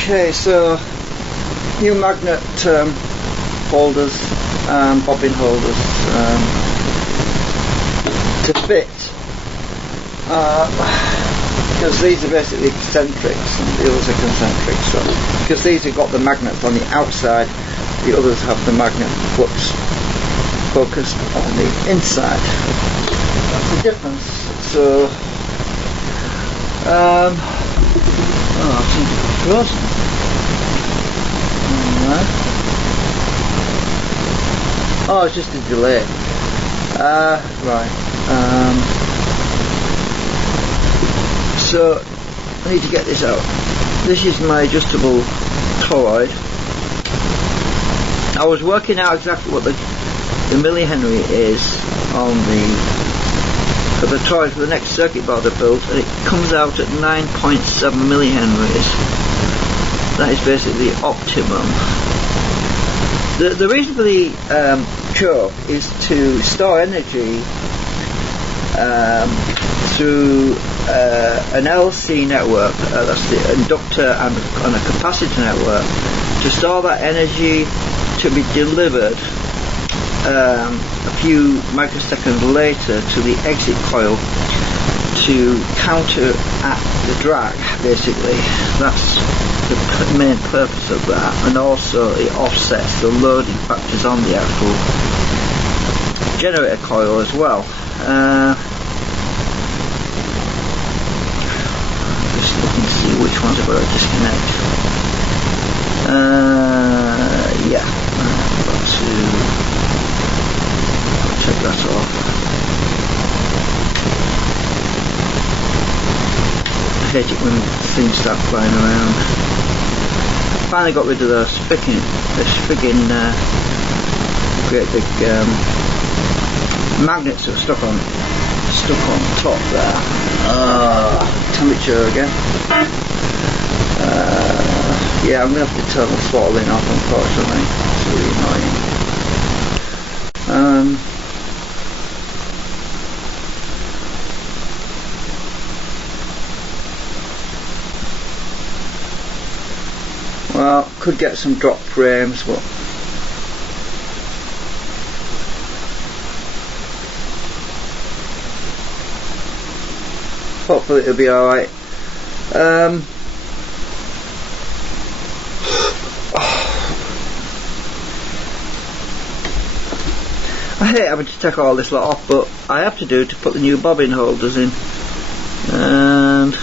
Okay, so new magnet holders, bobbin holders to fit, because these are basically excentrics and the others are concentrics. So because these have got the magnets on the outside, the others have the magnet flux focused on the inside. That's the difference. So I think it's frozen. Oh, it's just a delay. Right. So I need to get this out. This is my adjustable toroid. I was working out exactly what the millihenry is on for the toroid for the next circuit board I built, and it comes out at 9.7 millihenries. That is basically optimum. The reason for the choke is to store energy through an LC network, that's the inductor and a capacitor network, to store that energy to be delivered a few microseconds later to the exit coil to counteract the drag, basically. That's the main purpose of that, and also it offsets the loading factors on the actual generator coil as well. Just looking to see which ones I've got to disconnect. Yeah, I've got to take that off. I hate it when things start flying around. Finally got rid of those friggin' great big magnets that were stuck on top there. Temperature again. Yeah, I'm gonna have to turn the throttling off, unfortunately. It's really annoying. Well, could get some drop frames, but hopefully it'll be alright. I hate having to take all this lot off, but I have to do to put the new bobbin holders in. And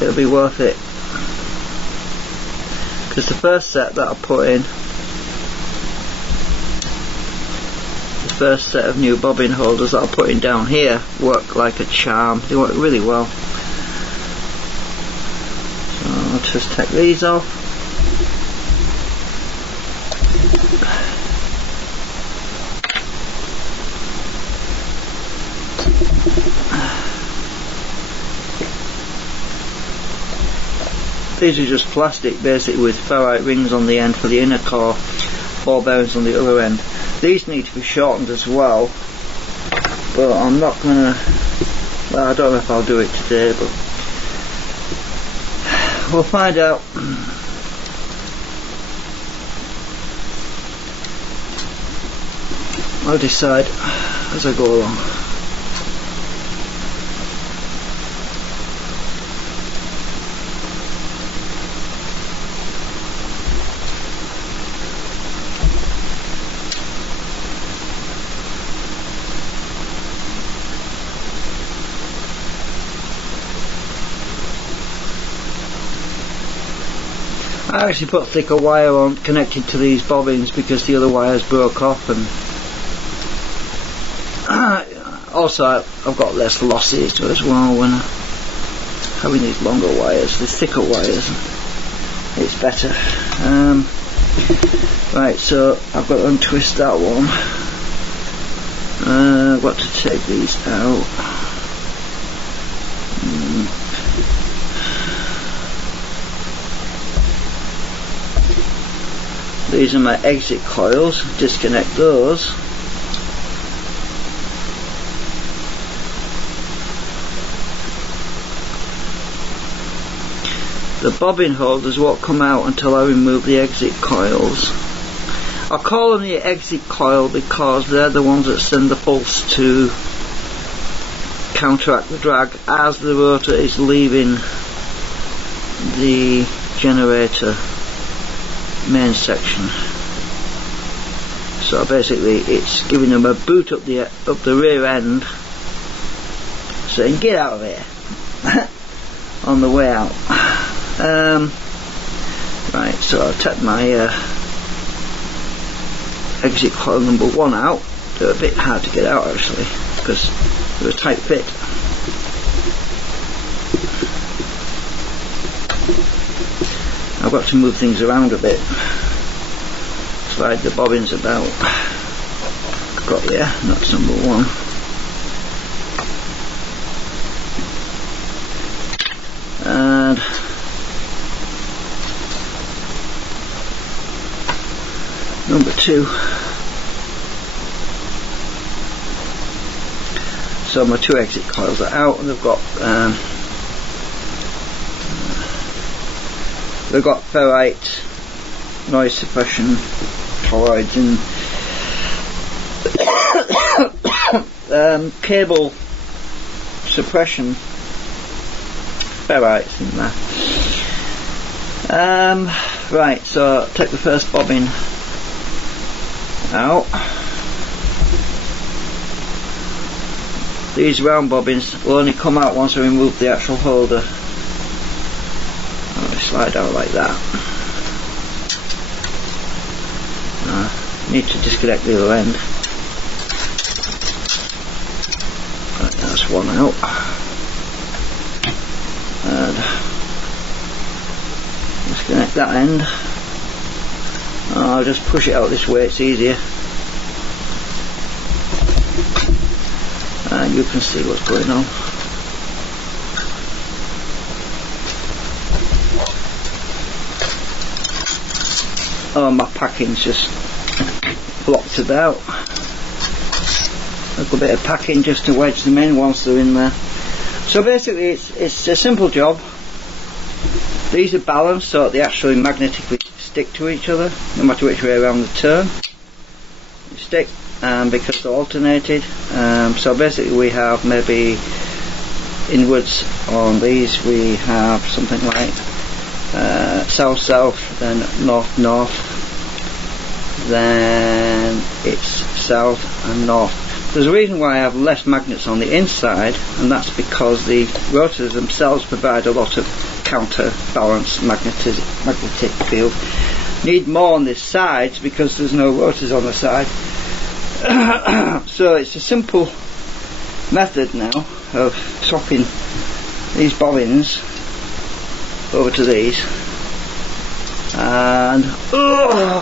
it'll be worth it, because the first set that I put in, the first set of new bobbin holders that I put in down here, work like a charm. They work really well. So I'll just take these off. These are just plastic, basically, with ferrite rings on the end for the inner core, ball bearings on the other end. These need to be shortened as well, but I'm not gonna. Well, I don't know if I'll do it today, but we'll find out. I'll decide as I go along. I actually put thicker wire on connected to these bobbins because the other wires broke off, and also I've got less losses as well when having these longer wires, these thicker wires. It's better. Right, so I've got to untwist that one. I've got to take these out. These are my exit coils. Disconnect those. The bobbin holders won't come out until I remove the exit coils. I call them the exit coil because they're the ones that send the pulse to counteract the drag as the rotor is leaving the generator main section. So basically it's giving them a boot up the rear end, saying get out of here on the way out. Right, so I'll take my exit coil number 1 out. They're a bit hard to get out actually because they're a tight fit. I've got to move things around a bit, slide the bobbins about. Got there, that's number 1. And number 2. So my 2 exit coils are out, and they've got ferrite noise suppression toroids and cable suppression ferrites in there. Right, so take the first bobbin out. These round bobbins will only come out once I remove the actual holder. Slide out like that. Need to disconnect the other end. Right, that's one out. And disconnect that end. I'll just push it out this way, it's easier. And you can see what's going on. Oh, my packing's just blocked about. A little bit of packing just to wedge them in once they're in there. So basically it's a simple job. These are balanced so they actually magnetically stick to each other no matter which way around the turn. They stick because they're alternated. So basically we have maybe inwards on these we have something like south-south, then north-north, then it's south and north. There's a reason why I have less magnets on the inside, and that's because the rotors themselves provide a lot of counterbalance magnetic field. Need more on this side because there's no rotors on the side. So it's a simple method now of swapping these bobbins over to these. And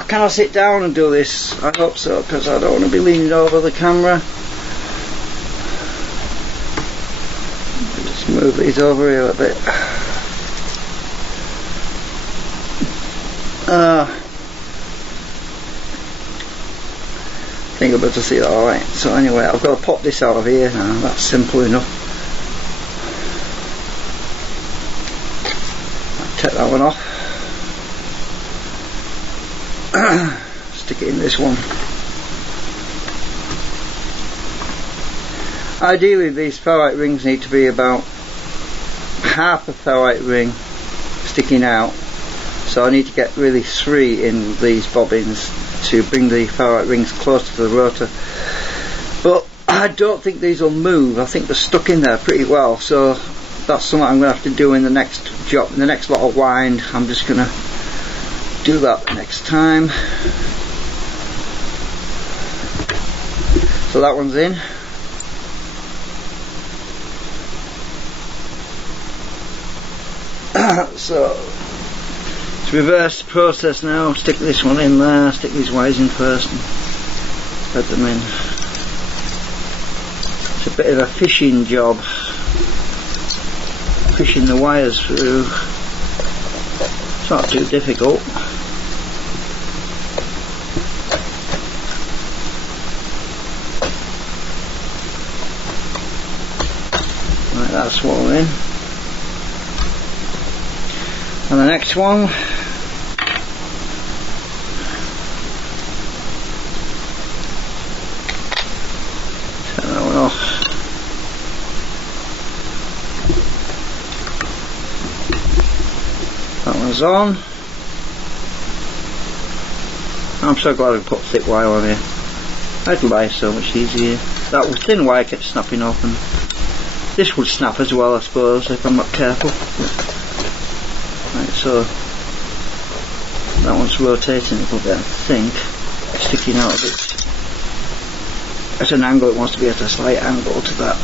can I sit down and do this? I hope so, because I don't want to be leaning over the camera. Let's move these over here a bit. I think I'm able to see that alright. So anyway, I've got to pop this out of here now. That's simple enough. I'll take that one off. Stick it in this one. Ideally these ferrite rings need to be about half a ferrite ring sticking out, so I need to get really 3 in these bobbins to bring the ferrite rings close to the rotor. But I don't think these will move. I think they're stuck in there pretty well, so that's something I'm going to have to do in the next job, in the next lot of wind. I'm just going to do that next time. So that one's in. So let's reverse the process now. Stick this one in there, stick these wires in first and thread them in. It's a bit of a fishing job, fishing the wires through. It's not too difficult. Right, that's one in. And the next one, turn that one off. That one's on. I'm so glad we put thick wire on here. I'd lie so much easier. That thin wire kept snapping off, and this would snap as well, I suppose, if I'm not careful. Right, so that one's rotating a little bit, I think, sticking out a bit. At an angle, it wants to be at a slight angle to that,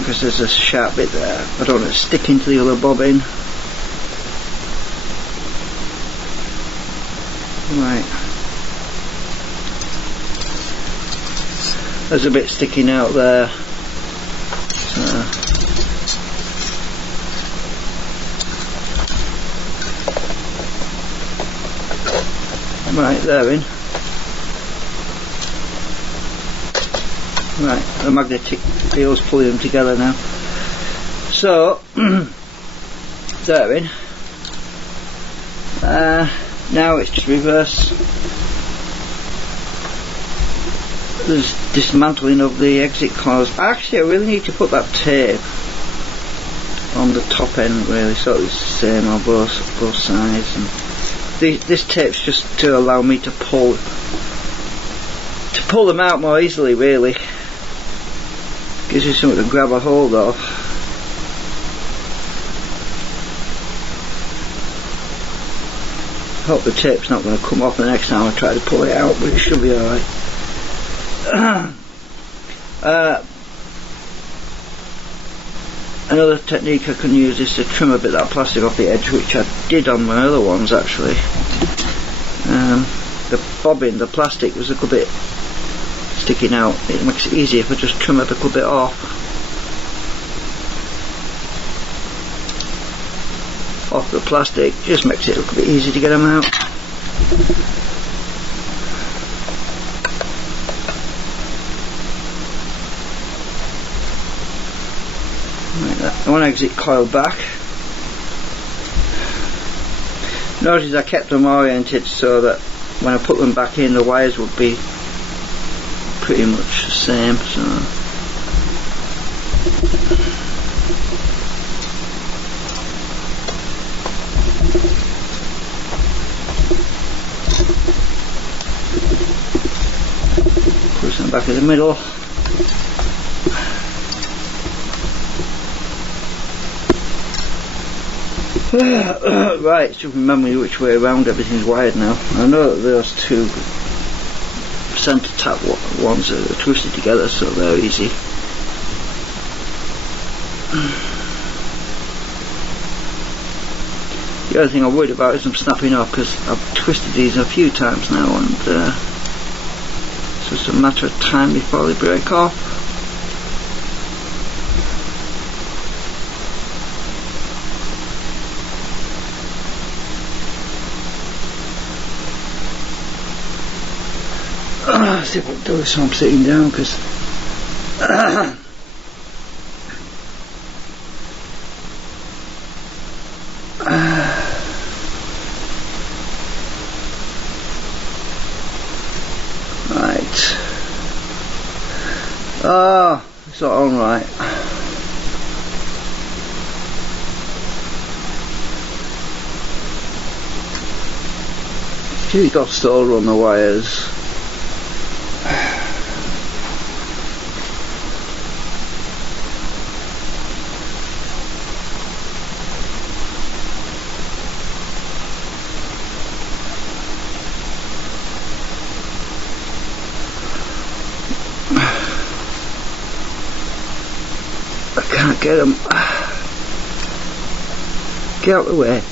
because there's a sharp bit there. I don't want it to stick into the other bobbin. Right, there's a bit sticking out there. So right, they're in. Right, the magnetic field's pulling them together now. So, they're in. Now it's just reverse. There's dismantling of the exit coils. Actually, I really need to put that tape on the top end, really, so it's the same on both sides. And this tape's just to allow me to pull them out more easily, really. Gives you something to grab a hold of. Hope the tape's not going to come off the next time I try to pull it out, but it should be alright. Another technique I can use is to trim a bit of that plastic off the edge, which I did on my other ones actually. The bobbin, the plastic was a little bit sticking out. It makes it easier if I just trim it a little bit off the plastic. Just makes it a little bit easier to get them out. One exit coil back. Notice I kept them oriented so that when I put them back in, the wires would be pretty much the same. So push them back in the middle. Right, just remember me which way around everything's wired now. I know that those two centre tap ones are twisted together, so they're easy. The other thing I'm worried about is them snapping off, because I've twisted these a few times now, and so it's a matter of time before they break off. See if I can do this so I'm sitting down, because right. Oh, it's not on right. She's got solder on the wires. I can't get them. Get out of the way.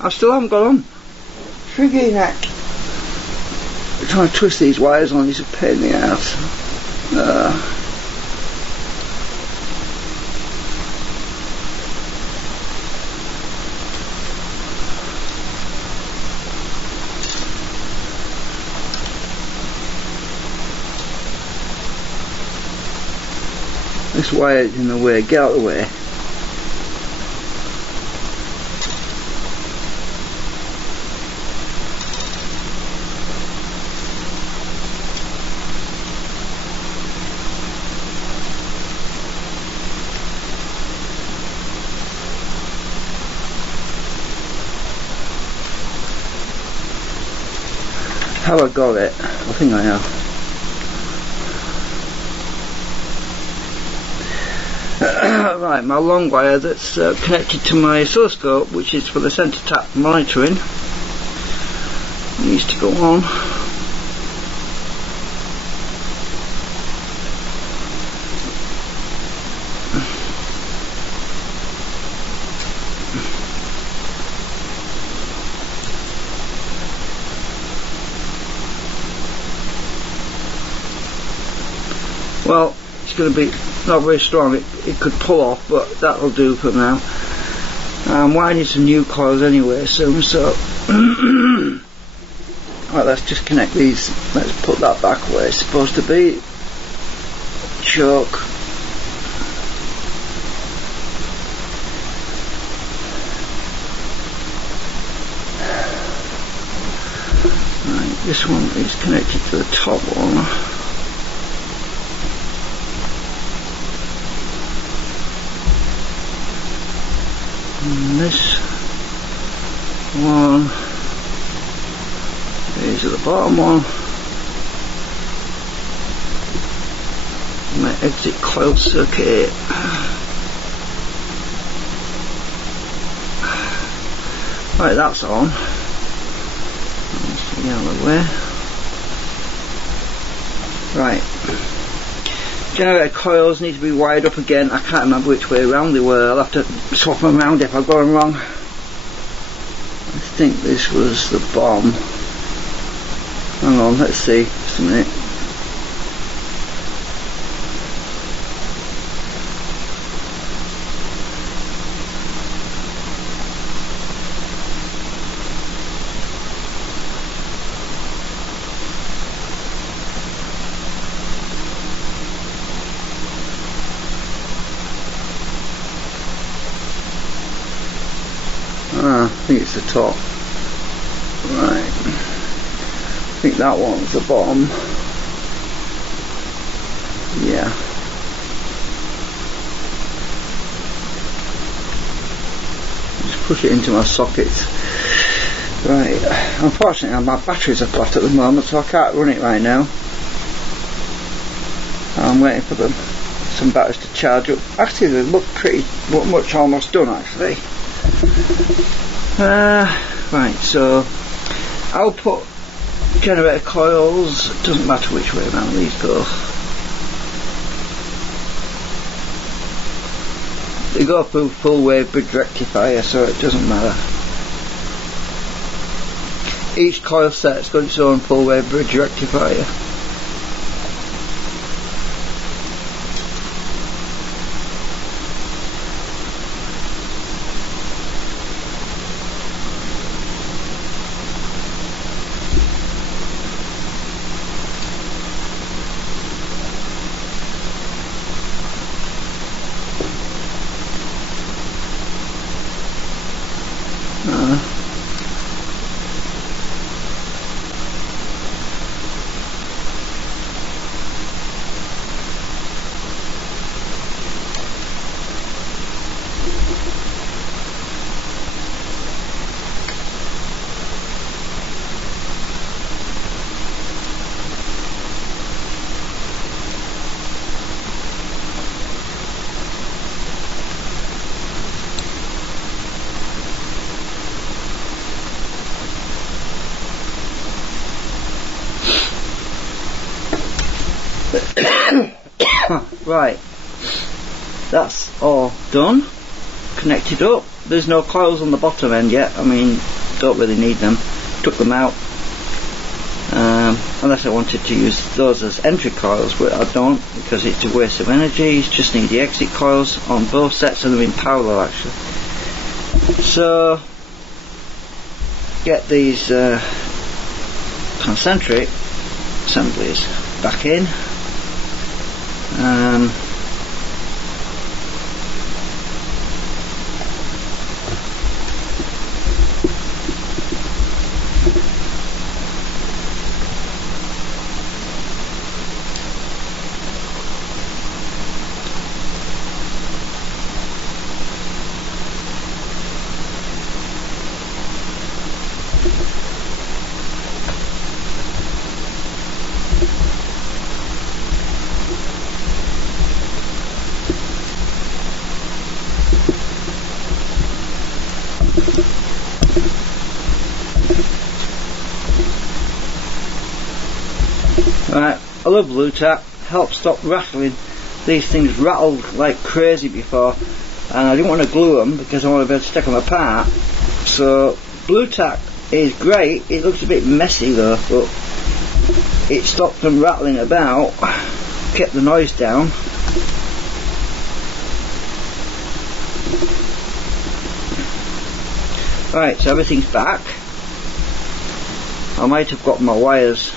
I still haven't got on. Shrinky neck. I'm trying to twist these wires on, it's a pain in the ass. This wire is in the way, get out of the way. Have I got it? I think I have. Right, my long wire that's connected to my oscilloscope, which is for the centre tap monitoring, needs to go on. Well, it's going to be not very strong, it could pull off, but that'll do for now. I'm winding some new coils anyway soon, so right, let's just connect these. Let's put that back where it's supposed to be. Choke. Right, this one is connected to the top one. And this one is at the bottom one. My exit coil circuit. Right, that's on. Let's get out of the way. Right. Generator coils need to be wired up again. I can't remember which way around they were. I'll have to swap them around if I've got them wrong. I think this was the bomb. Hang on, let's see. Just a minute. I think it's the top. Right. I think that one's the bottom. Yeah. Just push it into my sockets. Right. Unfortunately, my batteries are flat at the moment, so I can't run it right now. I'm waiting for some batteries to charge up. Actually, they look pretty much almost done, actually. Right, so output generator coils, doesn't matter which way around these go. They go through full wave bridge rectifier, so it doesn't matter. Each coil set's got its own full wave bridge rectifier. Right, that's all done, connected up. There's no coils on the bottom end yet. I mean, don't really need them. Took them out, unless I wanted to use those as entry coils, but I don't, because it's a waste of energy. You just need the exit coils on both sets of them in parallel actually. So get these concentric assemblies back in. Right, I love blue tack, helps stop rattling. These things rattled like crazy before, and I didn't want to glue them because I want to be able to take them apart. So blue tack is great. It looks a bit messy though, but it stopped them rattling about, kept the noise down. Right, so everything's back. I might have got my wires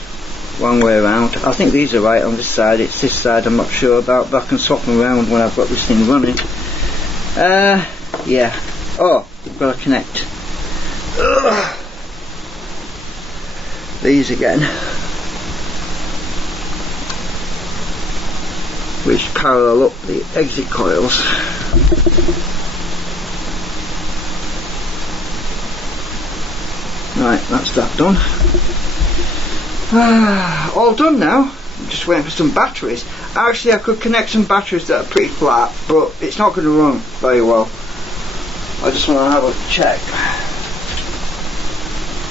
one way around. I think these are right on this side. It's this side I'm not sure about, but I can swap them around when I've got this thing running. Yeah. Oh, I've got to connect these again, which parallel up the exit coils. Right, that's that done. All done now. I'm just waiting for some batteries. Actually, I could connect some batteries that are pretty flat, but it's not going to run very well. I just want to have a check.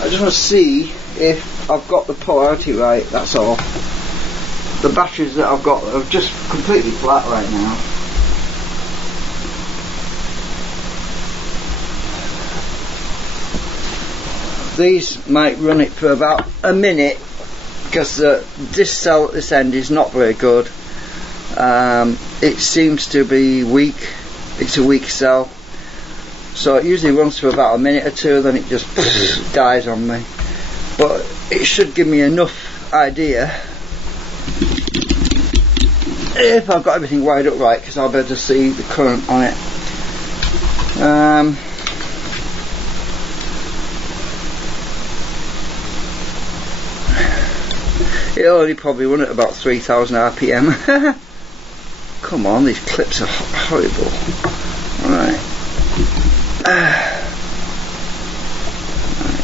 I just want to see if I've got the polarity right, that's all. The batteries that I've got are just completely flat right now. These might run it for about a minute, because this cell at this end is not very good. It seems to be weak. It's a weak cell, so it usually runs for about a minute or two, then it just dies on me. But it should give me enough idea if I've got everything wired up right, because I'll be able to see the current on it. It'll only probably run at about 3000 RPM. Come on, these clips are horrible. Alright.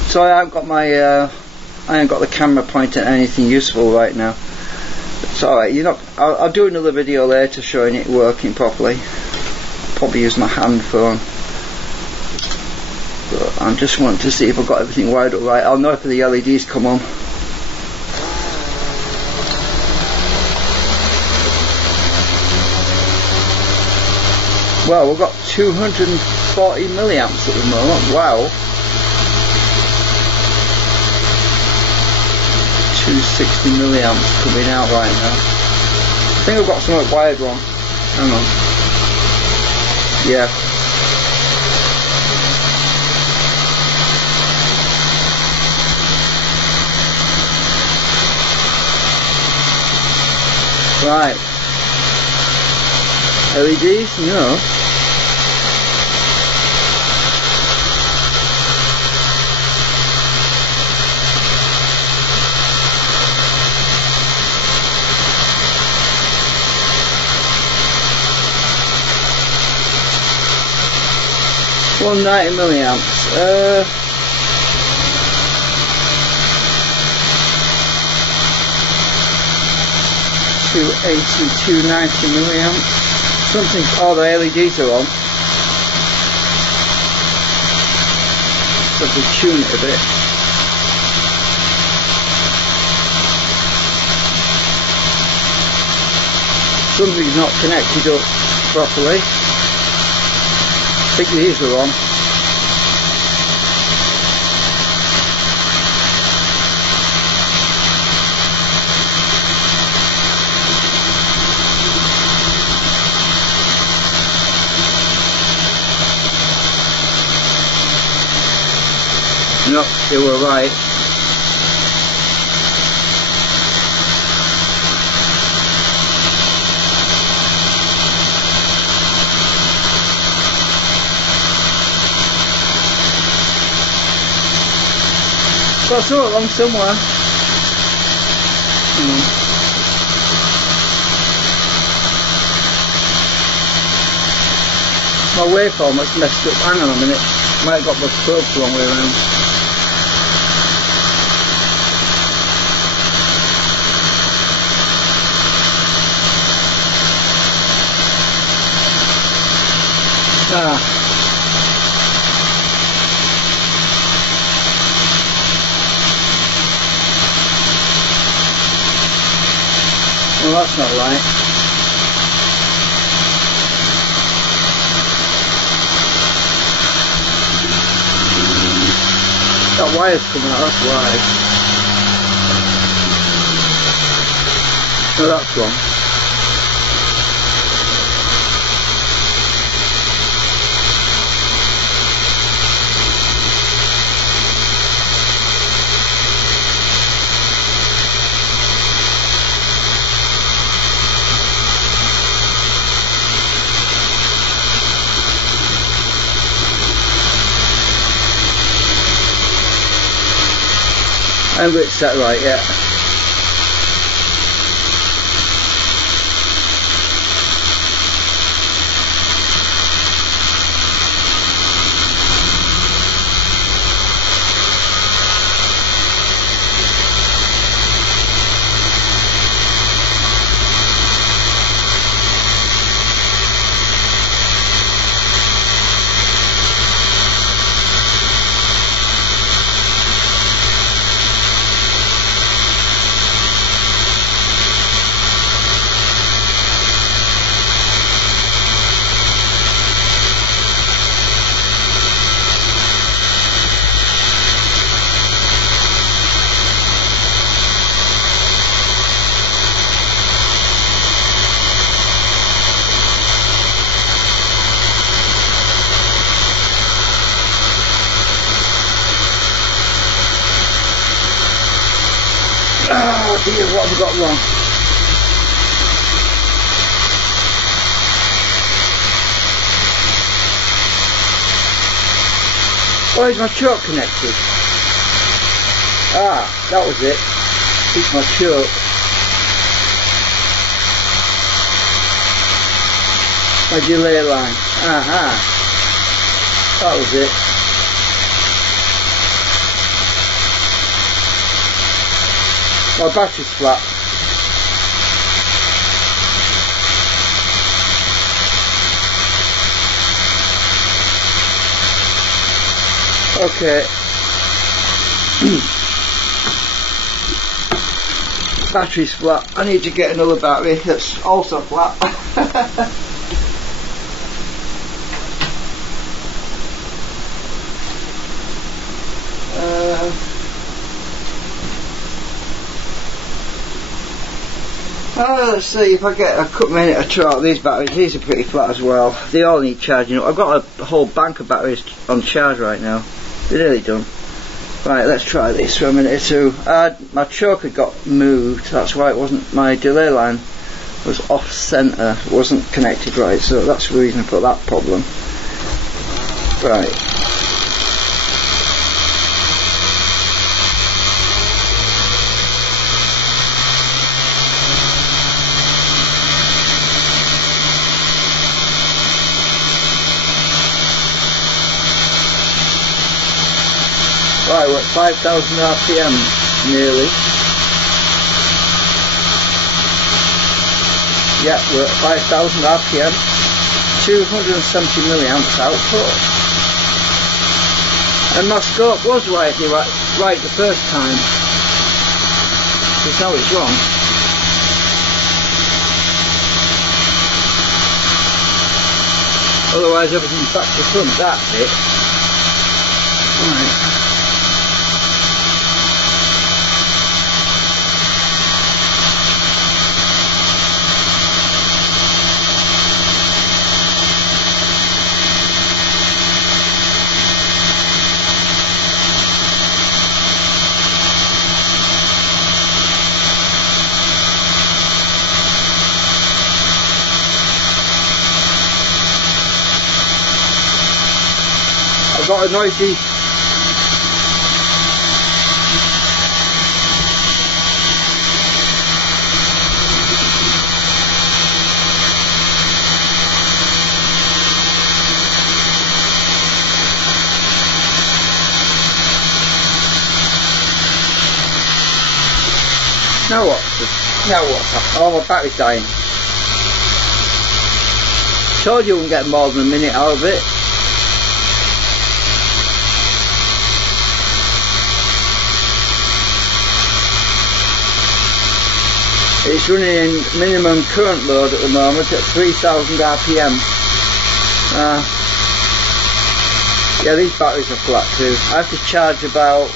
So I haven't got my I ain't got the camera pointing at anything useful right now. It's alright, I'll do another video later showing it working properly. Probably use my hand phone. But I'm just wanting to see if I've got everything wired up right. I'll know if the LEDs come on. Well, we've got 240 milliamps at the moment. Wow. 260 milliamps coming out right now. I think I've got something wired wrong. Hang on. Yeah. Right. LEDs? No. One 90 milliamps. 280, 290 milliamps. Something. Oh, the LEDs are on. So to tune it a bit. Something's not connected up properly. I think these are on. No, they were right. Got something along somewhere. My waveform was messed up. Hang on a minute. Might have got the probe the wrong way around. Well, that's not right. That wire's coming out, that's why. No, that's wrong. I haven't got it set right yet. Oh dear, what have I got wrong? Why is my choke connected? Ah, that was it. It's my choke. My delay line. Aha. That was it. My battery's flat. Okay. Battery's flat. I need to get another battery that's also flat. Let's see if I get a couple minute to try out these batteries. These are pretty flat as well. They all need charging up. I've got a whole bank of batteries on charge right now. They're nearly done. Right, let's try this for a minute or two. My choke had got moved. That's why it wasn't. My delay line was off centre. It wasn't connected right. So that's the reason for that problem. Right. Right, we're at 5,000 RPM nearly. Yeah, we're at 5,000 RPM, 270 milliamps output. And my scope was right the first time. Because now it's wrong. Otherwise everything's back to front, that's it. Right. I've got a noisy Now what? Now what's happening? Oh, my battery's dying. Told you wouldn't get more than a minute out of it. It's running minimum current load at the moment at 3000 RPM. Yeah, these batteries are flat too. I have to charge about,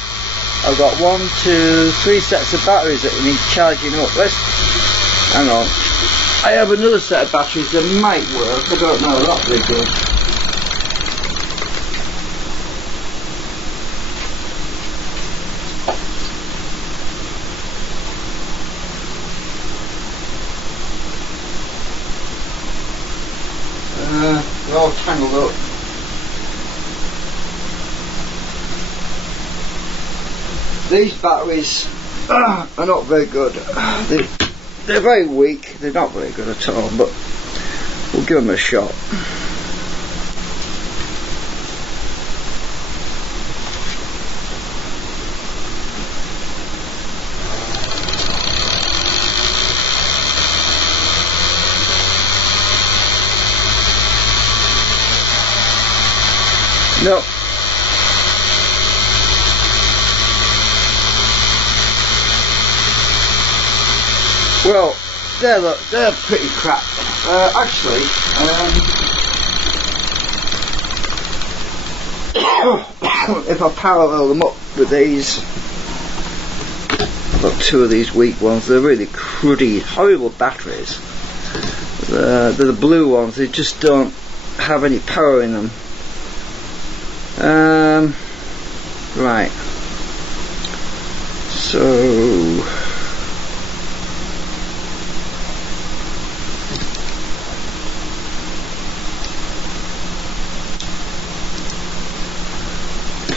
I've got 1, 2, 3 sets of batteries that need charging up. Hang on. I have another set of batteries that might work. I don't know, that'll be good. They're all tangled up. These batteries are not very good. They're very weak. They're not very good at all, but we'll give them a shot. No. Well, they're pretty crap. Actually, if I parallel them up with these, I've got 2 of these weak ones. They're really cruddy, horrible batteries. They're the blue ones. They just don't have any power in them. Right. So.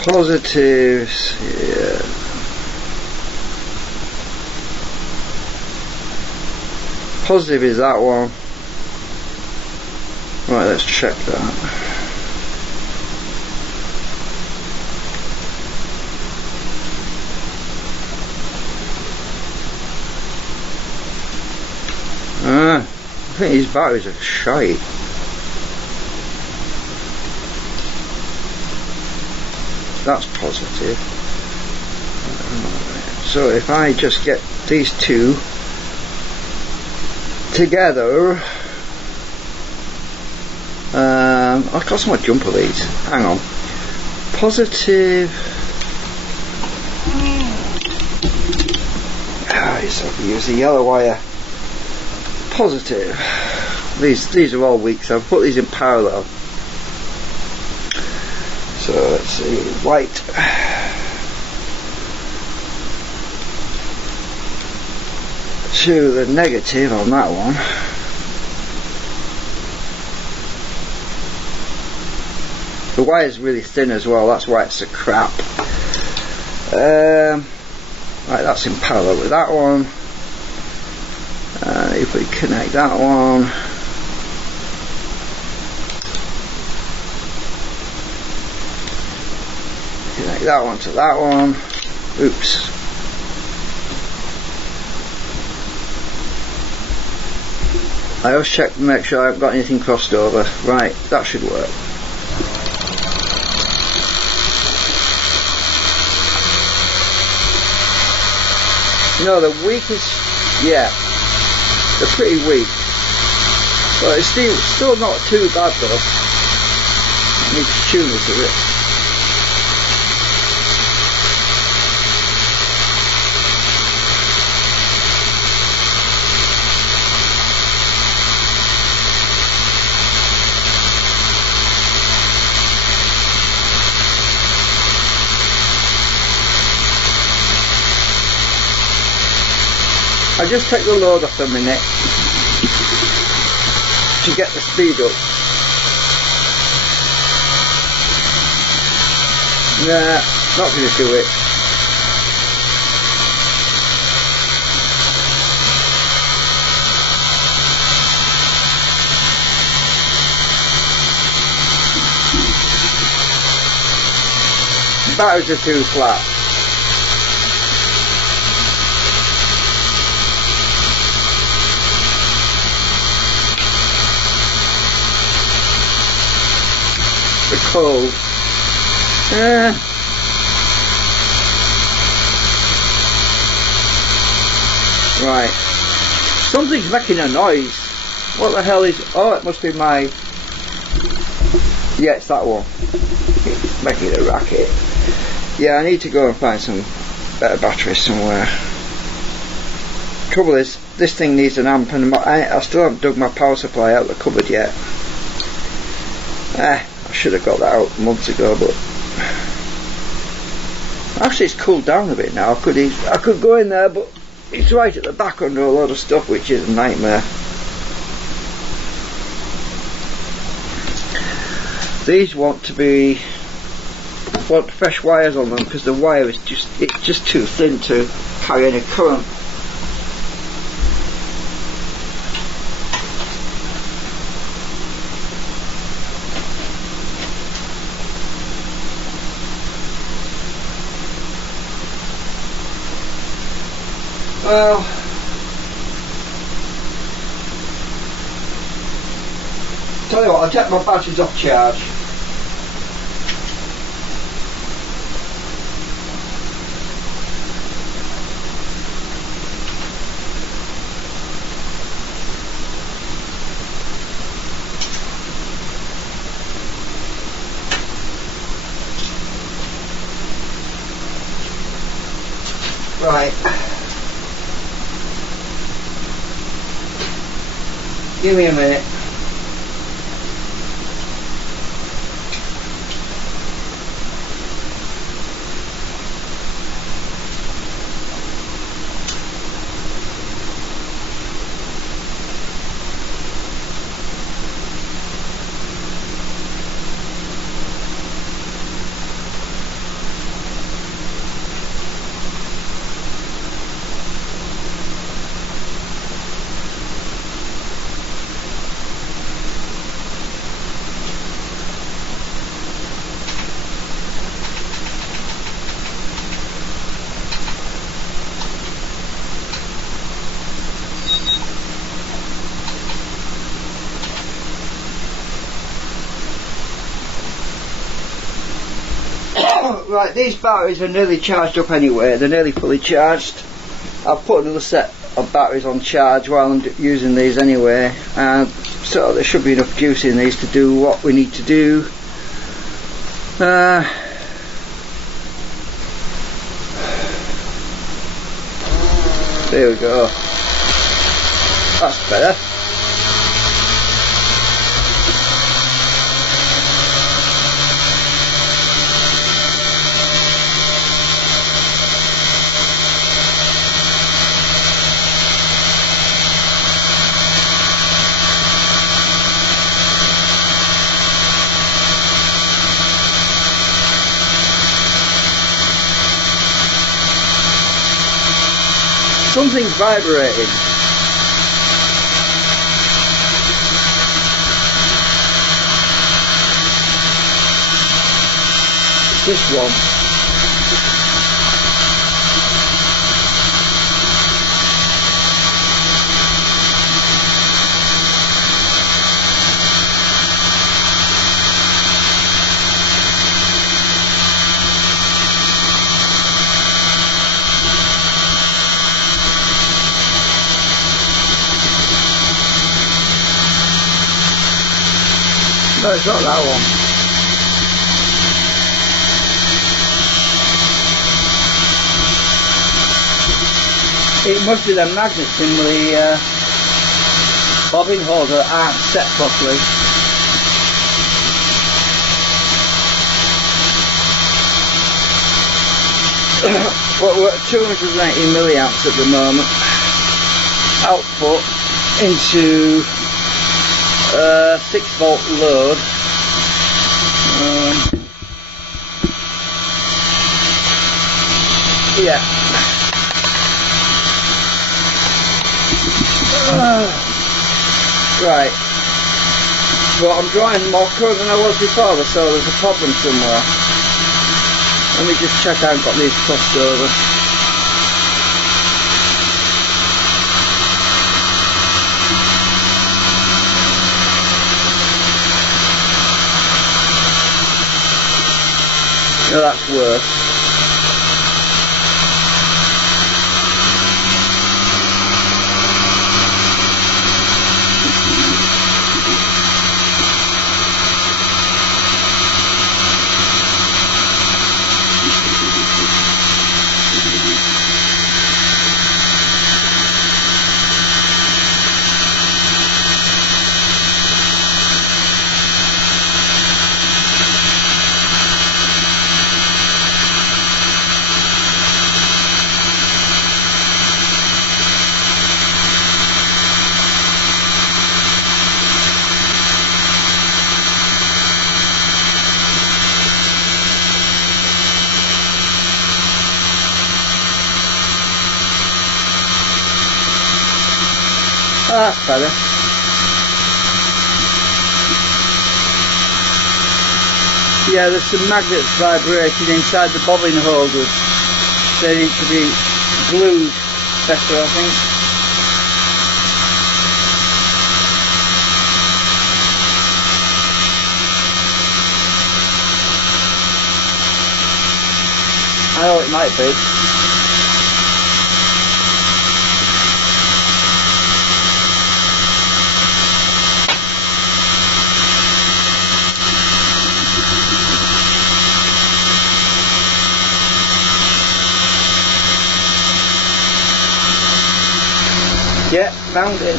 Positives, yeah. Positive is that one. Right, let's check that. I think these batteries are shite. That's positive. So if I just get these 2 together, I'll cost my jumper leads. Hang on. Positive. So I use the yellow wire. Positive. These are all weak, so I've put these in parallel. So let's see, white. To the negative on that one. The wire's really thin as well, that's why it's so crap. Right, that's in parallel with that one. If we connect that one. Connect that one to that one. Oops. I always check to make sure I haven't got anything crossed over. Right, that should work. No, the weakest, yeah, they're pretty weak. But it's still not too bad though. Need to tune this a bit. I just take the load off a minute to get the speed up. Nah, not going to do it. Batteries are too flat. Cold. Right. Something's making a noise. What the hell is... Oh, it must be my... Yeah, it's that one. It's making a racket. Yeah, I need to go and find some better batteries somewhere. Trouble is, this thing needs an amp, and I still haven't dug my power supply out of the cupboard yet. I should have got that out months ago, but actually it's cooled down a bit now. I could go in there, but it's right at the back under a lot of stuff, which is a nightmare. These want fresh wires on them because the wire is just too thin to carry any current. Well, tell you what, I'll take my batteries off charge. Right. Give me a minute. Right, these batteries are nearly charged up anyway, they're nearly fully charged. I've put another set of batteries on charge while I'm using these anyway, and so there should be enough juice in these to do what we need to do. There we go. That's better. Something's vibrating. It's this one. No, it's not that one. It must be the magnets in the bobbin holder aren't set properly. But we're at 280 milliamps at the moment. Output into 6-volt load. Yeah. Right. Well, I'm drawing more current than I was before, so there's a problem somewhere. Let me just check I've got these crossed over. No, that's worse. Oh, that's better. Yeah, there's some magnets vibrating inside the bobbin holders. They need to be glued better, I think. I know it might be. Yeah, found it.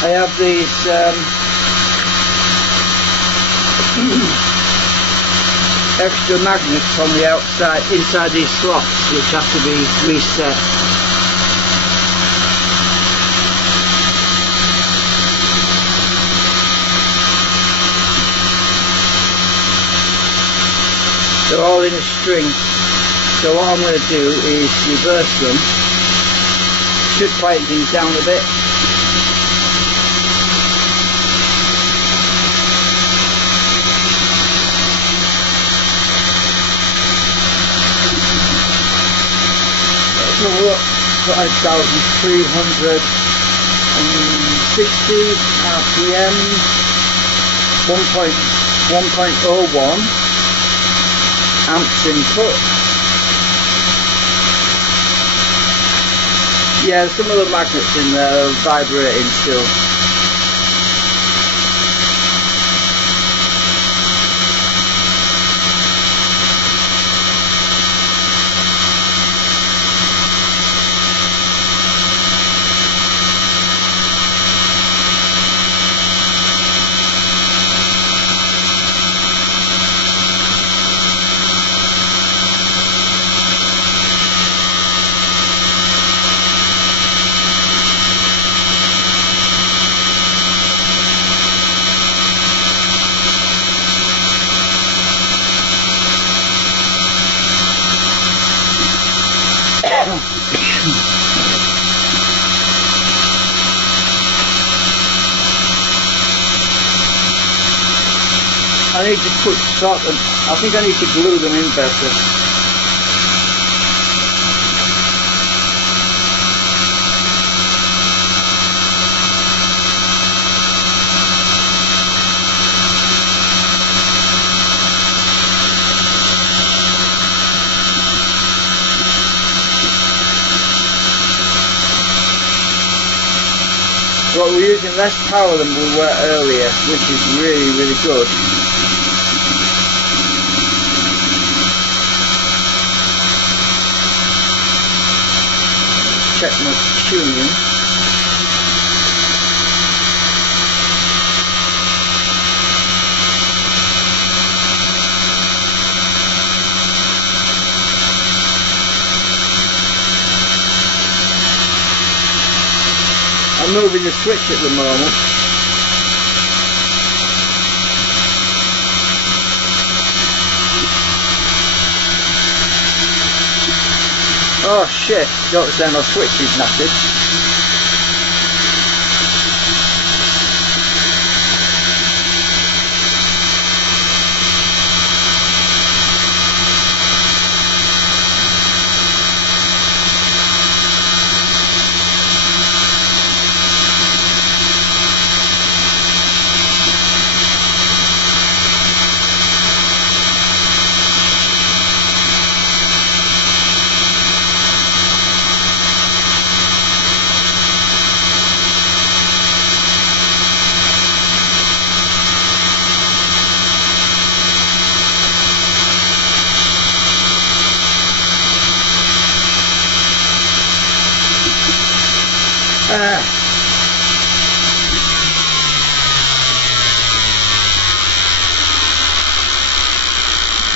I have these extra magnets on the outside, inside these slots, which have to be reset. They're all in a string, so what I'm going to do is reverse them, should quieten things down a bit. So what, 5,360 RPM, 1.01 amps input. Yeah, some of the magnets in there are vibrating still. I need to I think I need to glue them in better. But we're using less power than we were earlier, which is really, really good. check my tuning. I'm moving the switch at the moment. Oh shit, don't say my switch is knackered.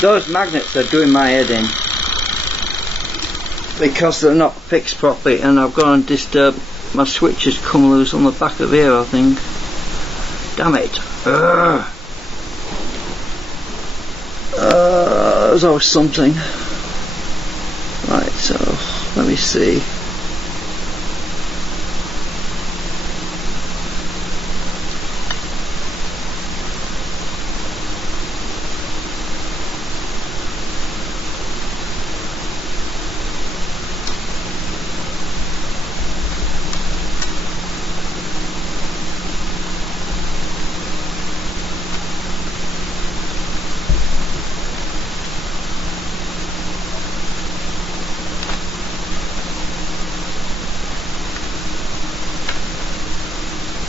Those magnets are doing my head in because they're not fixed properly, and I've gone and disturbed my switch has come loose on the back of here, I think. Damn it. There's always something. Right, so let me see.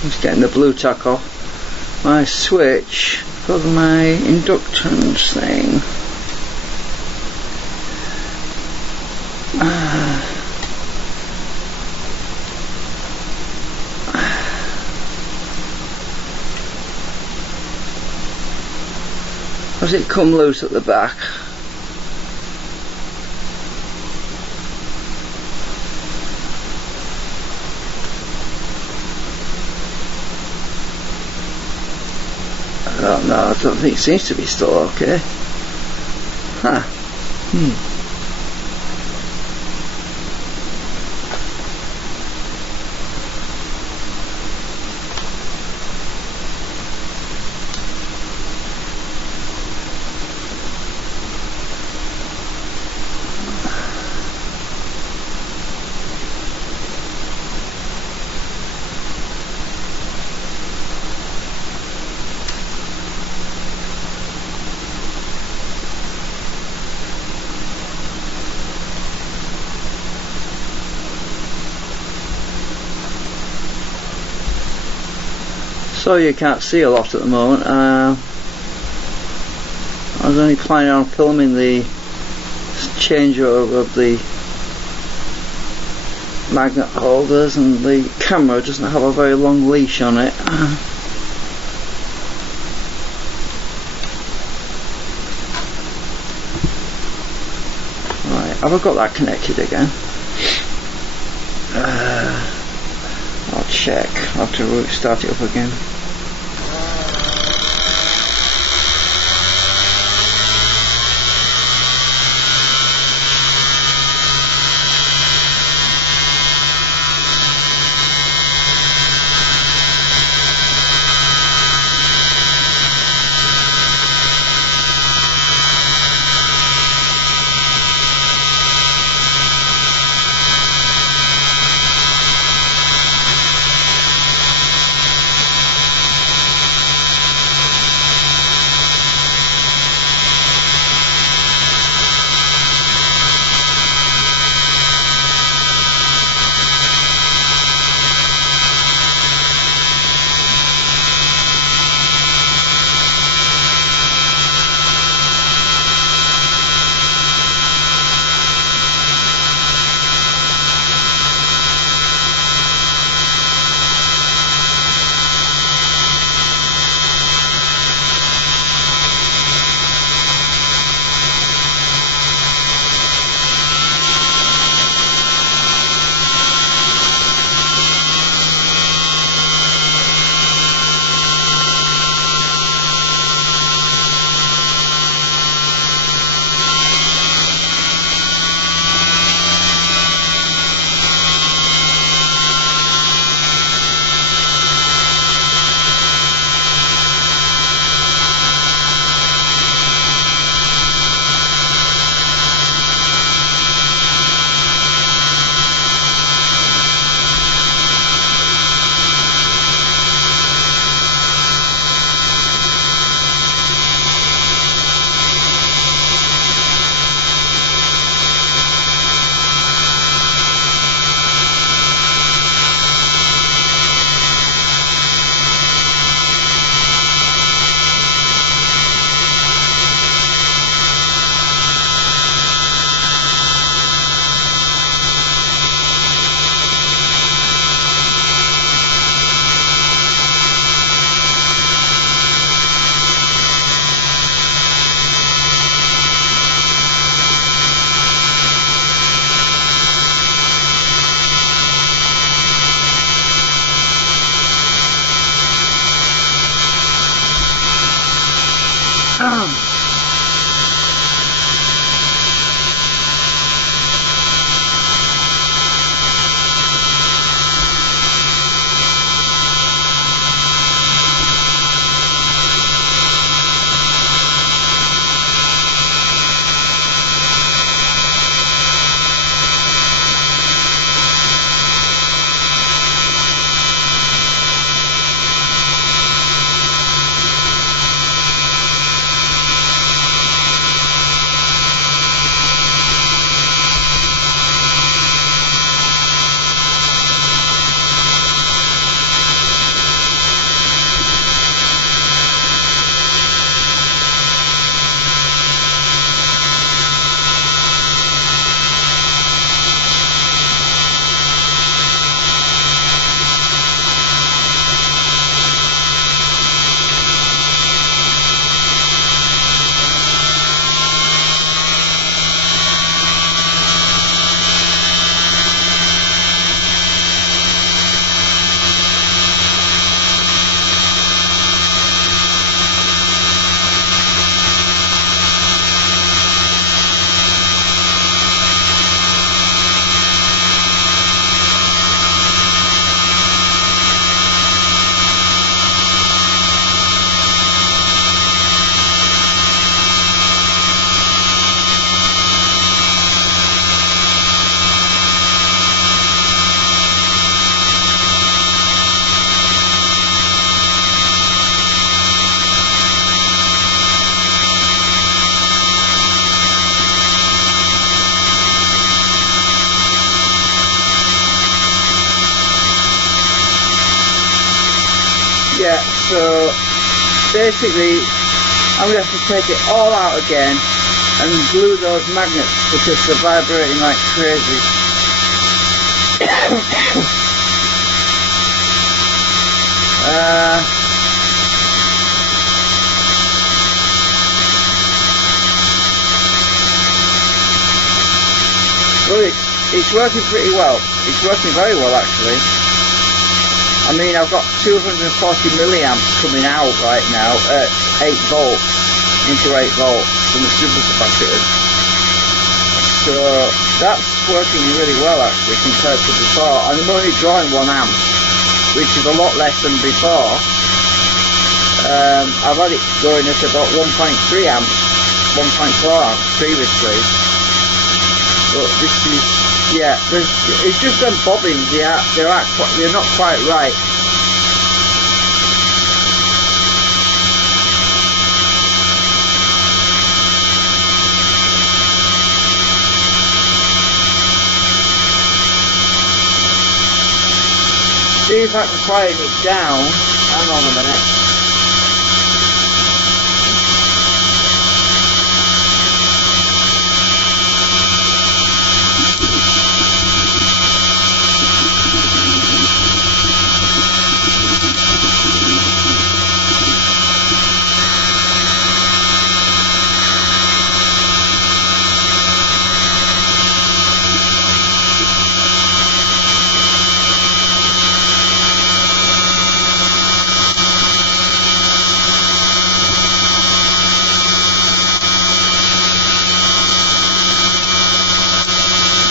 Just getting the blue tack off my switch for my inductance thing. Has it come loose at the back? No, I don't think it seems to be still okay. Huh. So you can't see a lot at the moment. I was only planning on filming the changeover of the magnet holders, and the camera doesn't have a very long leash on it. Right, have I got that connected again? I'll check. I'll have to start it up again. Yeah, so basically I'm going to have to take it all out again and glue those magnets because they're vibrating like crazy. Well, it's working pretty well. It's working very well actually. I mean, I've got 240 milliamps coming out right now at 8 volts, into 8 volts from the supercapacitor. So that's working really well actually compared to before. And I'm only drawing 1 amp, which is a lot less than before. I've had it going at about 1.3 amps, 1.4 amps previously. But this is, yeah, it's just them bobbins, they're not quite right. See if I can quieten it down. Hang on a minute.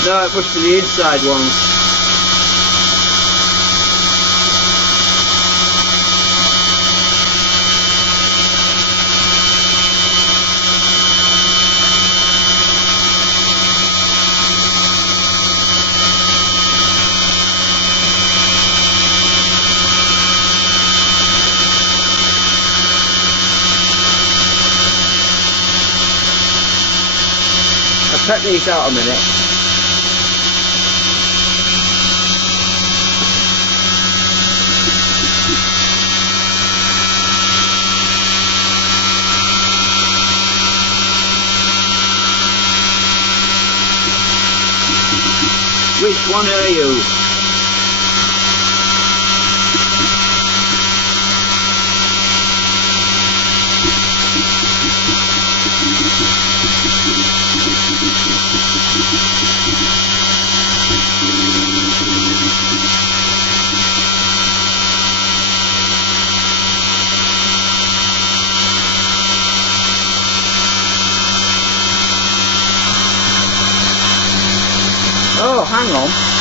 No, it must be the inside ones. I'll check these out a minute. Which one are you? hang on.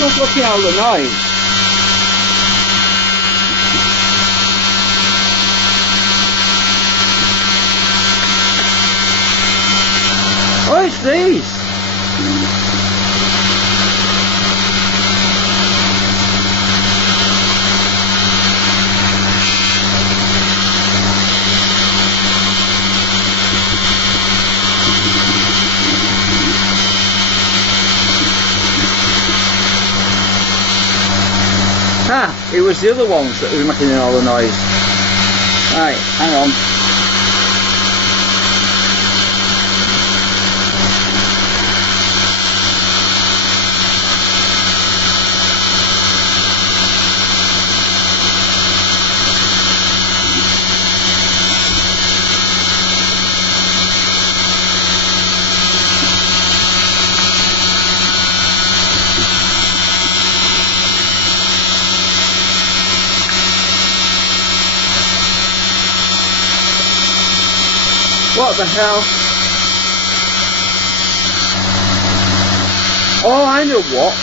Just looking at the noise. Oh, it's these. Ah, it was the other ones that were making all the noise. Right, hang on. What the hell? Oh, I know what.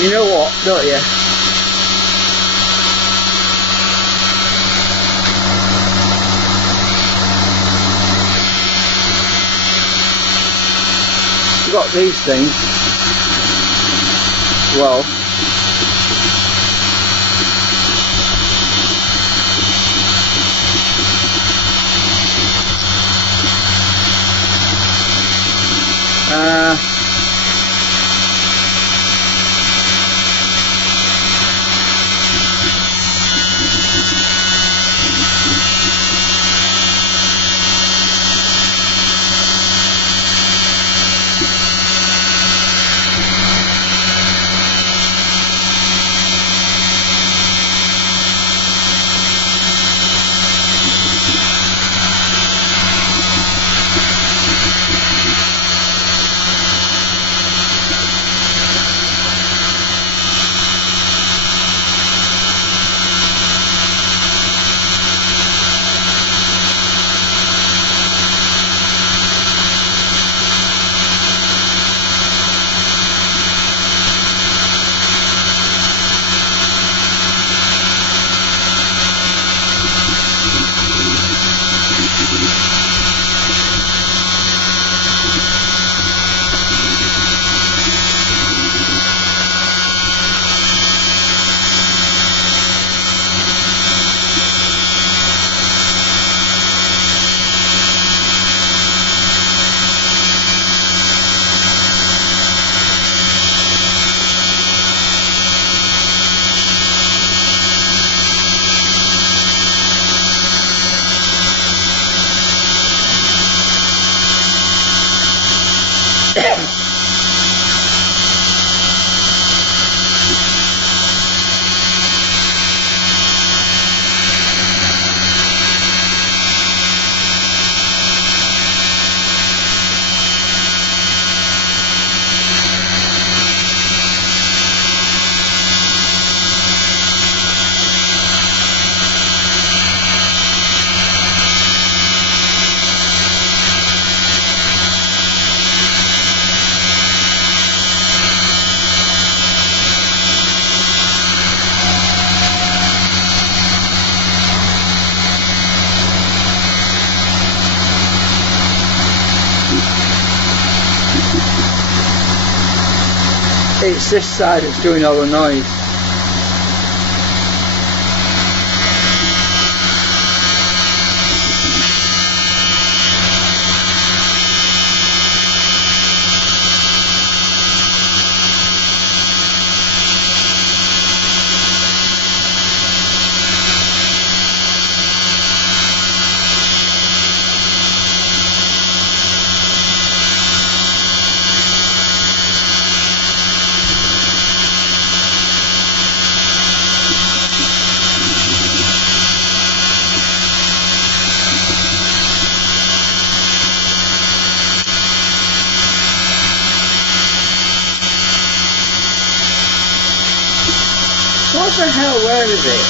You know what, don't you? You've got these things. Well. It's this side that's doing all the noise. hell, where is it?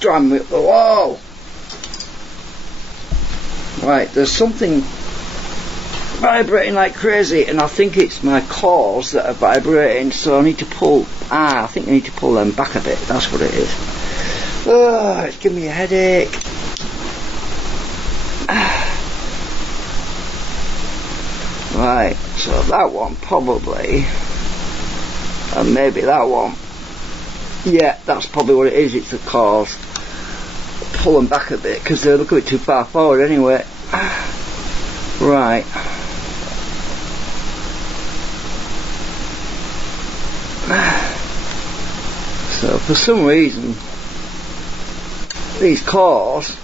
Driving me up the wall. Right, there's something vibrating like crazy, and I think it's my cores that are vibrating, so I need to pull. I think I need to pull them back a bit. That's what it is. Oh, it's giving me a headache. Right, so that one probably, and maybe that one. Yeah, that's probably what it is. It's the cores. Pull them back a bit because they're looking a bit too far forward anyway. Right. So for some reason these cores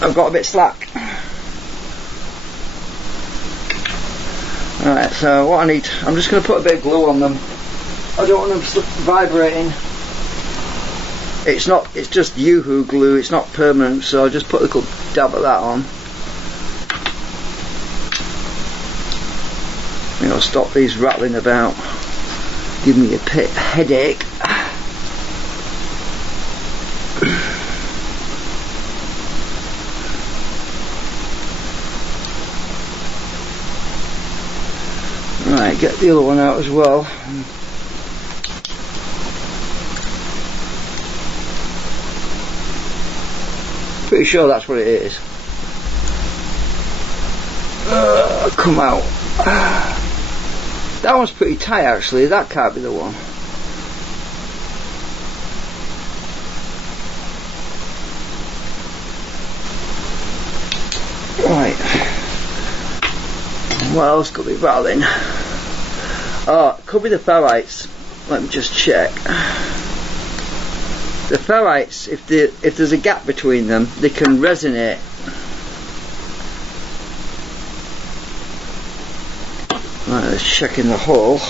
have got a bit slack. Right, so what I need, I'm just going to put a bit of glue on them. I don't want them vibrating. It's just Yoo-hoo glue, it's not permanent, so I'll just put a little dab of that on. You know, stop these rattling about, give me a headache. Right, get the other one out as well. Pretty sure that's what it is. Come out. That one's pretty tight actually, that can't be the one. Right. What else could be rattling? Oh, it could be the ferrites. Let me just check. The ferrites, if there's a gap between them, they can resonate. Right, let's check in the hole.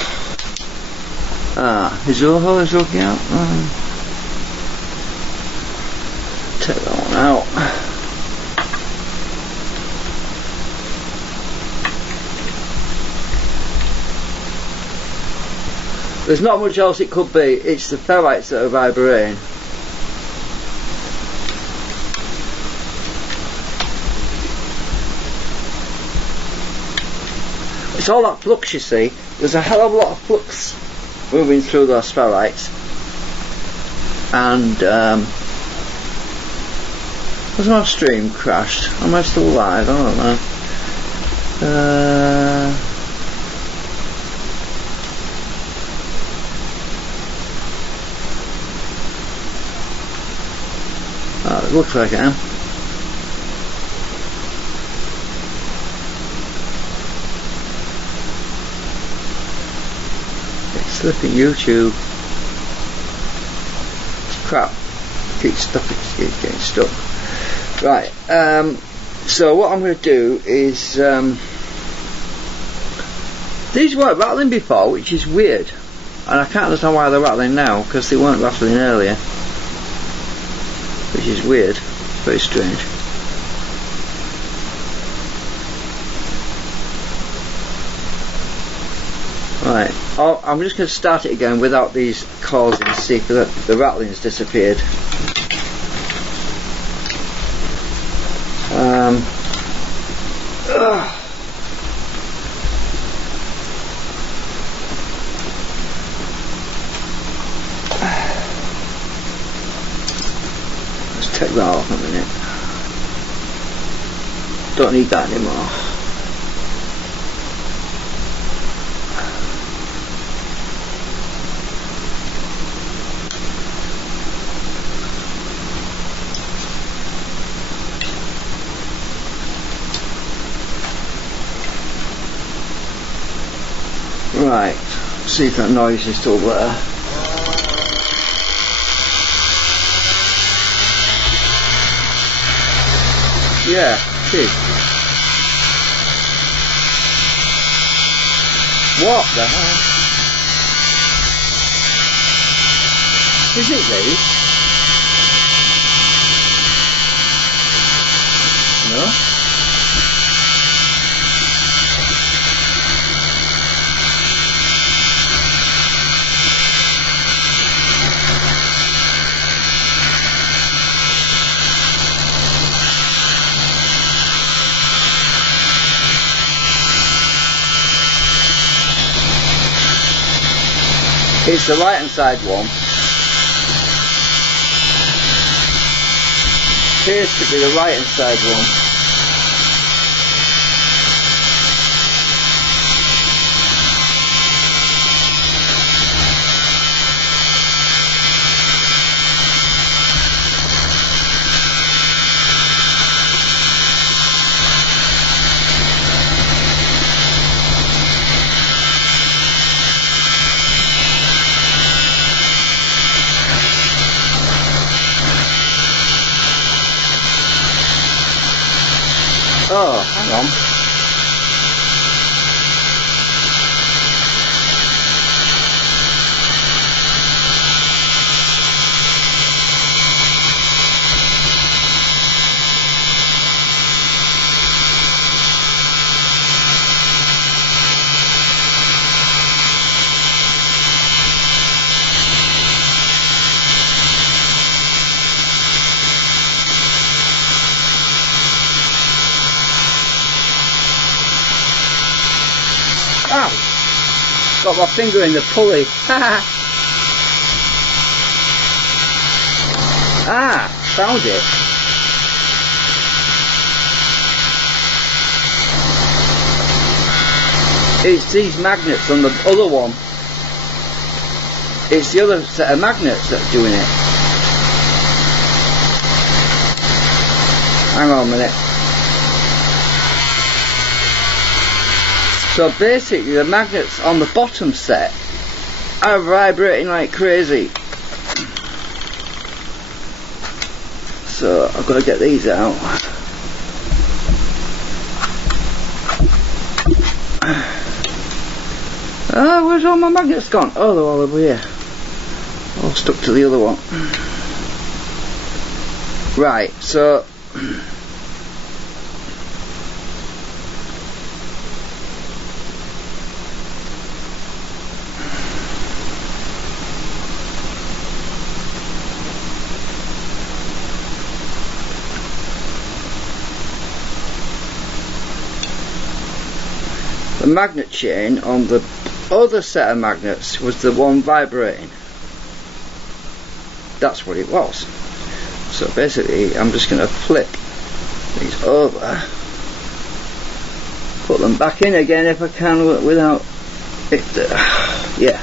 Is the hole is looking out? Take that one out. There's not much else it could be. It's the ferrites that are vibrating. It's all that flux, you see. There's a hell of a lot of flux moving through those ferrites. And has my stream crashed? Am I still live? I don't know. It looks like I am. It's slipping YouTube. Crap. Keeps getting stuck. Right. So what I'm going to do is these weren't rattling before, which is weird, and I can't understand why they're rattling now because they weren't rattling earlier. Which is weird, very strange. Right, I'm just going to start it again without these cores in to see if the rattling's disappeared. Take that off a minute. Don't need that anymore. Right, see if that noise is still there. Yeah, cheers. What the hell? Is it these? It's the right hand side one. Appears to be the right hand side one. Oh, hang on. Ow! Got my finger in the pulley. Ah, found it. It's these magnets on the other one. It's the other set of magnets that's doing it. Hang on a minute. So basically the magnets on the bottom set are vibrating like crazy. So I've got to get these out. Oh, where's all my magnets gone? Oh, they're all over here. All stuck to the other one. Right, so the magnet chain on the other set of magnets was the one vibrating. That's what it was. So basically I'm just going to flip these over, put them back in again if I can without it. Yeah.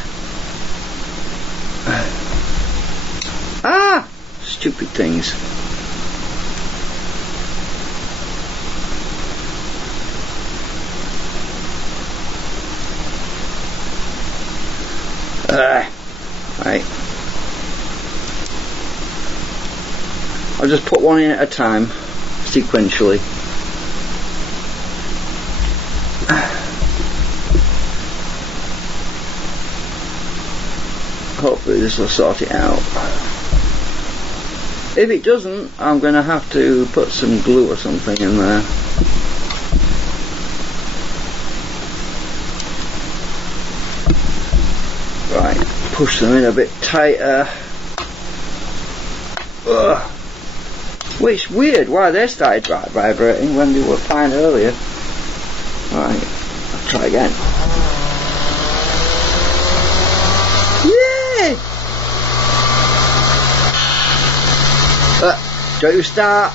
Ah! Stupid things. Right. I'll just put one in at a time, sequentially. Hopefully this will sort it out. If it doesn't, I'm going to have to put some glue or something in there. Right, push them in a bit tighter. Ugh. Well, it's weird why they started vibrating when they were fine earlier. Right, I'll try again. Yay! Don't you start?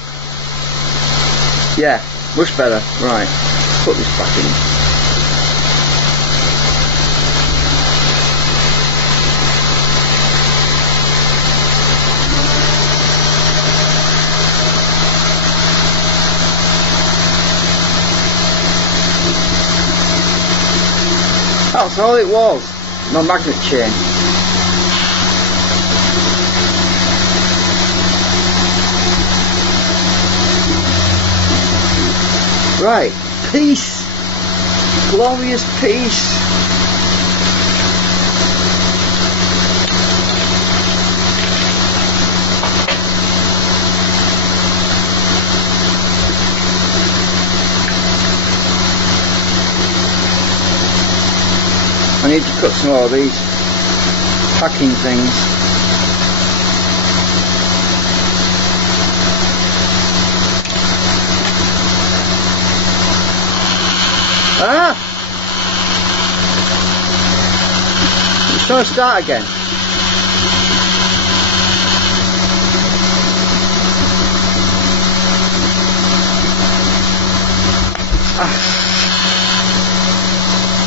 Yeah, much better. Right, put this back in. That's all it was, my magnet chain. Right, peace, glorious peace. I need to cut some more of these packing things. So start again.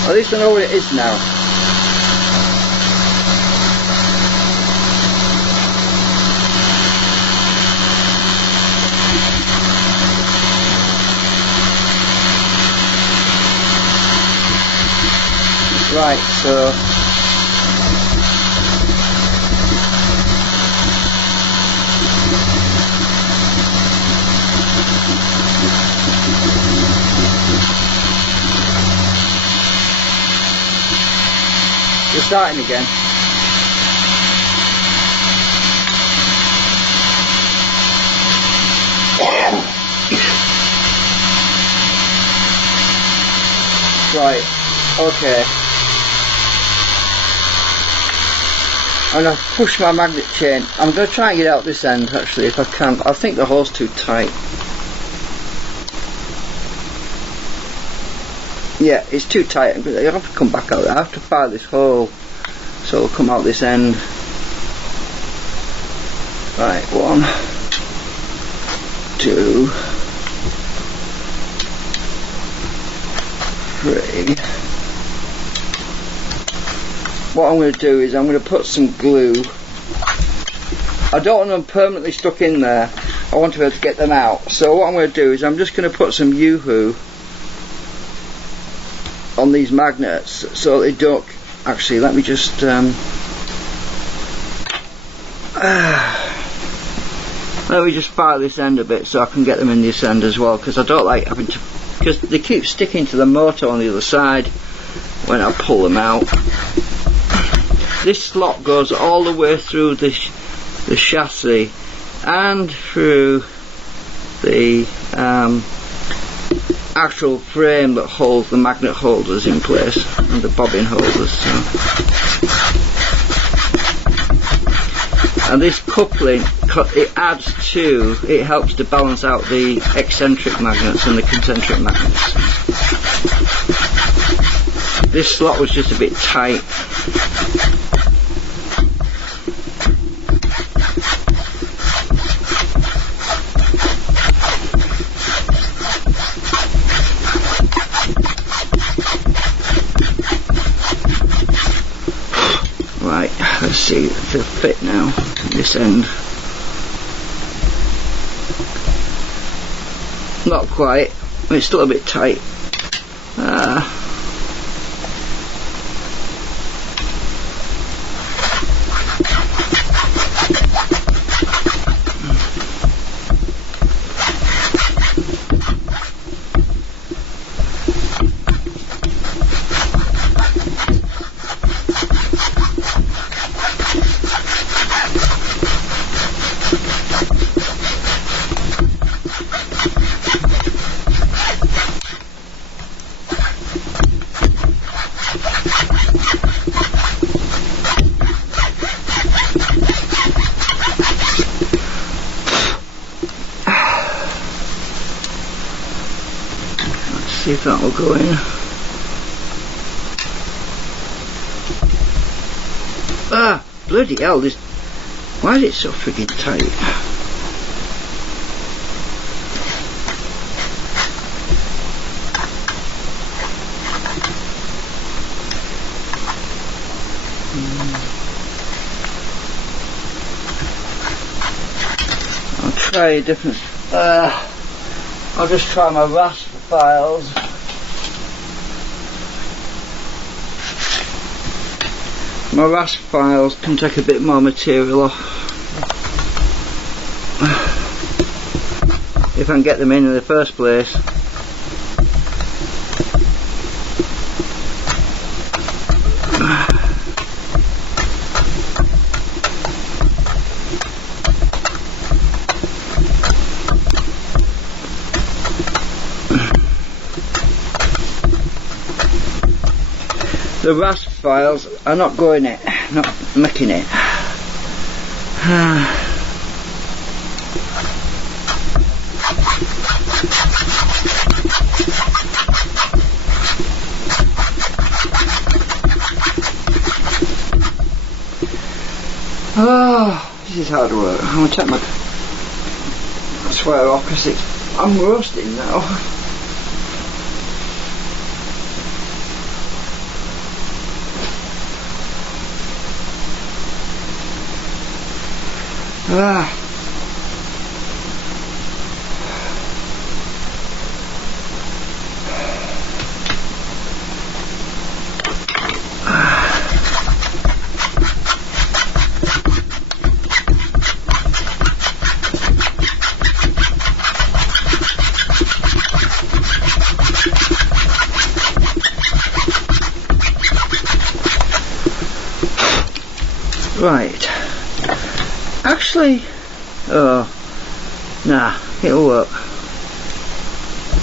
At least I know what it is now. Right, so we're starting again. Right, okay. I'm going to push my magnet chain. I'm going to try and get out this end actually if I can. I think the hole's too tight. Yeah, it's too tight. I have to come back out. I have to fire this hole so it'll come out this end. Right, 1, 2, 3. What I'm going to do is I'm going to put some glue. I don't want them permanently stuck in there. I want to be able to get them out. So what I'm going to do is I'm just going to put some Yoo-hoo on these magnets so they don't actually, let me just let me just fire this end a bit so I can get them in this end as well, because I don't like having to, because they keep sticking to the motor on the other side when I pull them out. This slot goes all the way through the chassis and through the actual frame that holds the magnet holders in place and the bobbin holders. So. And this coupling, it helps to balance out the eccentric magnets and the concentric magnets. This slot was just a bit tight. Right, let's see if it'll fit now, this end. Not quite, it's still a bit tight. See if that will go in. Ah, bloody hell, this, why is it so friggin' tight? I'll try a different, I'll just try my rasp files. My rasp files can take a bit more material off if I can get them in the first place. The rasp files are not going it, not making it. Oh, this is hard work. I'm going to take my sweater off because I'm roasting now. Ah. Right, actually, oh, nah, it'll work.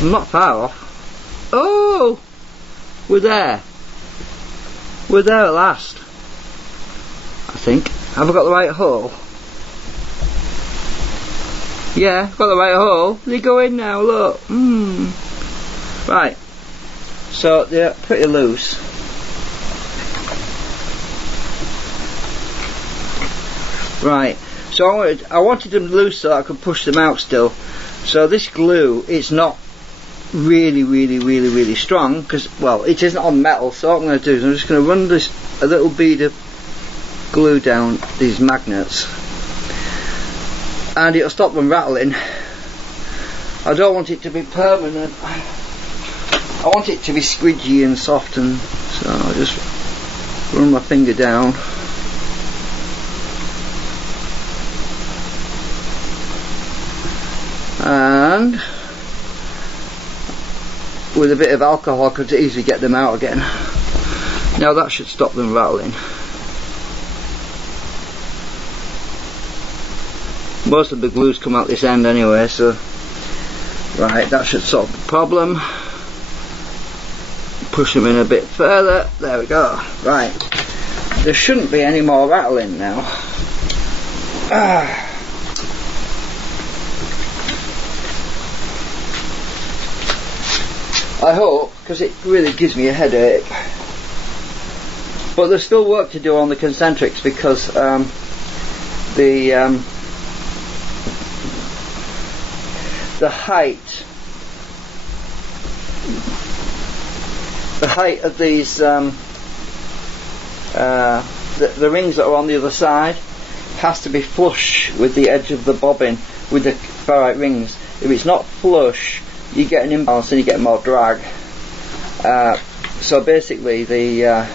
I'm not far off. Oh, we're there at last, I think. Have I got the right hole? Yeah, got the right hole. They go in now, look. Right, so they're pretty loose. Right, so I wanted them loose so I could push them out still. So this glue, it's not really strong because, well, it isn't on metal. So what I'm going to do is I'm just going to run a little bead of glue down these magnets, and it'll stop them rattling. I don't want it to be permanent. I want it to be squidgy and soft, and so I'll just run my finger down. And with a bit of alcohol I could easily get them out again. Now that should stop them rattling. Most of the glues come out this end anyway, so right, that should solve the problem. Push them in a bit further. There we go. Right, there shouldn't be any more rattling now. I hope, because it really gives me a headache. But there's still work to do on the concentrics because the height of these the rings that are on the other side has to be flush with the edge of the bobbin with the ferrite rings. If it's not flush, you get an imbalance and you get more drag. So basically the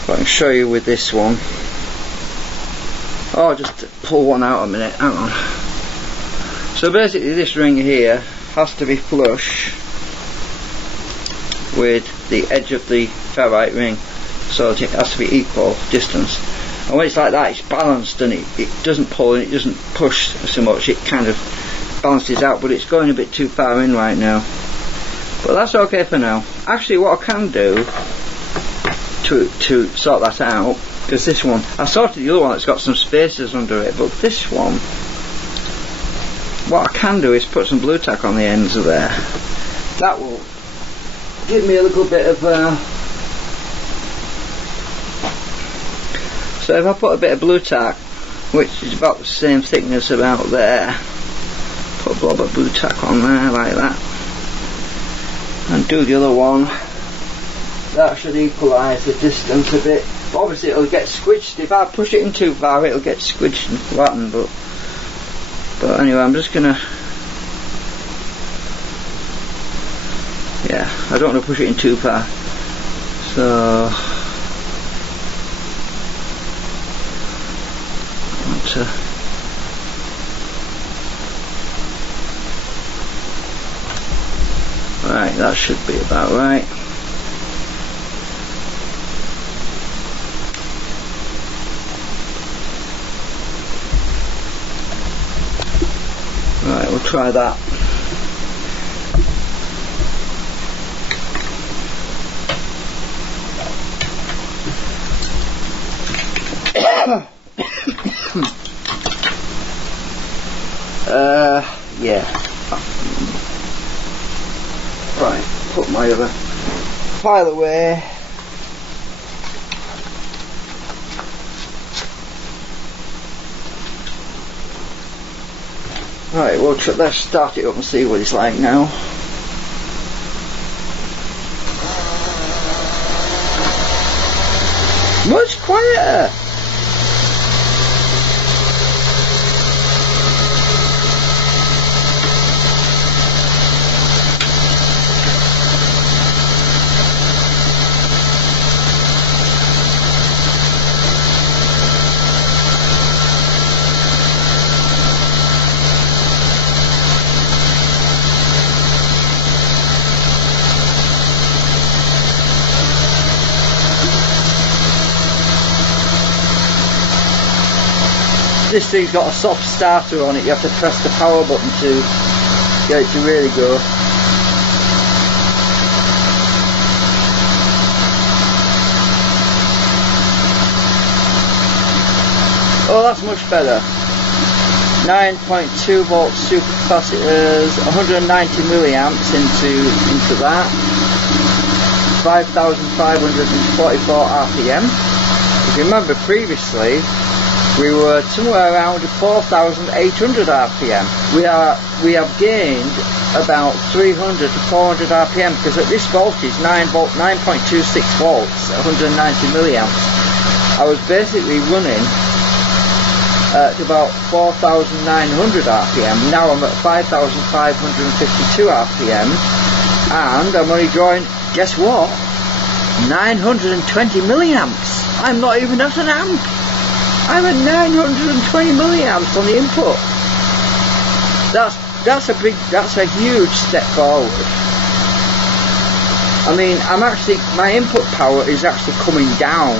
if I can show you with this one. Oh, just pull one out a minute, hang on. So basically this ring here has to be flush with the edge of the ferrite ring, so it has to be equal distance. And when it's like that, it's balanced and it doesn't pull and it doesn't push so much. It kind of balances out, but it's going a bit too far in right now. But that's okay for now. Actually, what I can do to sort that out, because this one, I sorted the other one that's got some spaces under it, but this one, what I can do is put some blue tack on the ends of there. That will give me a little bit of so if I put a bit of blue tack, which is about the same thickness about there, put a blob of blue tack on there like that, and do the other one, that should equalise the distance a bit. But obviously it'll get squidged. If I push it in too far, it'll get squidged and flattened, but anyway, I'm just gonna, yeah, I don't want to push it in too far, so right, that should be about right. Right, we'll try that. Yeah. Right, put my other file away. Right, well, let's start it up and see what it's like now. Much quieter. This thing's got a soft starter on it, you have to press the power button to get it to really go. Oh, that's much better. 9.2 volt supercapacitors, 190 milliamps into that. 5,544 RPM. If you remember previously, we were somewhere around 4,800 RPM. We have gained about 300 to 400 RPM because at this voltage, 9.26 volts, 190 milliamps, I was basically running at about 4,900 RPM. Now I'm at 5,552 RPM, and I'm only drawing, guess what? 920 milliamps. I'm not even at an amp. I'm at 920 milliamps on the input. That's a huge step forward. I mean, my input power is actually coming down,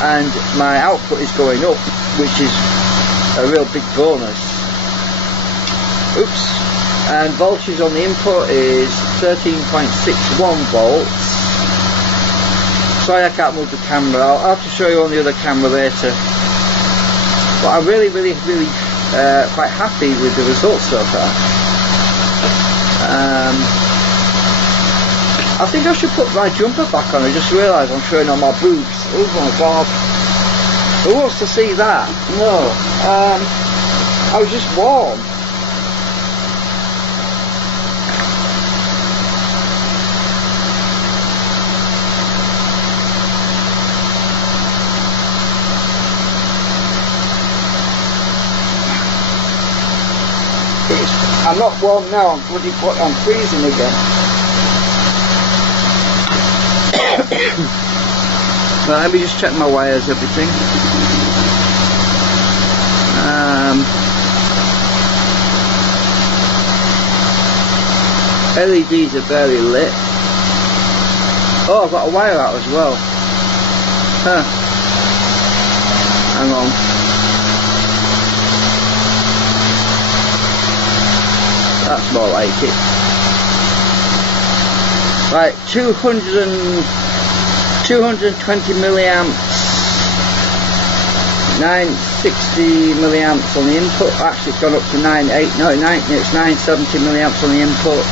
and my output is going up, which is a real big bonus. Oops. And voltage on the input is 13.61 volts. Sorry I can't move the camera. I'll have to show you on the other camera later. But I'm really quite happy with the results so far. I think I should put my jumper back on. I just realised I'm showing on my boobs. Oh my god. Who wants to see that? No. I was just warm. I'm not warm now, I'm freezing again. Well, let me just check my wires, everything. LEDs are barely lit. Oh, I've got a wire out as well. Huh. Hang on. That's more like it. Right, 220 milliamps, 960 milliamps on the input. Actually, it's gone up to 970 milliamps on the input.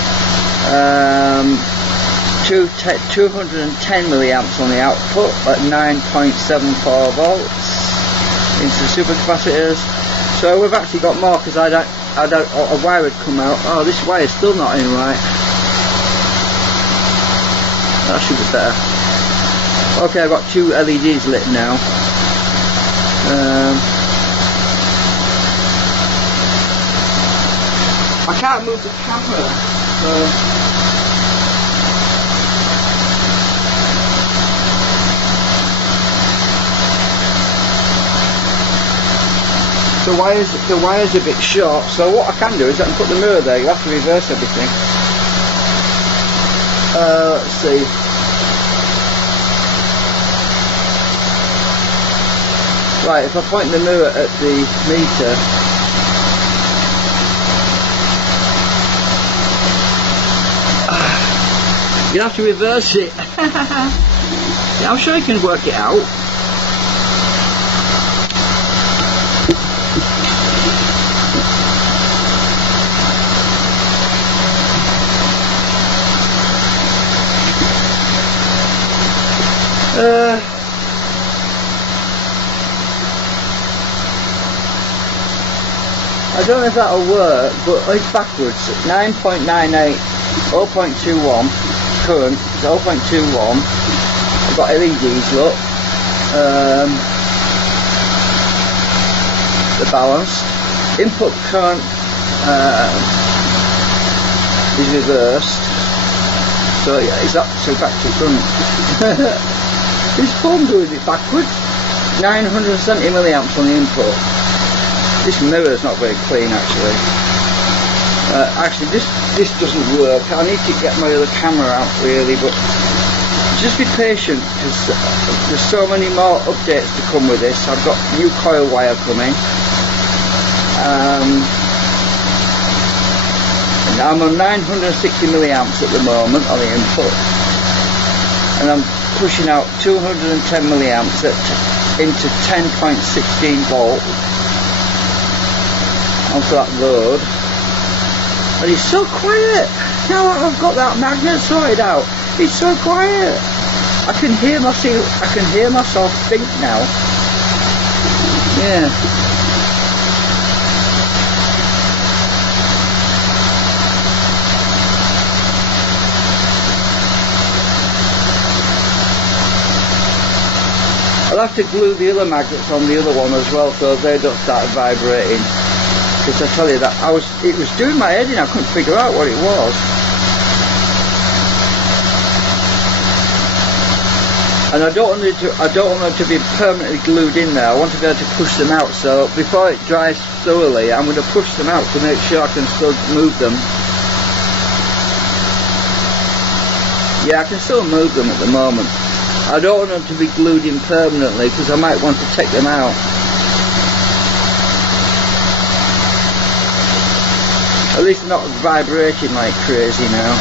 210 milliamps on the output at 9.74 volts into the supercapacitors. So we've actually got more because a wire had come out. Oh, this wire is still not in right. That should be better. Okay, I've got two LEDs lit now. I can't move the camera. The wire's a bit short, so what I can do is I can put the mirror there. You have to reverse everything. Let's see. Right, if I point the mirror at the meter, you have to reverse it. Yeah, I'm sure you can work it out. I I don't know if that'll work, but it's backwards. 9.98, 0.21 current, 0.21. I've got LEDs, look. The balanced. Input current is reversed. So yeah, it's actually back to front. This phone doing it backwards. 970 milliamps on the input. This mirror's not very clean actually. Actually this doesn't work. I need to get my other camera out really, but just be patient because there's so many more updates to come with this. I've got new coil wire coming. I'm on 960 milliamps at the moment on the input, and I'm pushing out 210 milliamps into 10.16 volt onto that load, and it's so quiet now that I've got that magnet sorted out. It's so quiet. I can hear myself think now. Yeah. I'll have to glue the other magnets on the other one as well so they don't start vibrating. Because I tell you that it was doing my head in, I couldn't figure out what it was. And I don't want them to be permanently glued in there. I want to be able to push them out. So before it dries thoroughly, I'm going to push them out to make sure I can still move them. Yeah, I can still move them at the moment. I don't want them to be glued in permanently because I might want to take them out. At least not vibrating like crazy now.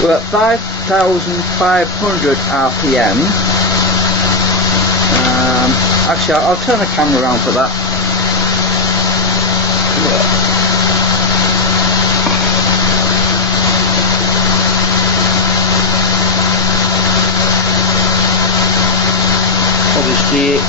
We're at 5,500 RPM. Actually, I'll turn the camera around for that. Obviously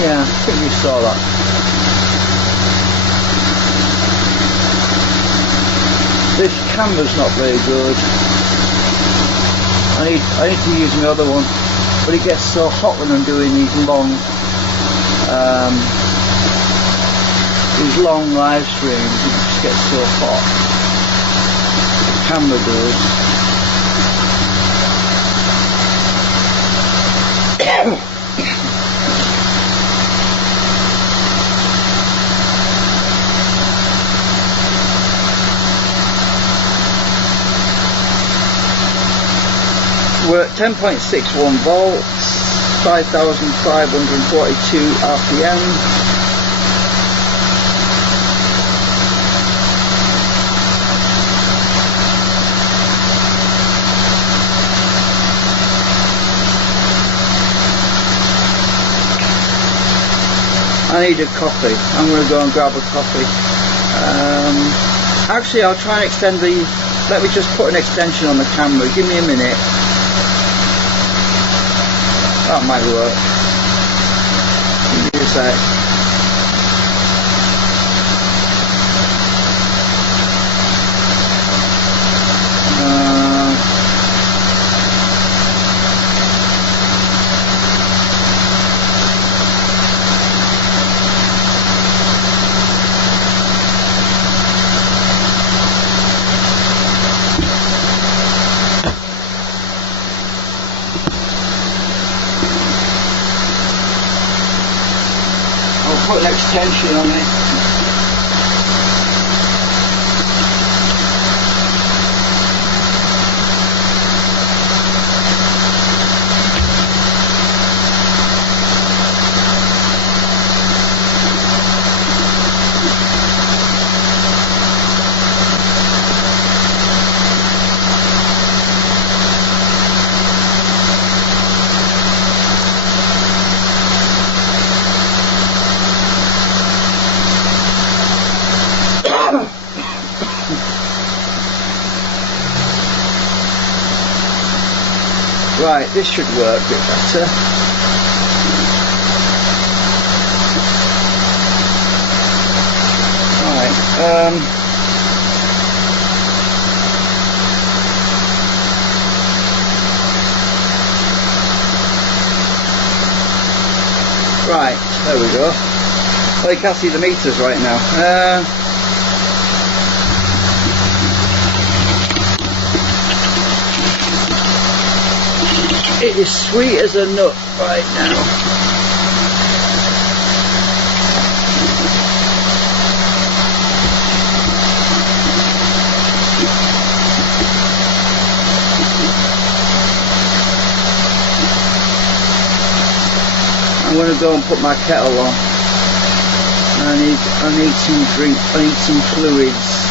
yeah, I think we saw that. This camera's not very good. I need to use my other one, but it gets so hot when I'm doing these long live streams. It just gets so hot. The camera does. We're at 10.61 volts, 5,542 RPM. I need a coffee. I'm going to go and grab a coffee. Actually, I'll try and extend let me just put an extension on the camera. Give me a minute. That might work. Give me a sec. Put an extension on it. Right, this should work a bit better. Right, right, there we go. Well, you can't see the meters right now. It is sweet as a nut right now. I'm going to go and put my kettle on. I need some drink. I need some fluids.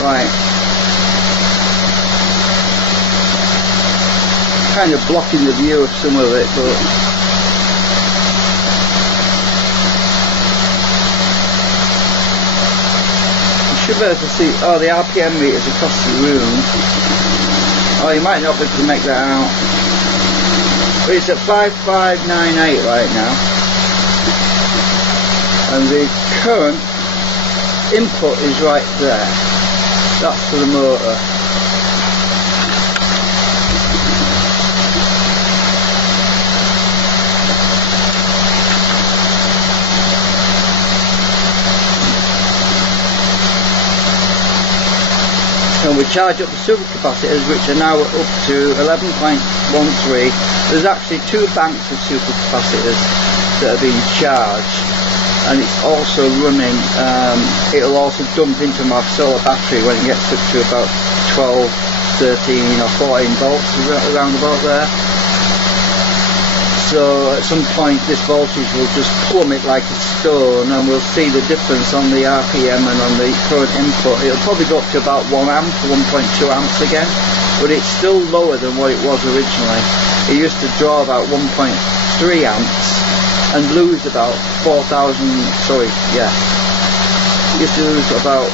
Right. Kind of blocking the view of some of it, but you should be able to see. Oh, the RPM meters across the room. Oh, you might not be able to make that out. But it's at 5598 right now. And the current input is right there. That's for the motor. And we charge up the supercapacitors, which are now up to 11.13. There's actually 2 banks of supercapacitors that are being charged, and it's also running. It'll also dump into my solar battery when it gets up to about 12, 13 or 14 volts, around about there. So at some point this voltage will just plummet like a stone, and we'll see the difference on the RPM and on the current input. It'll probably go up to about 1 amp, 1.2 amps again, but it's still lower than what it was originally. It used to draw about 1.3 amps and lose about 4,000, it used to lose about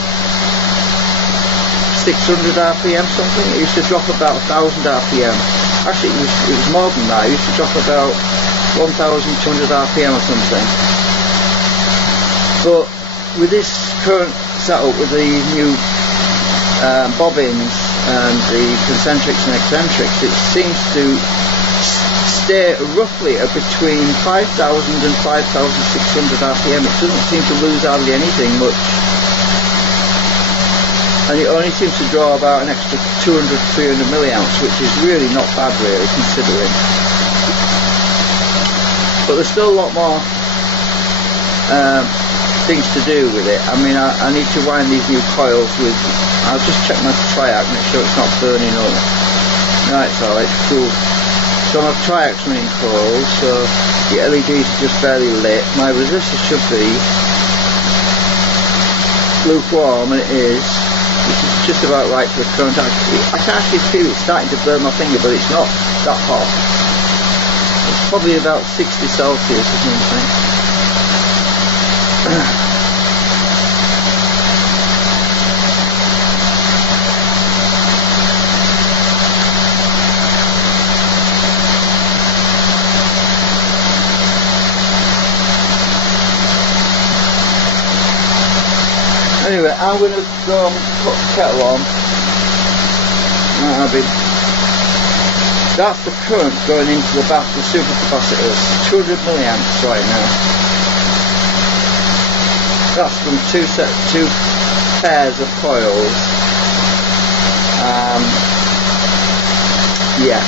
600 RPM something. It used to drop about 1,000 RPM. Actually, it was more than that. It used to drop about 1,200 RPM or something. But with this current setup, with the new bobbins and the concentrics and excentrics, it seems to stay roughly at between 5,000 and 5,600 RPM. It doesn't seem to lose hardly anything much. And it only seems to draw about an extra 200-300 milliamps, which is really not bad, really, considering. But there's still a lot more things to do with it. I mean, I need to wind these new coils with. I'll just check my triac, make sure it's not burning up. No, it's alright, cool. So my triac's running cold, so the LEDs are just barely lit. My resistor should be lukewarm, and it is. Which is just about right for the current. I can actually feel it starting to burn my finger, but it's not that hot. It's probably about 60 Celsius or something. Anyway, I'm going to go and put the kettle on. That's the current going into the back of the supercapacitors, 200 milliamps right now. That's from two pairs of coils. Yeah.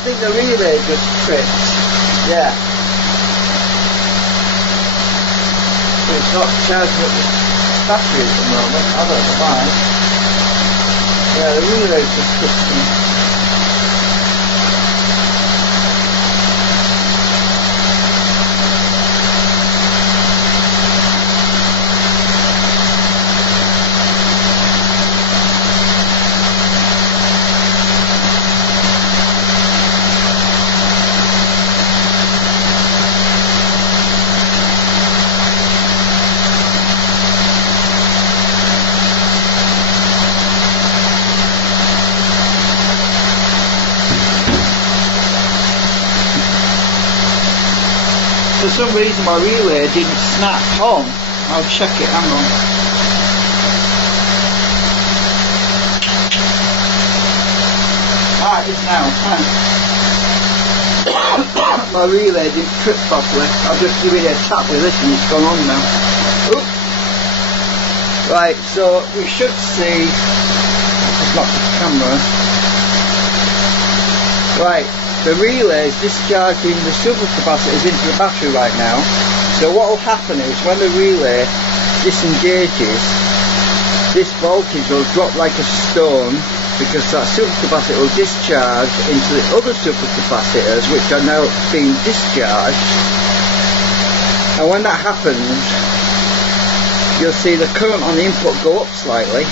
think the relay just tripped. Yeah. So it's not charging up the battery at the moment. I don't know why. Yeah, the relay just tripped me. For some reason my relay didn't snap on. I'll check it, hang on. Ah, it is now, my relay didn't trip properly. I'll just give it a tap with this and it's gone on now. Oop. Right, so we should see, I've got the camera. Right. The relay is discharging the supercapacitors into the battery right now. So what will happen is when the relay disengages, this voltage will drop like a stone because that supercapacitor will discharge into the other supercapacitors which are now being discharged. And when that happens, you'll see the current on the input go up slightly.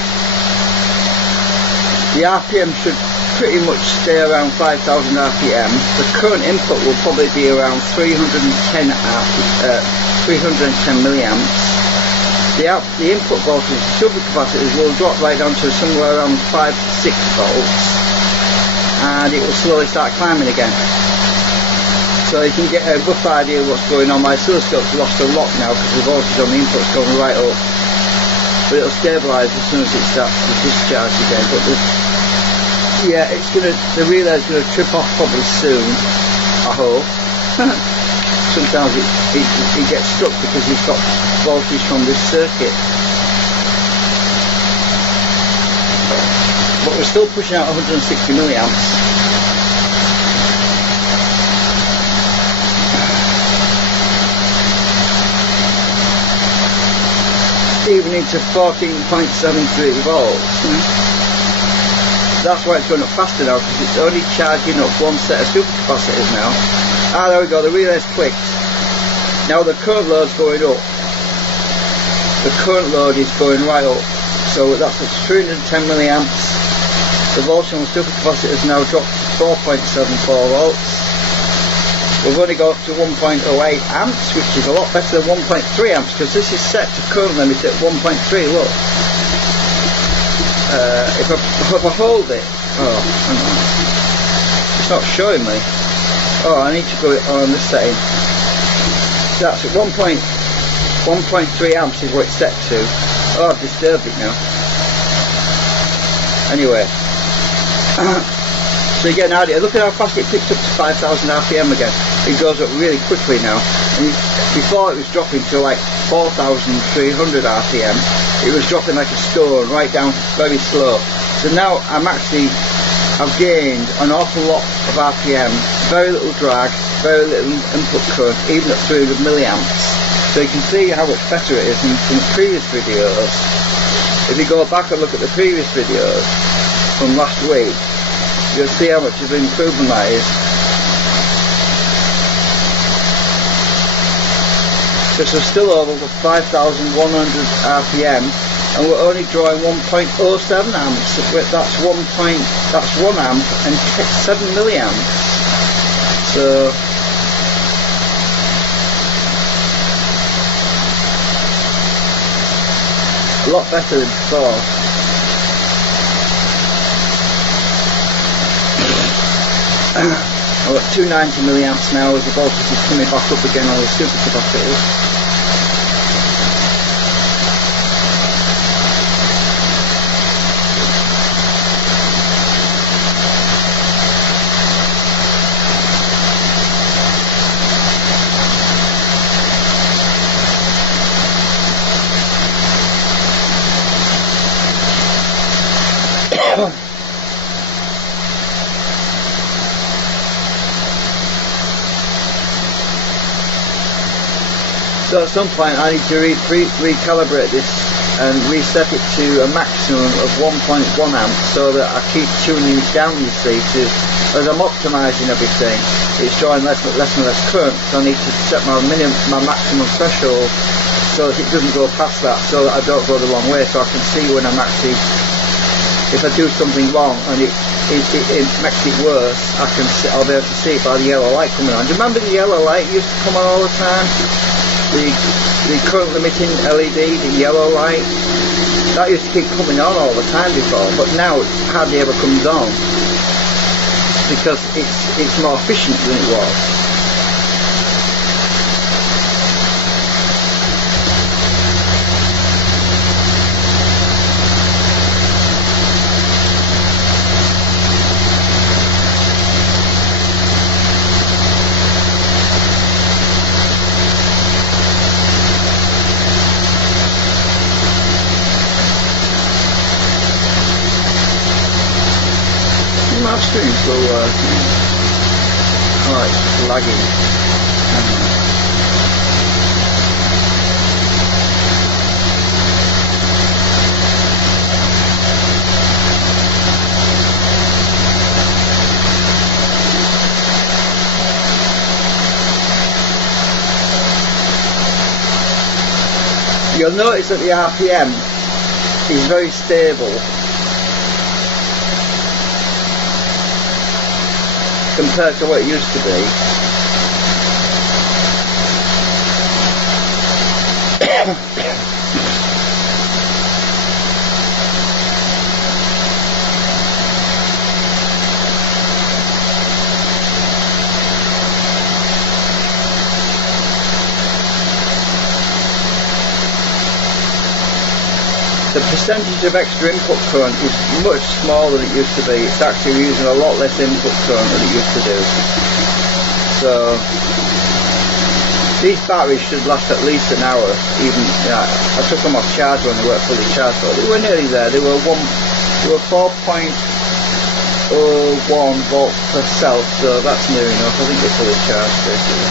The RPM should pretty much stay around 5,000 RPM. The current input will probably be around 310 milliamps. The input voltage of supercapacitors will drop right down to somewhere around 5 to 6 volts, and it will slowly start climbing again. So you can get a rough idea of what's going on. My oscilloscope's lost a lot now because the voltage on the input's going right up, but it'll stabilise as soon as it starts to discharge again. But yeah, the relay's gonna trip off probably soon, I hope. Sometimes it gets stuck because it's got voltage from this circuit. But we're still pushing out 160 milliamps. Even into 14.73 volts. That's why it's going up faster now, because it's only charging up one set of supercapacitors now. Ah, there we go, the relay's clicked. Now the current load's going up. The current load is going right up. So that's at 310 milliamps. The voltage on the supercapacitors now dropped to 4.74 volts. We've only got up to 1.08 amps, which is a lot better than 1.3 amps, because this is set to current limit at 1.3, look. If I hold it, oh, hang on. It's not showing me. Oh, I need to go on this setting. That's at 1.3 amps is what it's set to. Oh, I've disturbed it now. Anyway, so you get an idea. Look at how fast it picks up to 5,000 RPM again. It goes up really quickly now. And before it was dropping to like 4,300 RPM. It was dropping like a stone, right down, very slow. So now I've gained an awful lot of RPM, very little drag, very little input current, even at 300 milliamps. So you can see how much better it is than from the previous videos. If you go back and look at the previous videos from last week, you'll see how much of an improvement that is. Because we're still over 5,100 RPM and we're only drawing 1.07 amps. That's 1 amp and 7 milliamps. So a lot better than before. I've got 290 milliamps now as the voltage is coming back up again on the supercapacitors. So at some point I need to recalibrate this and reset it to a maximum of 1.1 amps so that I keep tuning it down, you see, to, as I'm optimising everything, it's drawing less and less current, so I need to set my maximum threshold so that it doesn't go past that, so that I don't go the wrong way, so I can see when I'm actually, if I do something wrong and it makes it worse, I'll be able to see it by the yellow light coming on. Do you remember the yellow light used to come on all the time? The current limiting LED, the yellow light, that used to keep coming on all the time before, but now it hardly ever comes on because it's more efficient than it was. My screen's still working. Oh, it's lagging. You'll notice that the RPM is very stable compared to what it used to be. The percentage of extra input current is much smaller than it used to be. It's actually using a lot less input current than it used to do. So these batteries should last at least an hour. Even I took them off charge when they weren't fully charged, but they were nearly there. They were 4.01 volts per cell, so that's near enough. I think they're fully charged basically.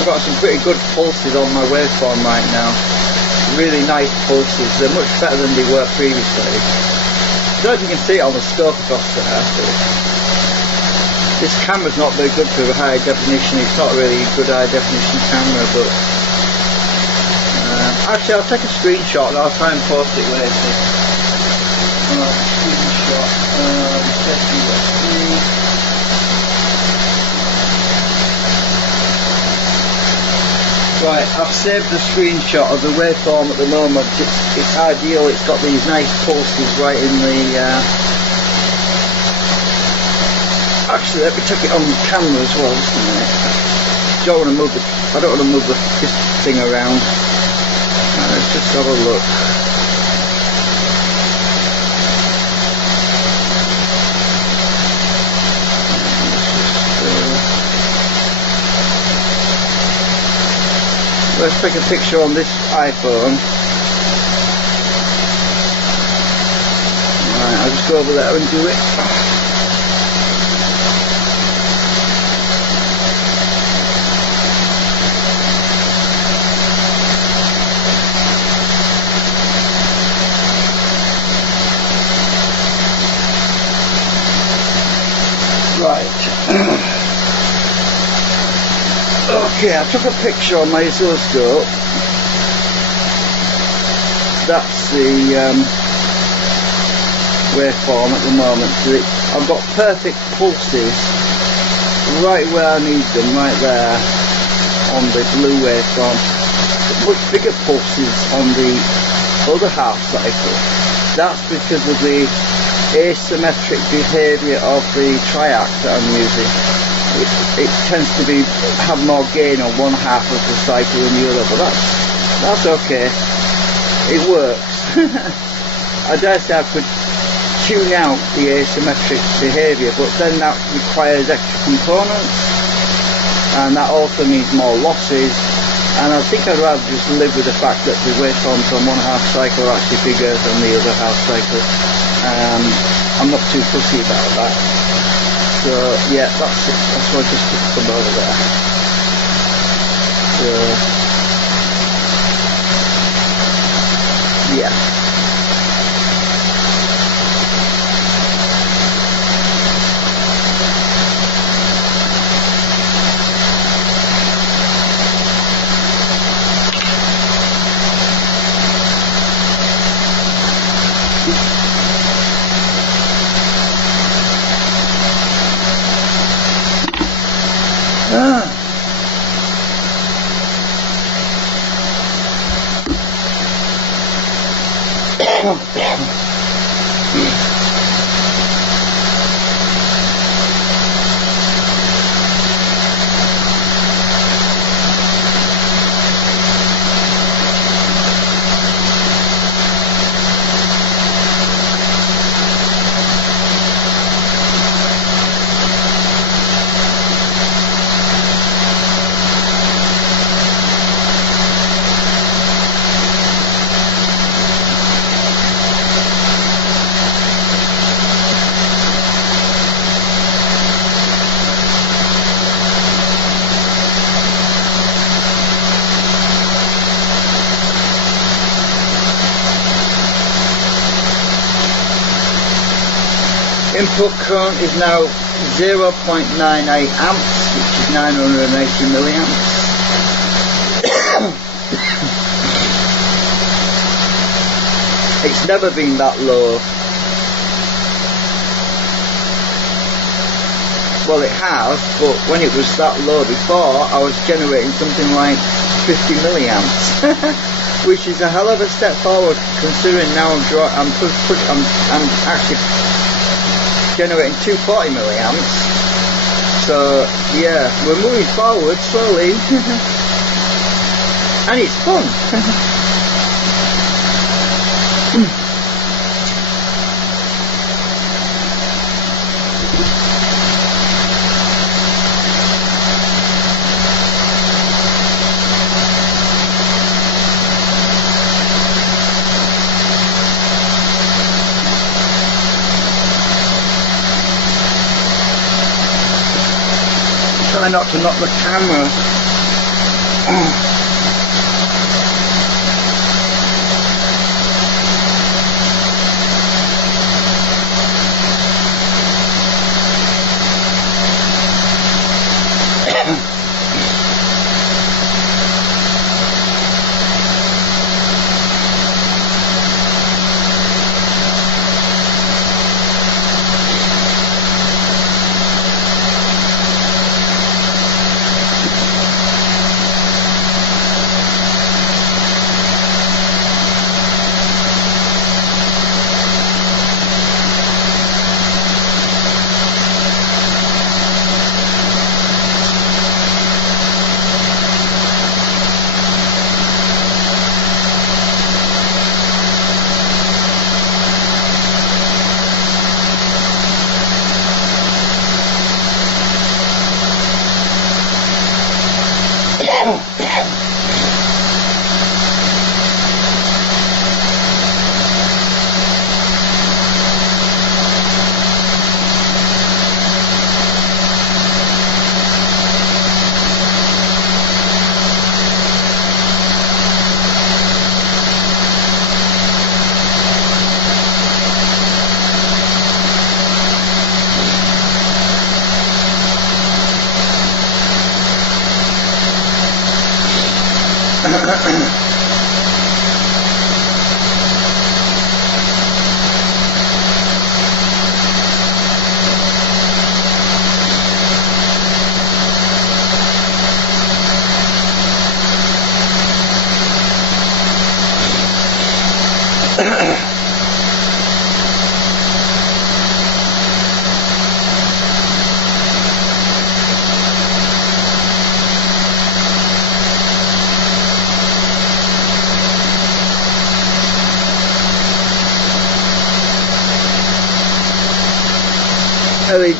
I've got some pretty good pulses on my waveform right now. Really nice pulses. They're much better than they were previously. I don't know if you can see it on the scope across there. This camera's not very good for high definition. It's not really a good high definition camera, but actually I'll take a screenshot and I'll try and post it later. Screenshot. Right, I've saved the screenshot of the waveform at the moment. It's ideal, it's got these nice pulses right in the... Actually, let me check it on camera as well, just a minute. I don't want to move this thing around. Let's just have a look. Let's take a picture on this iPhone. Right, I'll just go over there and do it. Right. Okay, I took a picture on my oscilloscope. That's the waveform at the moment. So I've got perfect pulses right where I need them, right there on the blue waveform. Much bigger pulses on the other half cycle. That's because of the asymmetric behaviour of the triac that I'm using. It tends to have more gain on one half of the cycle than the other, but that's okay. it works. I dare say I could tune out the asymmetric behaviour, but then that requires extra components, and that also means more losses, and I think I'd rather just live with the fact that the waveforms on one half cycle are actually bigger than the other half cycle. I'm not too fussy about that. So yeah, that's it. That's why I just took them over there. So yeah. Input current is now 0.98 amps, which is 980 milliamps. It's never been that low. Well, it has, but when it was that low before, I was generating something like 50 milliamps, which is a hell of a step forward considering now I'm actually generating 240 milliamps. So yeah, we're moving forward slowly, and it's fun. Try not to knock the camera.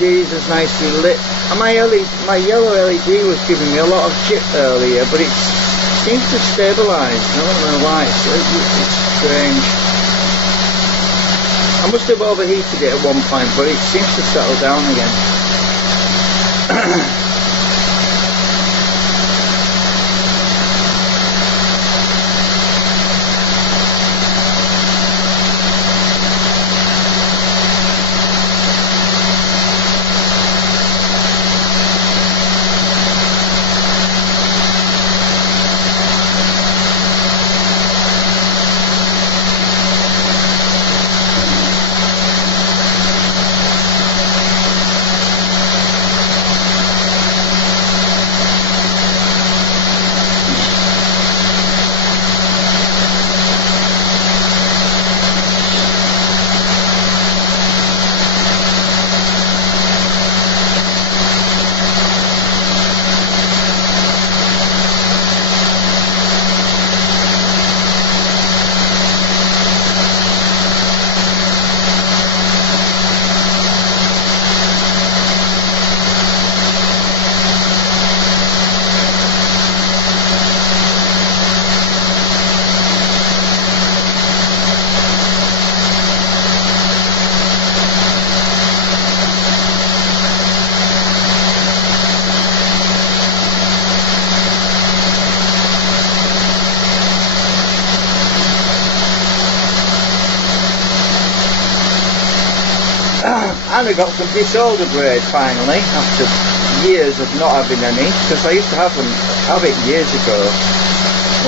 LEDs is nicely lit. And my yellow LED was giving me a lot of chip earlier, but it seems to stabilise. I don't know why. It's strange. I must have overheated it at one point, but it seems to settle down again. And I got some desolder braid finally, after years of not having any, because I used to have it years ago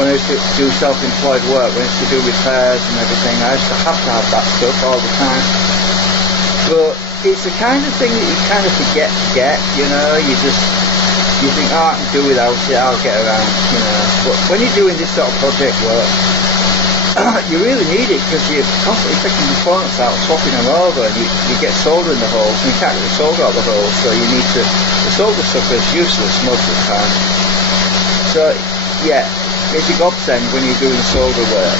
when I used to do self-employed work, when I used to do repairs and everything. I used to have that stuff all the time. But it's the kind of thing that you kind of forget to get, you know. You think, oh, I can do without it, I'll get around, you know. But when you're doing this sort of project work, you really need it, because you're constantly taking components out, swapping them over, and you get solder in the holes, and you can't get the solder out of the holes, so you need to. The solder stuff is useless most of the time. So yeah, it's a godsend when you're doing solder work.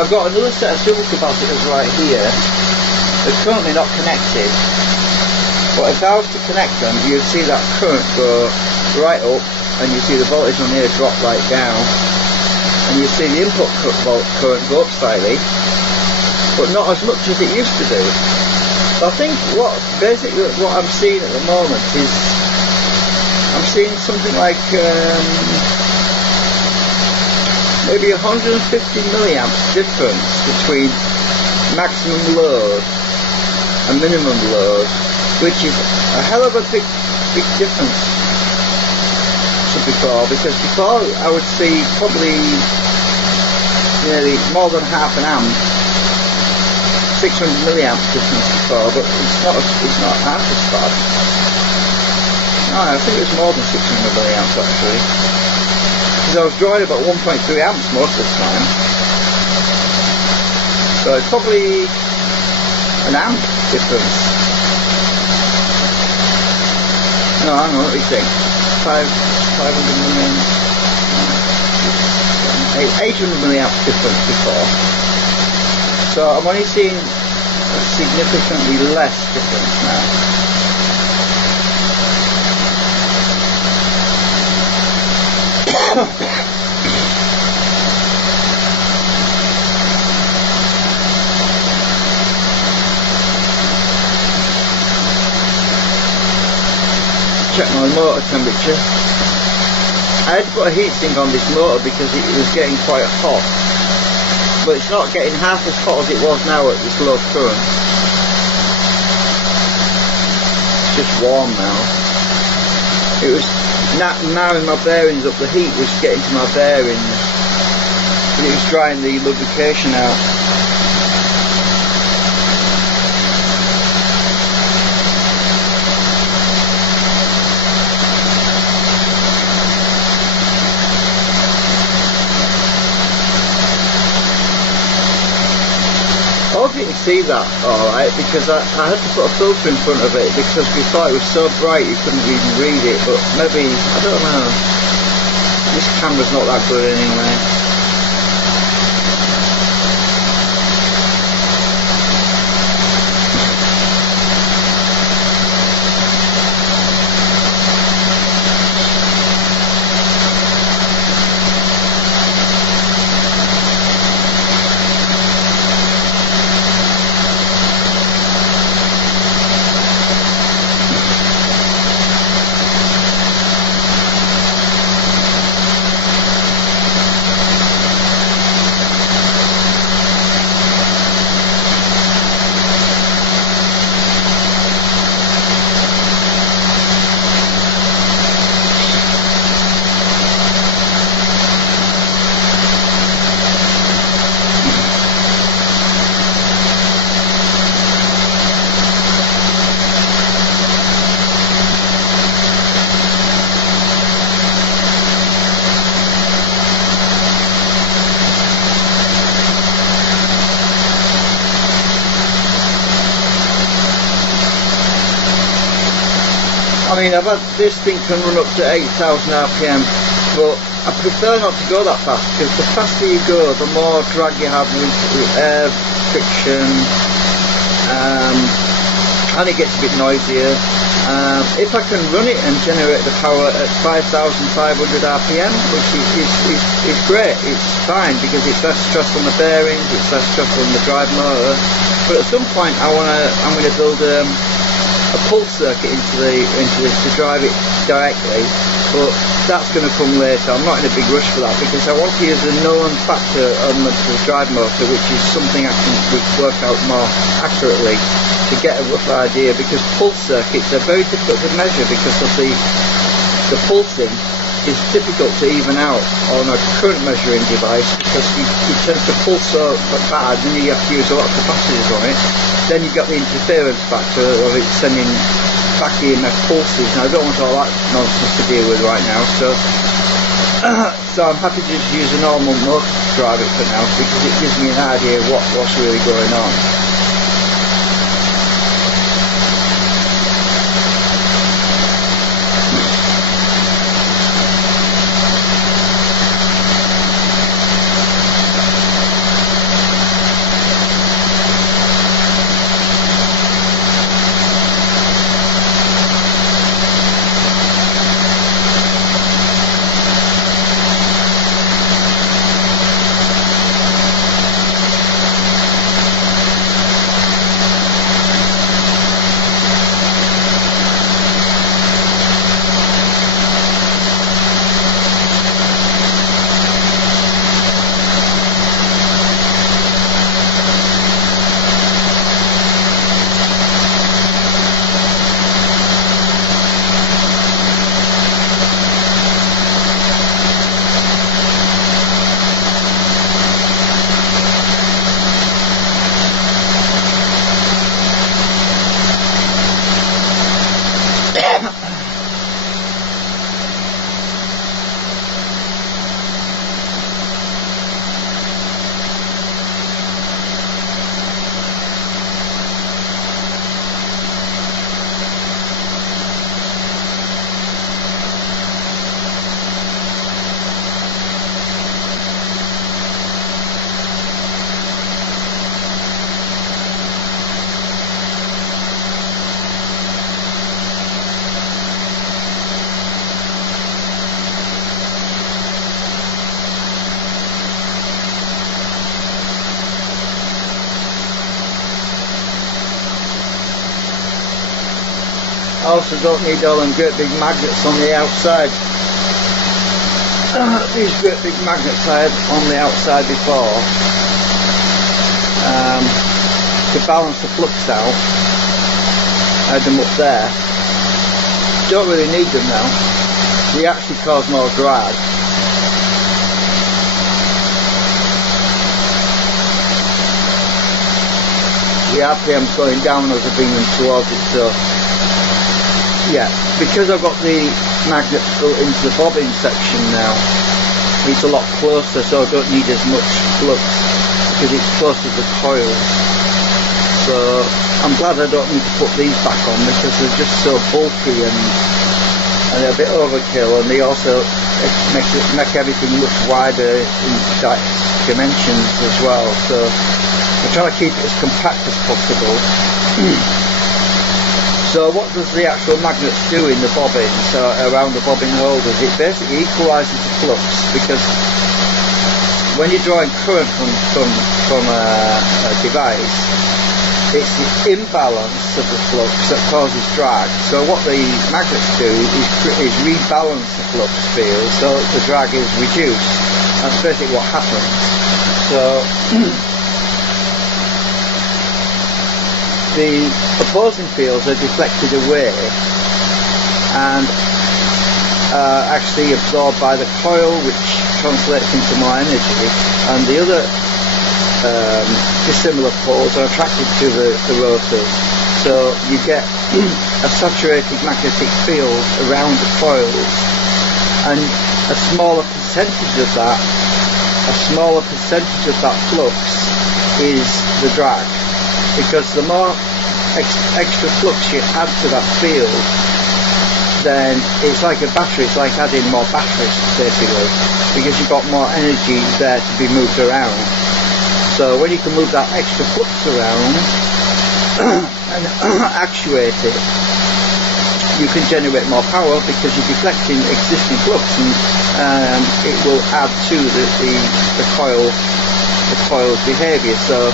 I've got another set of swivel capacitors right here. They're currently not connected. But if I was to connect them, you'd see that current go right up, and you see the voltage on here drop right down, and you see the input current go up slightly, but not as much as it used to do. So I think what I'm seeing at the moment is I'm seeing something like maybe 150 milliamps difference between maximum load and minimum load, which is a hell of a big difference to before, because before I would see probably nearly more than half an amp, 600 milliamps difference before, but it's not half as bad. No, I think it was more than 600 milliamps actually, because I was drawing about 1.3 amps most of the time, so it's probably an amp difference. No, I don't know, what do you think? 500 milliamps, 800 milliamps difference before. So I'm only seeing a significantly less difference now. Check my motor temperature. I had to put a heatsink on this motor because it was getting quite hot, but it's not getting half as hot as it was now at this low current. It's just warm now. It was narrowing my bearings up, the heat was getting to my bearings, but it was drying the lubrication out. I hope you can see that alright, because I had to put a filter in front of it because before it was so bright you couldn't even read it, but maybe, I don't know, this camera's not that good anyway. mean, I've had this thing can run up to 8,000 RPM, but I prefer not to go that fast, because the faster you go, the more drag you have with air friction, and it gets a bit noisier. If I can run it and generate the power at 5,500 RPM, which is great, it's fine, because it's less stress on the bearings, it's less stress on the drive motor. But at some point I'm going to build a pulse circuit into this to drive it directly, but that's going to come later. I'm not in a big rush for that, because I want to use a known factor on the drive motor, which is something I can work out more accurately to get a rough idea, because pulse circuits are very difficult to measure because of the pulsing is difficult to even out on a current measuring device, because it tends to pulse so bad, and you have to use a lot of capacitors on it. Then you've got the interference factor of it sending back EMF pulses, and I don't want all that nonsense to deal with right now, so I'm happy to just use a normal motor to drive it for now, because it gives me an idea of what's really going on. I also don't need all them great big magnets on the outside. These great big magnets I had on the outside before to balance the flux out. I had them up there. Don't really need them now. They actually cause more drag. The RPM's going down as I bring them towards it, so yeah, because I've got the magnets built into the bobbin section now, it's a lot closer, so I don't need as much flux because it's close to the coils. So I'm glad I don't need to put these back on, because they're just so bulky and they're a bit overkill, and they also make everything much wider in dimensions as well. So I'm trying to keep it as compact as possible. So what does the actual magnets do in the bobbin, so around the bobbin holders? It basically equalises the flux, because when you're drawing current from a device, it's the imbalance of the flux that causes drag. So what the magnets do is rebalance the flux field so that the drag is reduced. That's basically what happens. So the opposing fields are deflected away and actually absorbed by the coil, which translates into more energy, and the other dissimilar poles are attracted to the rotors. So you get a saturated magnetic field around the coils, and a smaller percentage of that flux is the drag, because the more extra flux you add to that field, then it's like a battery. It's like adding more batteries, basically, because you've got more energy there to be moved around. So when you can move that extra flux around and actuate it, you can generate more power because you're deflecting existing flux, and it will add to the coil's behaviour. So,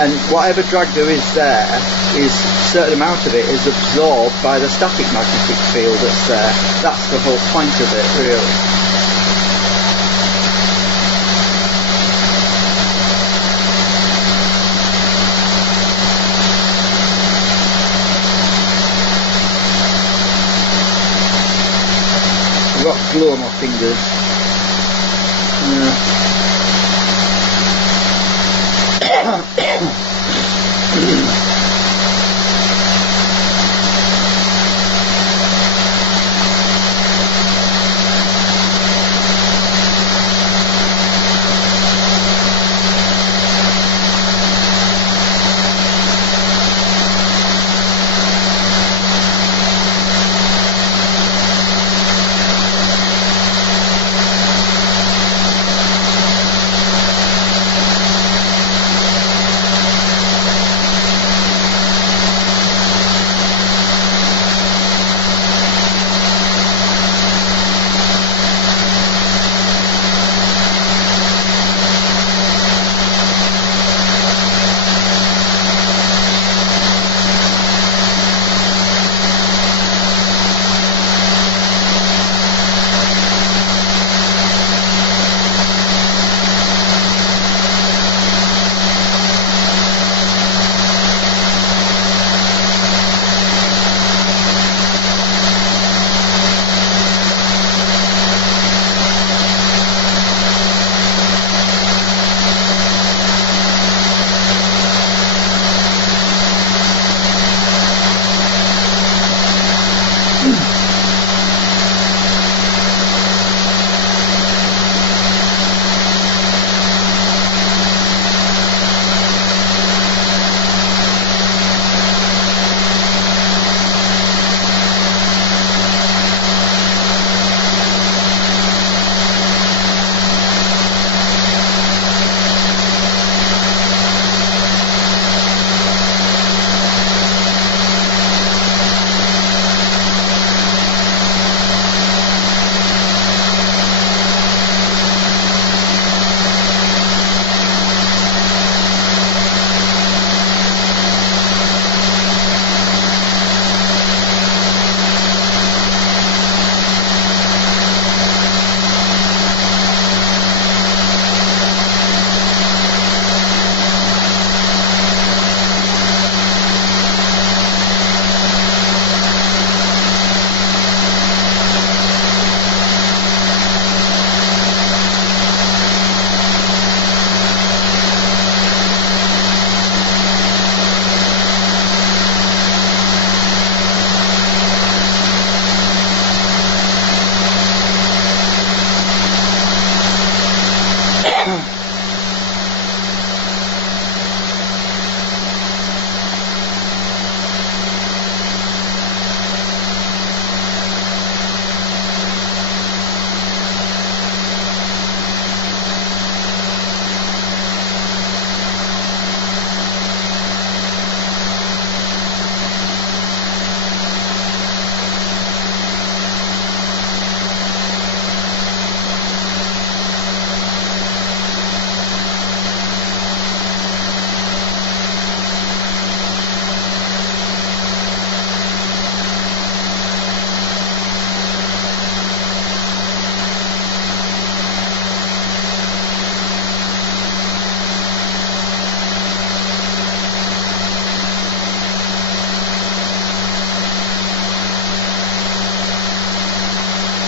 and whatever drag there is there, is a certain amount of it is absorbed by the static magnetic field that's there. That's the whole point of it, really. I've got glue on my fingers.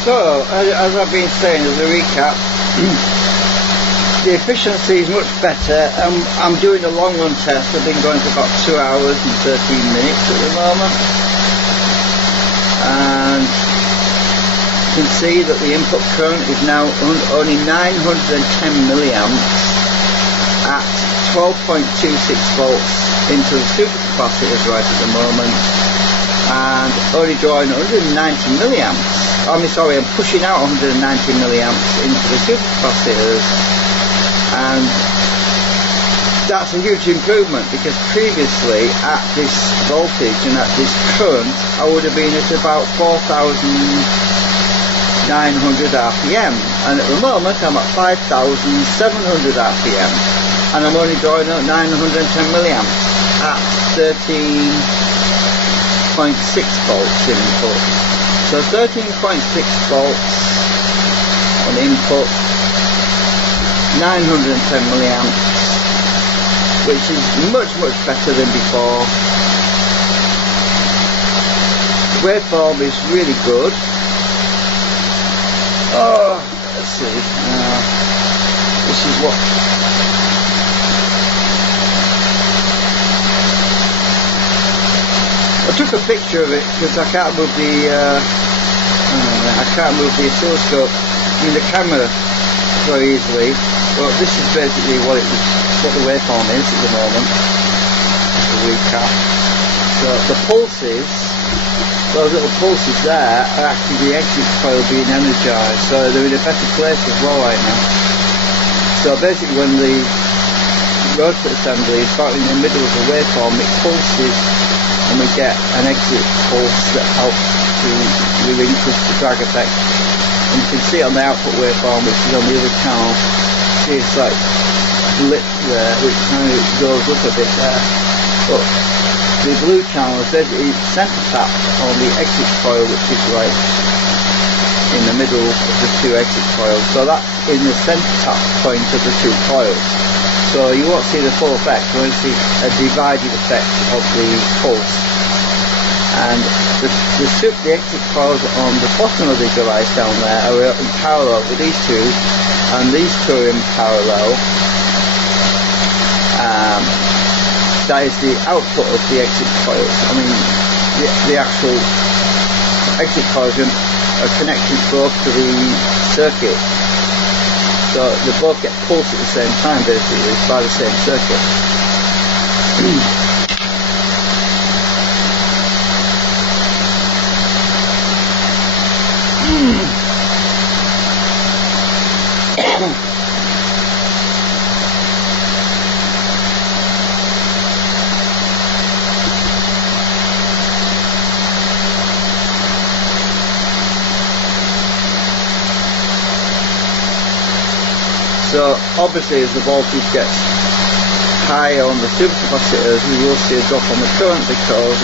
So, as I've been saying as a recap, the efficiency is much better. I'm doing a long run test. I've been going for about 2 hours and 13 minutes at the moment, and you can see that the input current is now only 910 milliamps at 12.26 volts into the supercapacitors right at the moment. and only drawing 190 milliamps. I'm pushing out 190 milliamps into the supercapacitors, and that's a huge improvement, because previously at this voltage and at this current I would have been at about 4,900 RPM, and at the moment I'm at 5,700 RPM, and I'm only drawing out 910 milliamps at 13.6 volts input. So 13.6 volts on input, 910 milliamps, which is much better than before. The waveform is really good. Oh, let's see. This is what. I took a picture of it because I can't move the oscilloscope, the camera very easily. But this is basically what the waveform is at the moment. Just a recap. So the pulses, those little pulses there, are actually the exit coil being energized, so they're in a better place as well right now. So basically when the rotor assembly is about in the middle of the waveform, it pulses and we get an exit pulse that helps to relinquish the drag effect. And you can see on the output waveform, which is on the other channel, see it's like lit there, which kind of goes up a bit there. But the blue channel is basically center tapped on the exit coil, which is right in the middle of the two exit coils. So that's in the center tap point of the two coils. So you won't see the full effect, you won't see a divided effect of the pulse. And the exit coils on the bottom of the device down there are in parallel with these two, and these two are in parallel. That is the output of the exit coils. The actual exit coils are connected both to the circuit. So they both get pulsed at the same time, basically, by the same circuit. So obviously as the voltage gets high on the supercapacitors, we will see a drop on the current because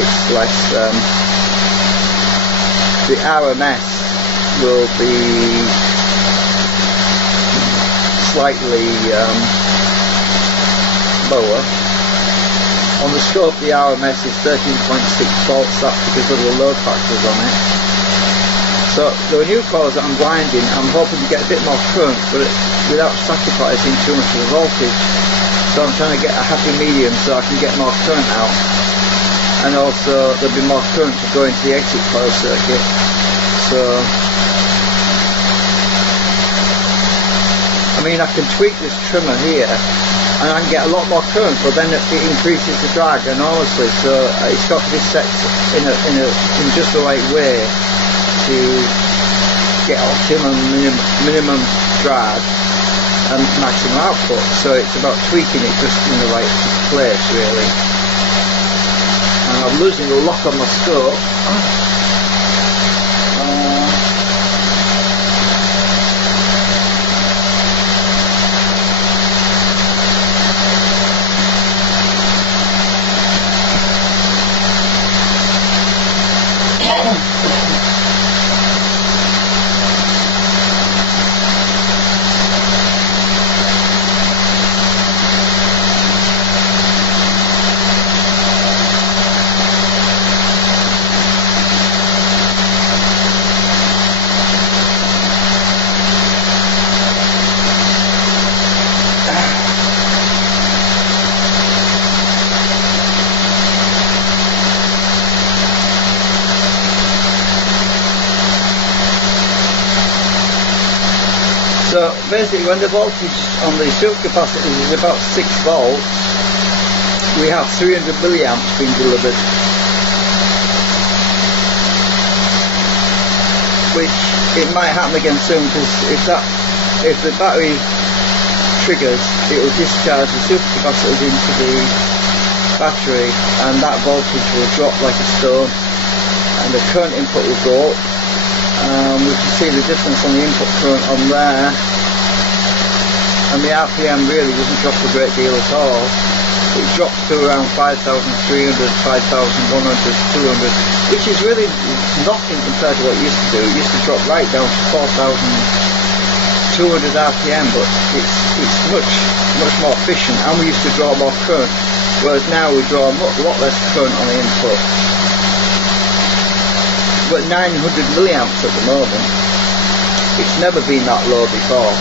it's less, the RMS will be slightly lower. On the scope the RMS is 13.6 volts, that's because of the load factors on it. So the new coils that I'm grinding, I'm hoping to get a bit more current, but without sacrificing too much of the voltage. So I'm trying to get a happy medium so I can get more current out, and also there'll be more current to go into the exit coil circuit. So I can tweak this trimmer here and I can get a lot more current, but then it increases the drag enormously. So it's got to be set in just the right way to get optimum minimum drag and maximum output. So it's about tweaking it just in the right place, really. And I'm losing the lock on my scope. So basically when the voltage on the supercapacitor is about 6 volts, we have 300 milliamps being delivered. which it might happen again soon, because if the battery triggers, it will discharge the supercapacitors into the battery, and that voltage will drop like a stone, and the current input will go up. We can see the difference on the input current on there, and the RPM really doesn't drop a great deal at all. It drops to around 5,300, 5,100, 200, which is really nothing compared to what it used to do. It used to drop right down to 4,200 RPM, but it's much more efficient, and we used to draw more current, whereas now we draw a lot less current on the input. We're at 900 milliamps at the moment. It's never been that low before.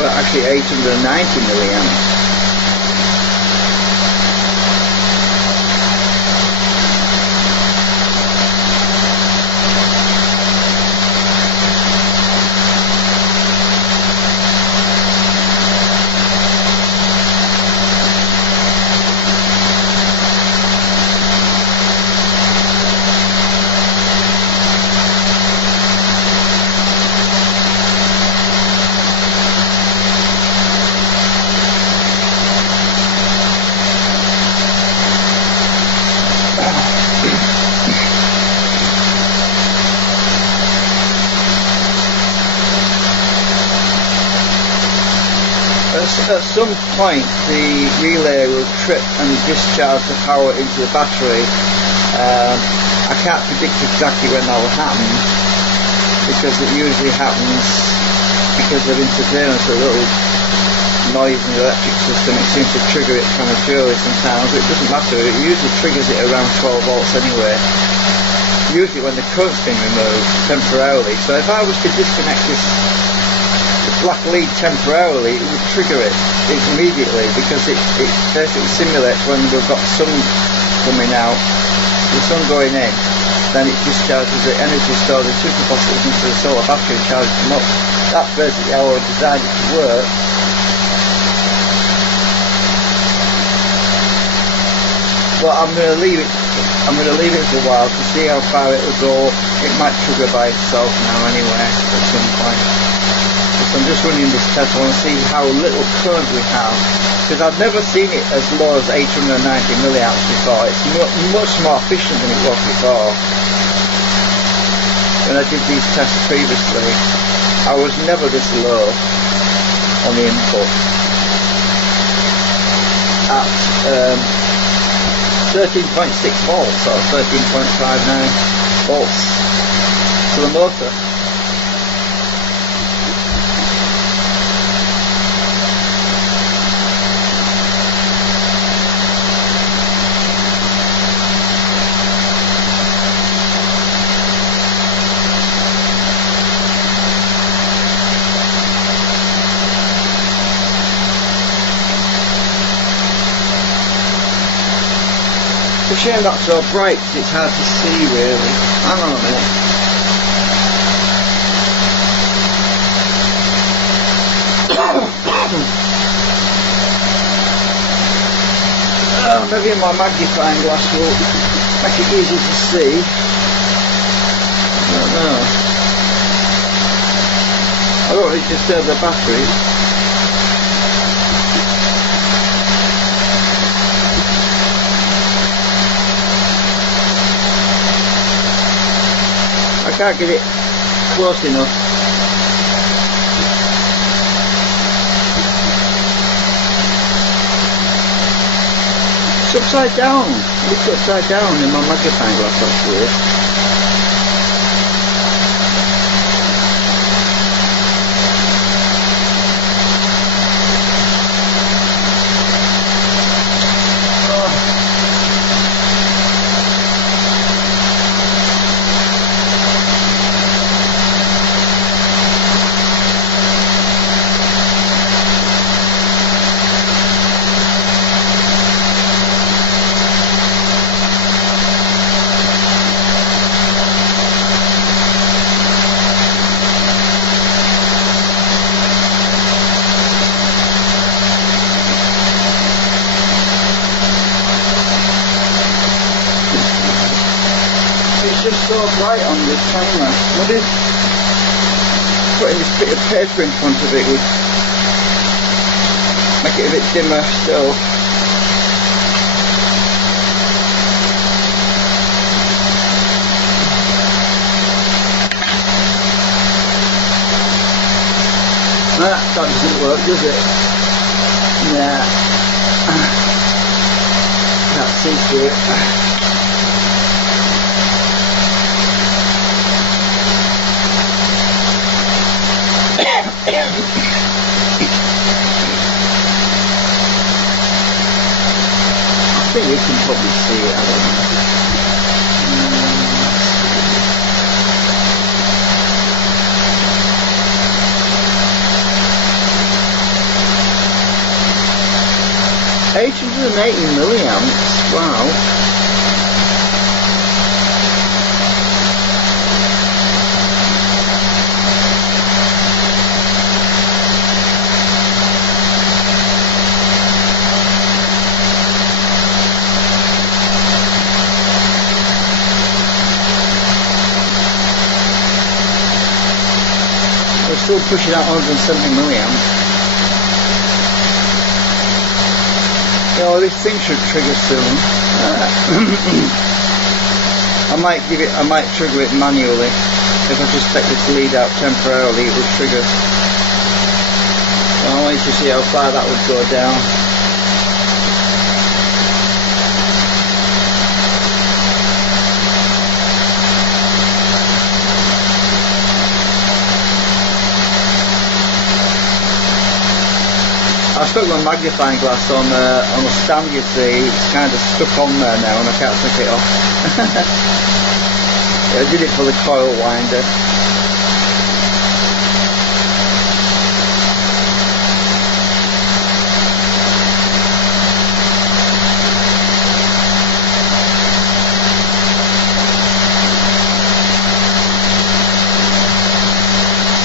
We're actually 890 milliamps. At some point the relay will trip and discharge the power into the battery. I can't predict exactly when that will happen, because it usually happens because of interference, a little noise in the electric system. It seems to trigger it prematurely sometimes, but it doesn't matter. It usually triggers it around 12 volts anyway, usually when the current's been removed temporarily. So if I was to disconnect this black lead temporarily, it would trigger it immediately, because it basically simulates when we've got sun coming out, the sun going in, then it discharges the energy stored in supercapacitors into the solar battery and charges them up. That's basically how I designed it to work. But I'm going to leave it for a while to see how far it will go. It might trigger by itself now anyway at some point. So I'm just running this test. I want to see how little current we have, because I've never seen it as low as 890 milliamps before. It's much more efficient than it was before. When I did these tests previously, I was never this low on the input. At 13.6 volts or 13.59 volts to the motor. It's a shame that's so bright, because it's hard to see really. Hang on a minute. Maybe my magnifying glass will make it easy to see. I don't know. I don't really disturb the battery. I can't get it close enough. It's upside down. It looks upside down in my magnifying glass, that's weird. It's just so bright on this timer. Maybe putting this bit of paper in front of it would make it a bit dimmer still. That doesn't work, does it? Yeah. Can't see through it. I think you can probably see it, I don't know. 880 milliamps, wow. We're still pushing out 170 milliamps. Oh, this thing should trigger soon. I might trigger it manually. If I just take this lead out temporarily, it will trigger. I want you to see how far that would go down. I stuck my magnifying glass on a stand, you see. It's kind of stuck on there now and I can't take it off. Yeah, I did it for the coil winder.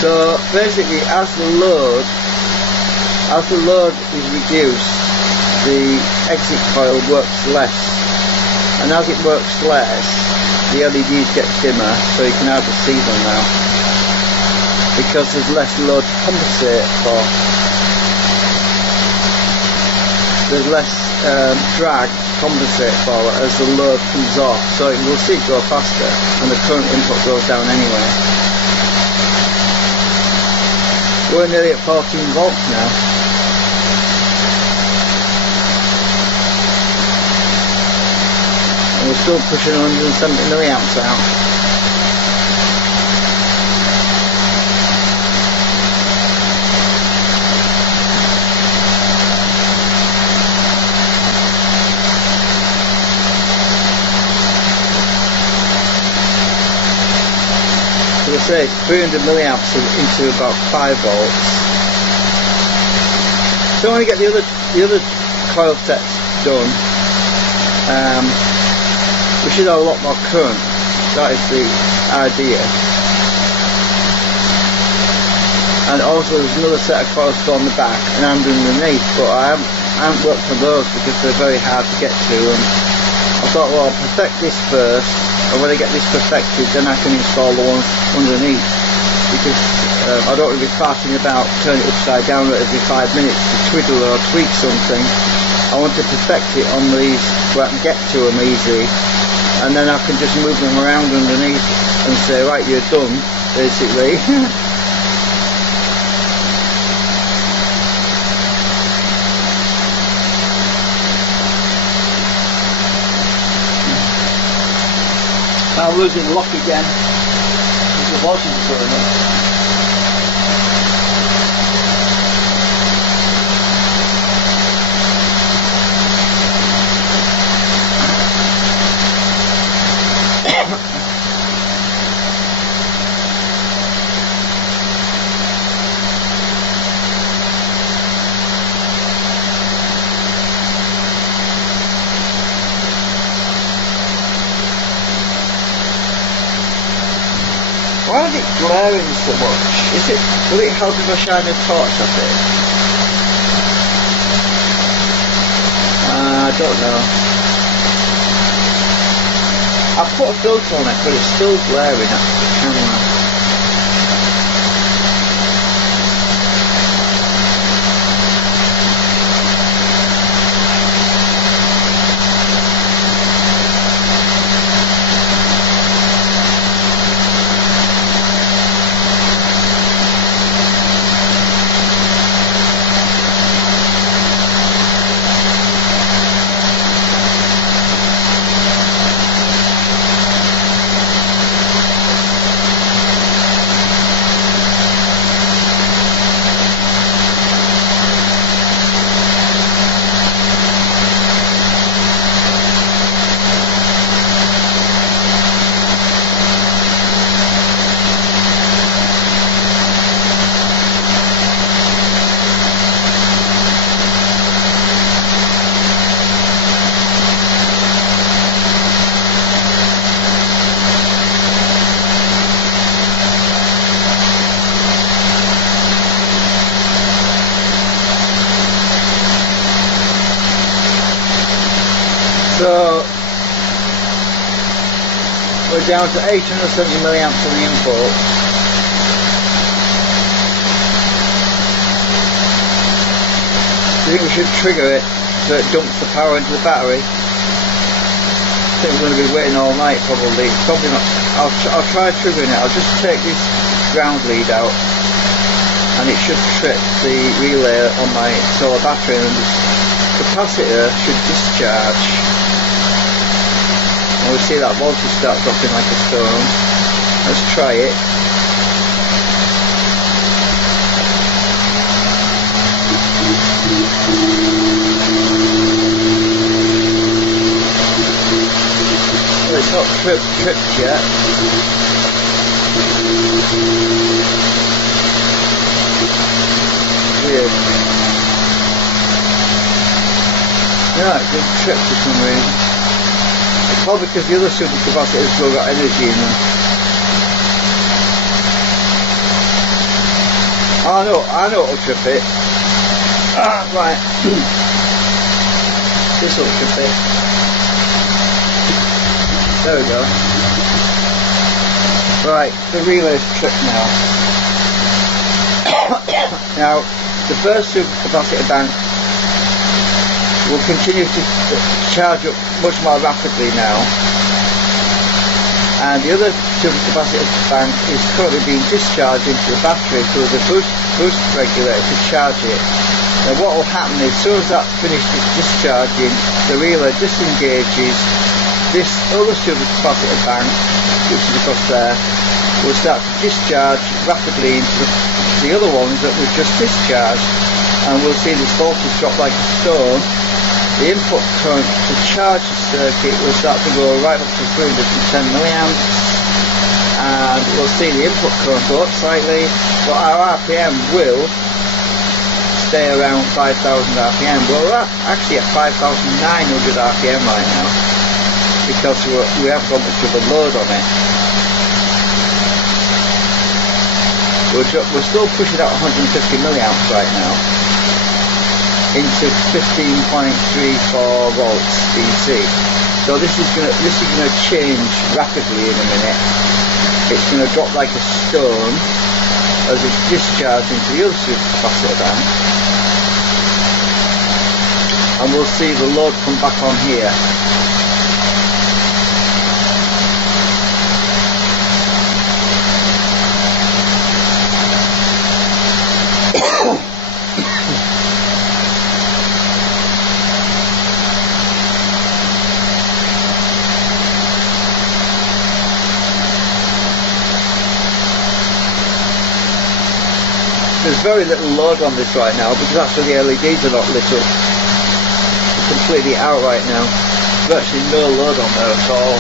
So basically, as the load is reduced, the exit coil works less, and as it works less, the LEDs get dimmer, so you can hardly see them now, because there's less load to compensate for. There's less drag to compensate for as the load comes off, so you will see it go faster, and the current input goes down anyway. We're nearly at 14 volts now. We're still pushing 170 milliamps out. As I say, it's 300 milliamps into about 5 volts. So when we get the other coil sets done, we should have a lot more current. That is the idea. And also there's another set of coils on the back and underneath, but I haven't worked on those because they're very hard to get to, and I thought, well, I'll perfect this first, and when I get this perfected then I can install the ones underneath, because I don't want to be farting about, turn it upside down every 5 minutes to twiddle or tweak something. I want to perfect it on these where I can get to them easy, and then I can just move them around underneath and say, right, you're done, basically. I'm losing lock again, because the voltage is going up. Why is it glaring so much? Will it help if I shine a torch at it? I don't know. I put a filter on it, but it's still glaring at the camera. So we're down to 870 milliamps on the input. Do you think we should trigger it so it dumps the power into the battery? I think we're going to be waiting all night probably. Probably not. I'll try triggering it. I'll just take this ground lead out and it should trip the relay on my solar battery and this capacitor should discharge. And we'll see that voltage start dropping like a stone. Let's try it. Well, it's not tripped yet. Weird. No, it didn't trip for some reason. Probably because the other supercapacitors still got energy in them. I know it'll trip it. Right. This will trip it. There we go. Right, the relay's tripped now. Now, the first supercapacitor bank will continue to charge up much more rapidly now, and the other supercapacitor bank is currently being discharged into the battery through the boost regulator to charge it. Now what will happen is, as soon as that's finished discharging, the relay disengages. This other supercapacitor bank, which is across there, will start to discharge rapidly into the other ones that we've just discharged, and we'll see this voltage drop like a stone. The input current to charge the circuit will start to go right up to 310 milliamps, and we'll see the input current go up slightly, but our RPM will stay around 5,000 RPM. Well, we're actually at 5,900 RPM right now, because we haven't got much of a load on it. We're still pushing out 150 milliamps right now into 15.34 volts DC. So this is going to change rapidly in a minute. It's going to drop like a stone as it's discharged into the other supercapacitor bank, and we'll see the load come back on here. There's very little load on this right now because that's where the LEDs are not lit up. It's completely out right now. There's actually no load on there at all.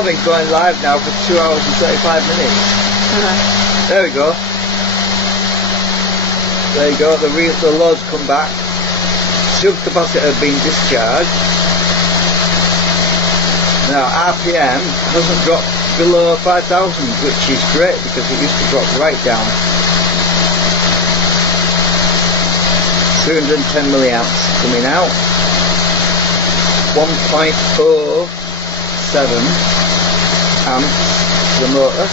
I've been going live now for 2 hours and 35 minutes. There we go. There you go, the load's come back. Sub capacitor being discharged. Now RPM hasn't dropped below 5,000, which is great because it used to drop right down. 210 milliamps coming out. 1.07 amps the motor.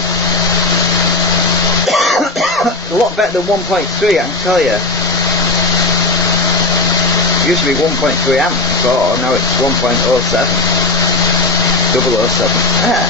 A lot better than 1.3, I can tell you. It used to be 1.3 amps before, now it's 1.07. 007. Yeah.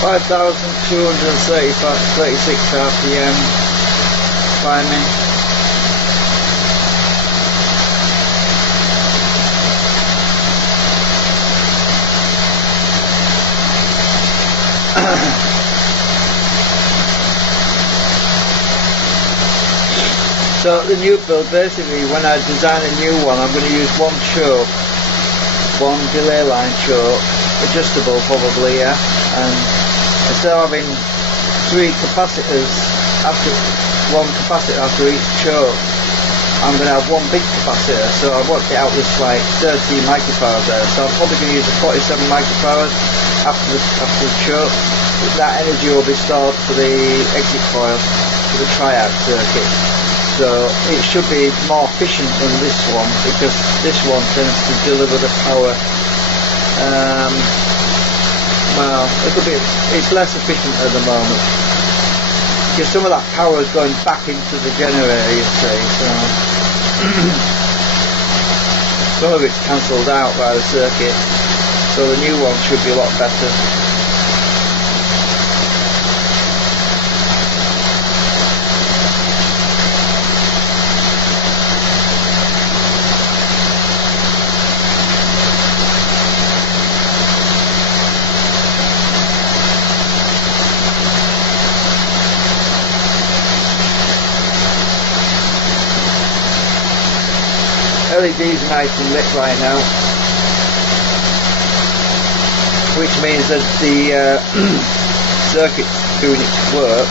5,236 RPM climbing. So the new build, basically when I design a new one, I'm going to use one choke, one delay line choke, adjustable probably, yeah, and instead of having 3 capacitors after one capacitor after each choke, I'm going to have one big capacitor. So I worked it out with like 13 microfarad there. So I'm probably going to use a 47 microfarad after the choke. That energy will be stored for the exit coil, for the triad circuit. So it should be more efficient than this one because this one tends to deliver the power. Well, it's less efficient at the moment because some of that power is going back into the generator, you see, so some of it's cancelled out by the circuit, so the new one should be a lot better. LED's nice and lit right now, which means that the circuit's doing its work.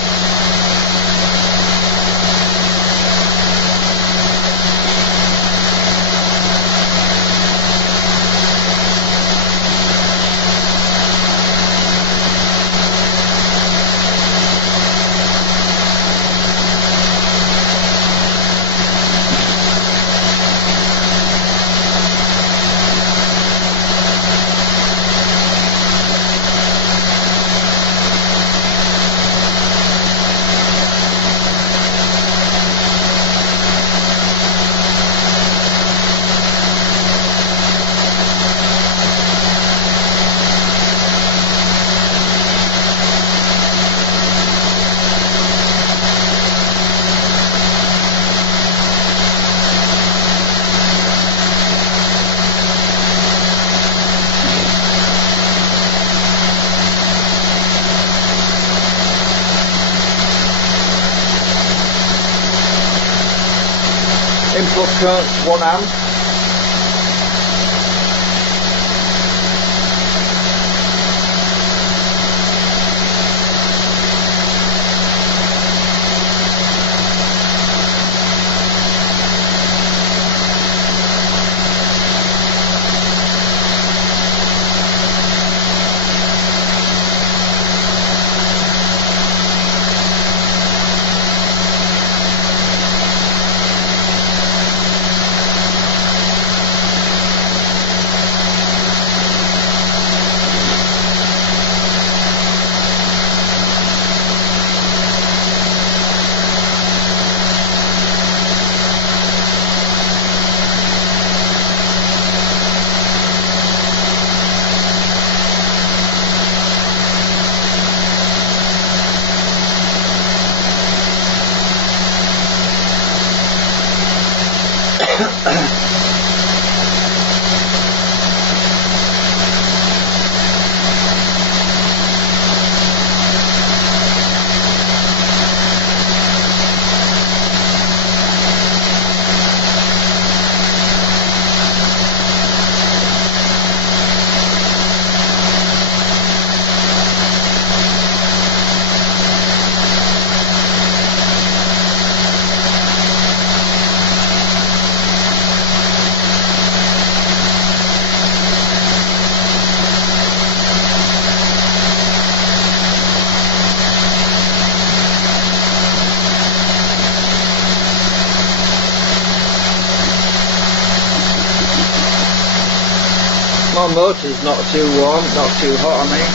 foot counts, one hand. My motor's not too warm, not too hot, I mean.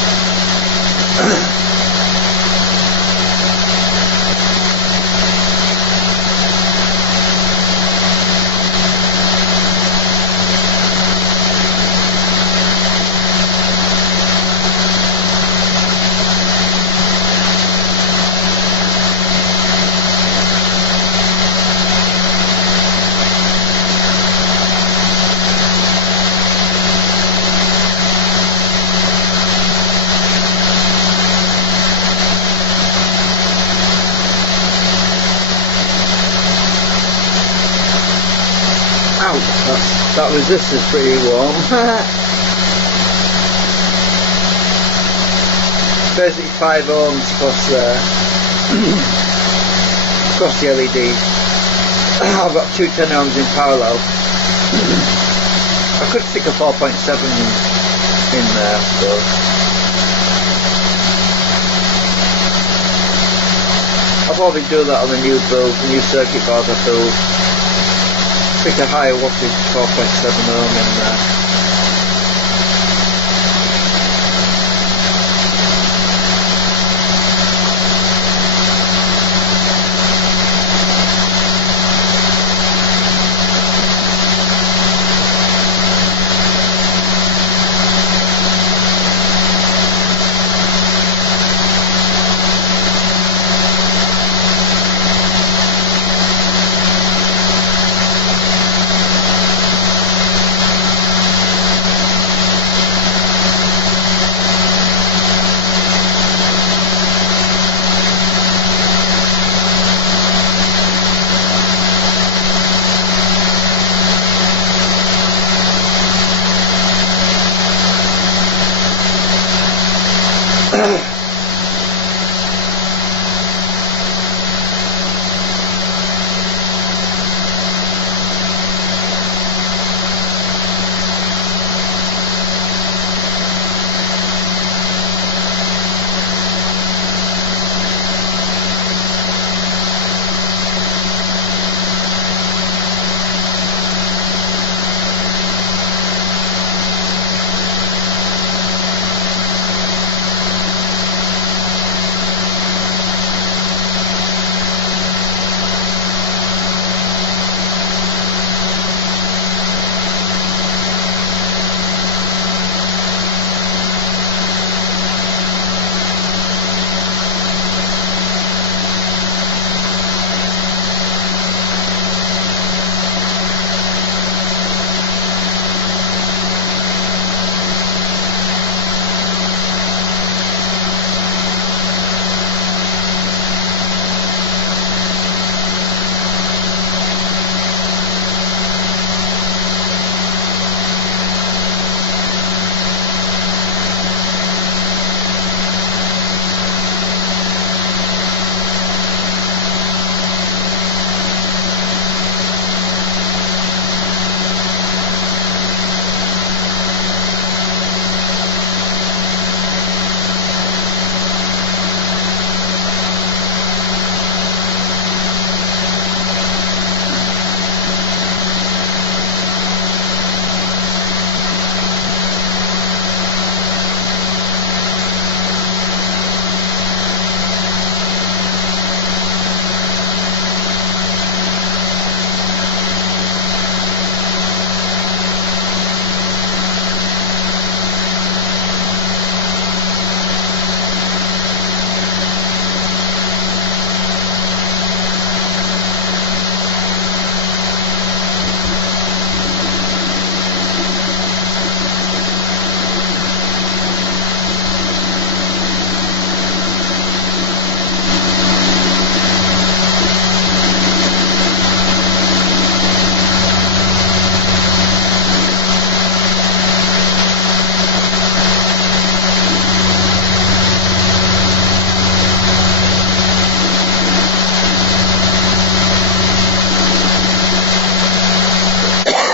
That resistor's pretty warm. Basically 5 ohms across there. Across the LEDs. I've got two 10 ohms in parallel. I could stick a 4.7 in there, I suppose. I've already done that on the new build, the new circuit board I built. Stick a higher wattage 4.7 ohm in there.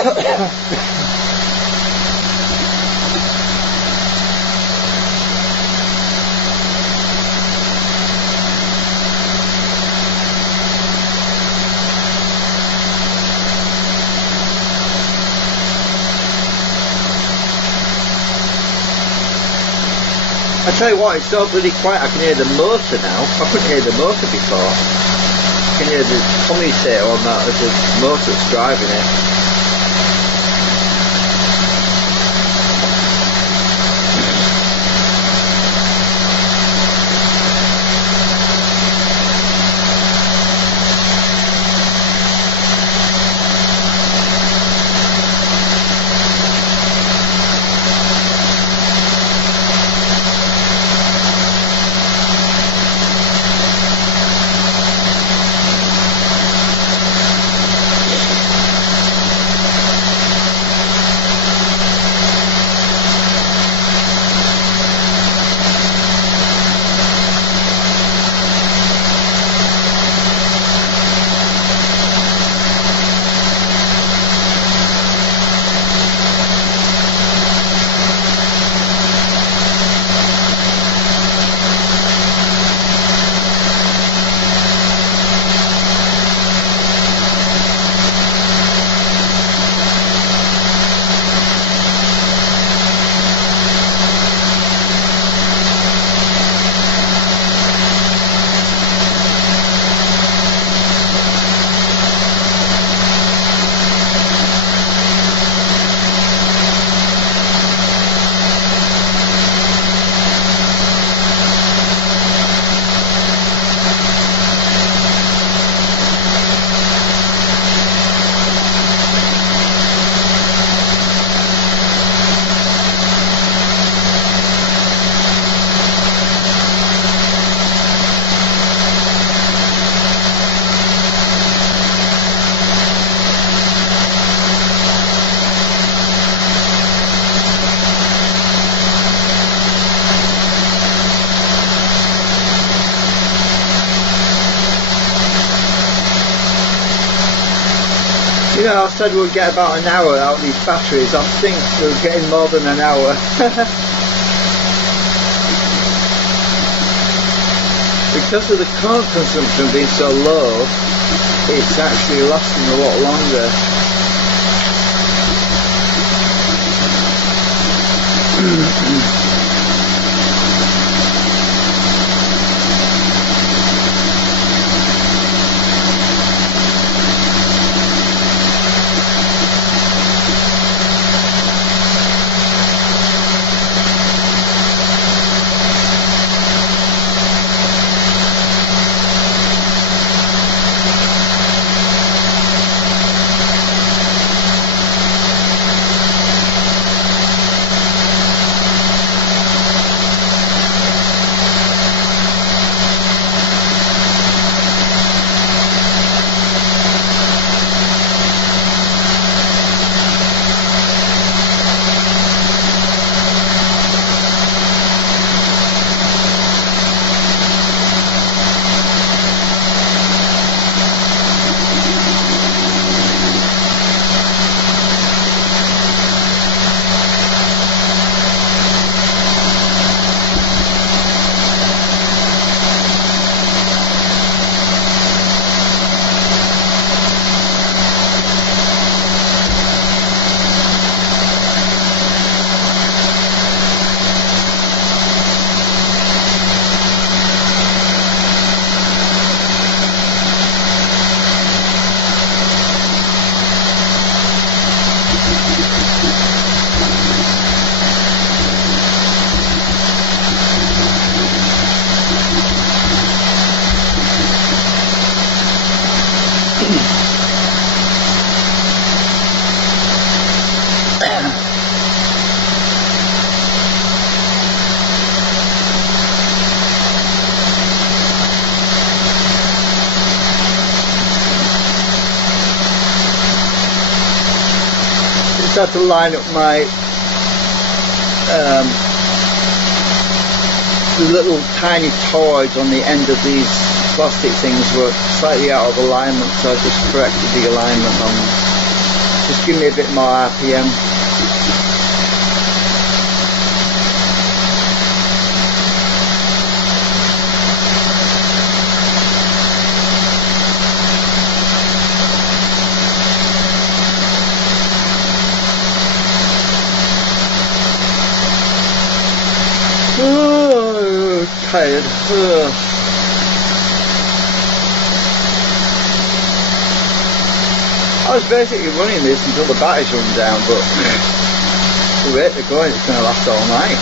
I tell you what, it's so bloody quiet I can hear the motor now. I couldn't hear the motor before. I can hear the commutator on that as the motor's driving it. You know, I said we'd get about an hour out of these batteries. I think we're getting more than an hour. Because of the current consumption being so low, it's actually lasting a lot longer. Just have to line up my the little tiny toys on the end of these plastic things were slightly out of alignment, so I just corrected the alignment on just Just give me a bit more RPM. Oh, tired. I was basically running this until the batteries run down, but the rate they're going, it's going to last all night.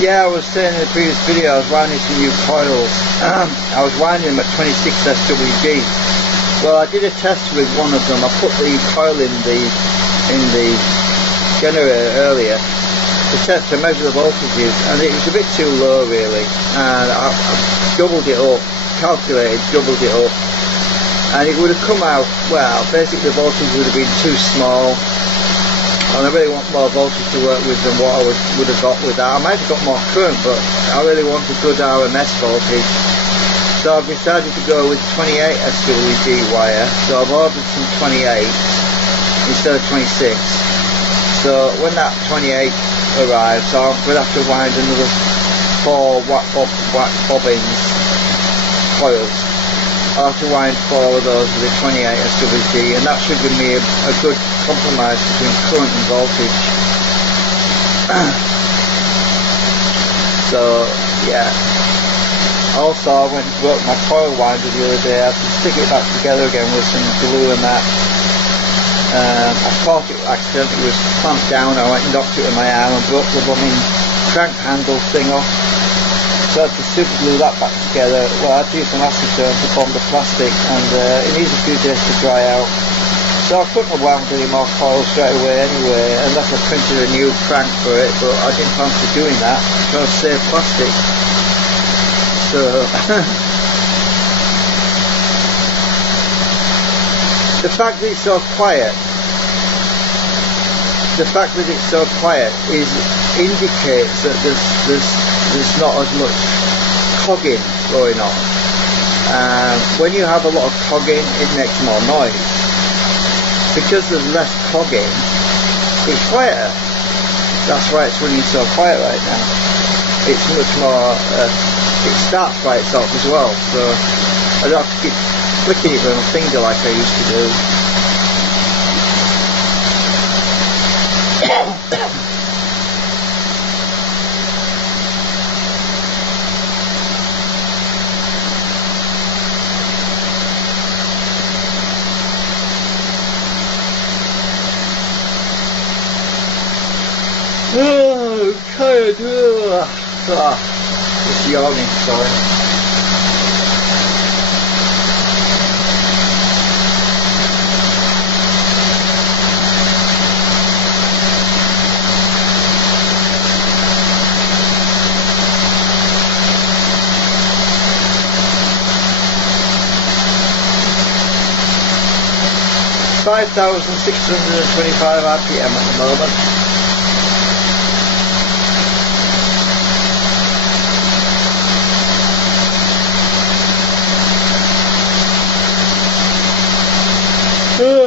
Yeah, I was saying in the previous video I was winding some new coils. I was winding them at 26 SWG. Well, I did a test with one of them. I put the coil in the generator earlier to measure the voltages, and it was a bit too low really. And I doubled it up, doubled it up, and it would have come out, well, basically the voltage would have been too small. And I really want more voltage to work with than what I would have got with that. I might have got more current, but I really want a good RMS voltage. So I've decided to go with 28 SWG wire. So I've ordered some 28 instead of 26. So when that 28 arrives, I'm going to have to wind another 4 watt bobbins coils. I'll have to wind 4 of those with a 28 SWG, and that should give me a good compromise between current and voltage. So yeah. Also, I went and broke my coil winder the other day. I had to stick it back together again with some glue and that. I caught it accidentally, it was clamped down. I went and knocked it with my arm and broke the blooming crank handle thing off. So I had to super glue that back together. Well, I had to use some acetone to bond the plastic, and it needs a few days to dry out. So I couldn't have wound any more coils straight away anyway, unless I printed a new crank for it, but I didn't fancy doing that, trying to save plastic. So the fact that it's so quiet, indicates that there's not as much cogging going on. When you have a lot of cogging, it makes more noise. Because there's less cogging, it's quieter. That's why it's running so quiet right now. It's much more, it starts by itself as well, so I don't have to keep flicking it with my finger like I used to do. Oh, I'm tired. Just yawning, sorry. $5,625 RPM at the moment. Uh,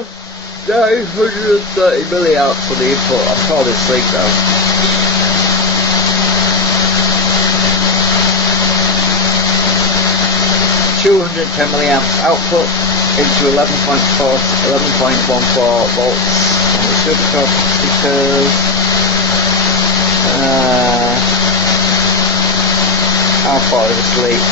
930 milliamps on the input. I'm falling asleep now. $210 milliamps output into 11.14 volts on the supercharged speakers. I'm falling asleep.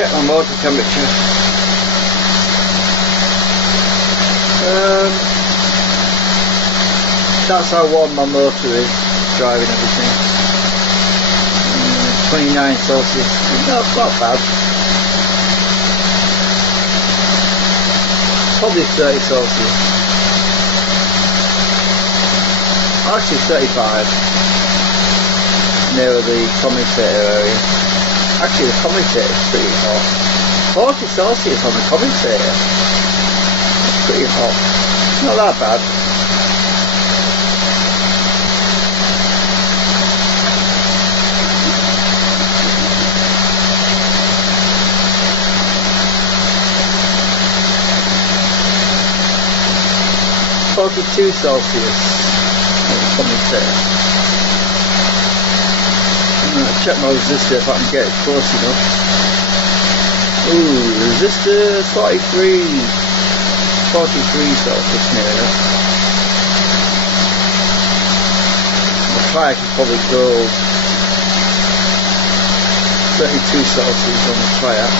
check my motor temperature. That's how warm my motor is, driving everything. 29 Celsius. No, it's not bad. Probably 30 Celsius. Actually 35. Near the commutator area. Actually the commutator is pretty hot. 40 Celsius on the commutator. That's pretty hot. Not that bad. -42 Celsius. Commutator. Check my resistor if I can get it close enough. Ooh, resistor 43 Celsius near enough. The fire could probably go 32 Celsius on the fire.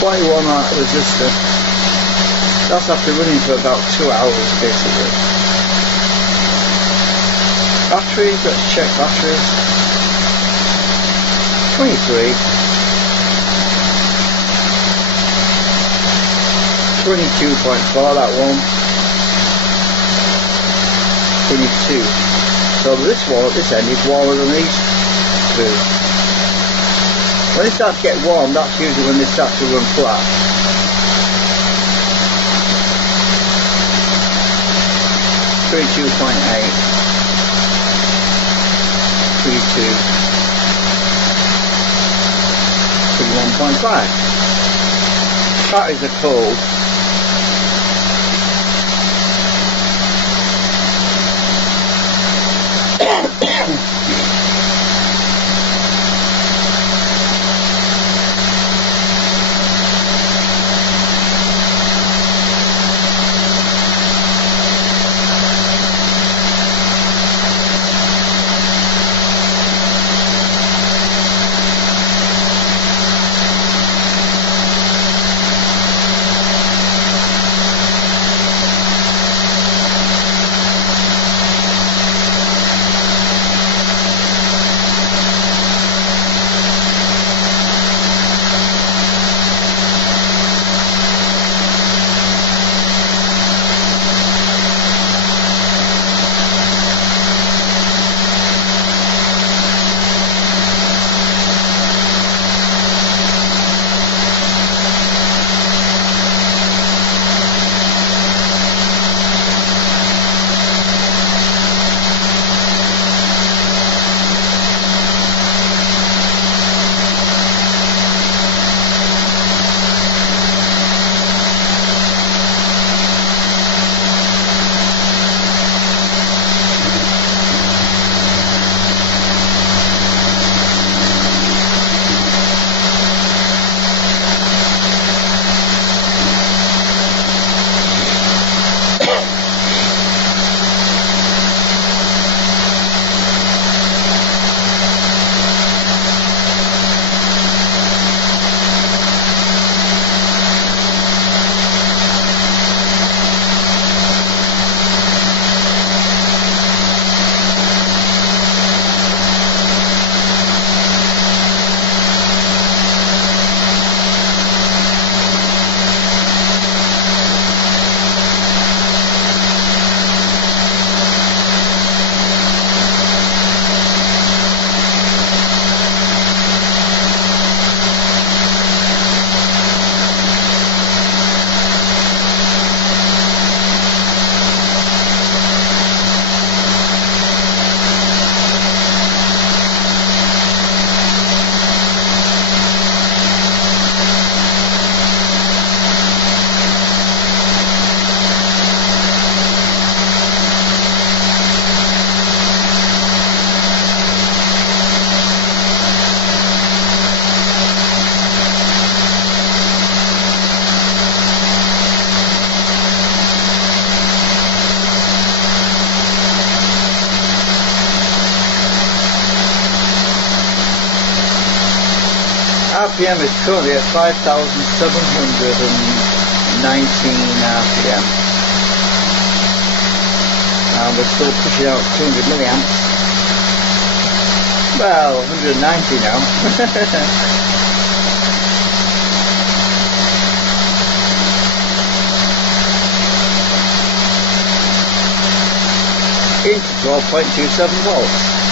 Quite warm out resistor. That's after running for about 2 hours basically. Batteries, let's check batteries. 23. 22.4 that one. 22. So this one at this end is warmer than these two. When it starts to get warm, that's usually when they start to run flat. .8, 32, 31.5. Batteries are cold. RPM is currently at 5,719 RPM. And we're still pushing out 200 milliamps. Well, 190 now. Into 12.27 volts.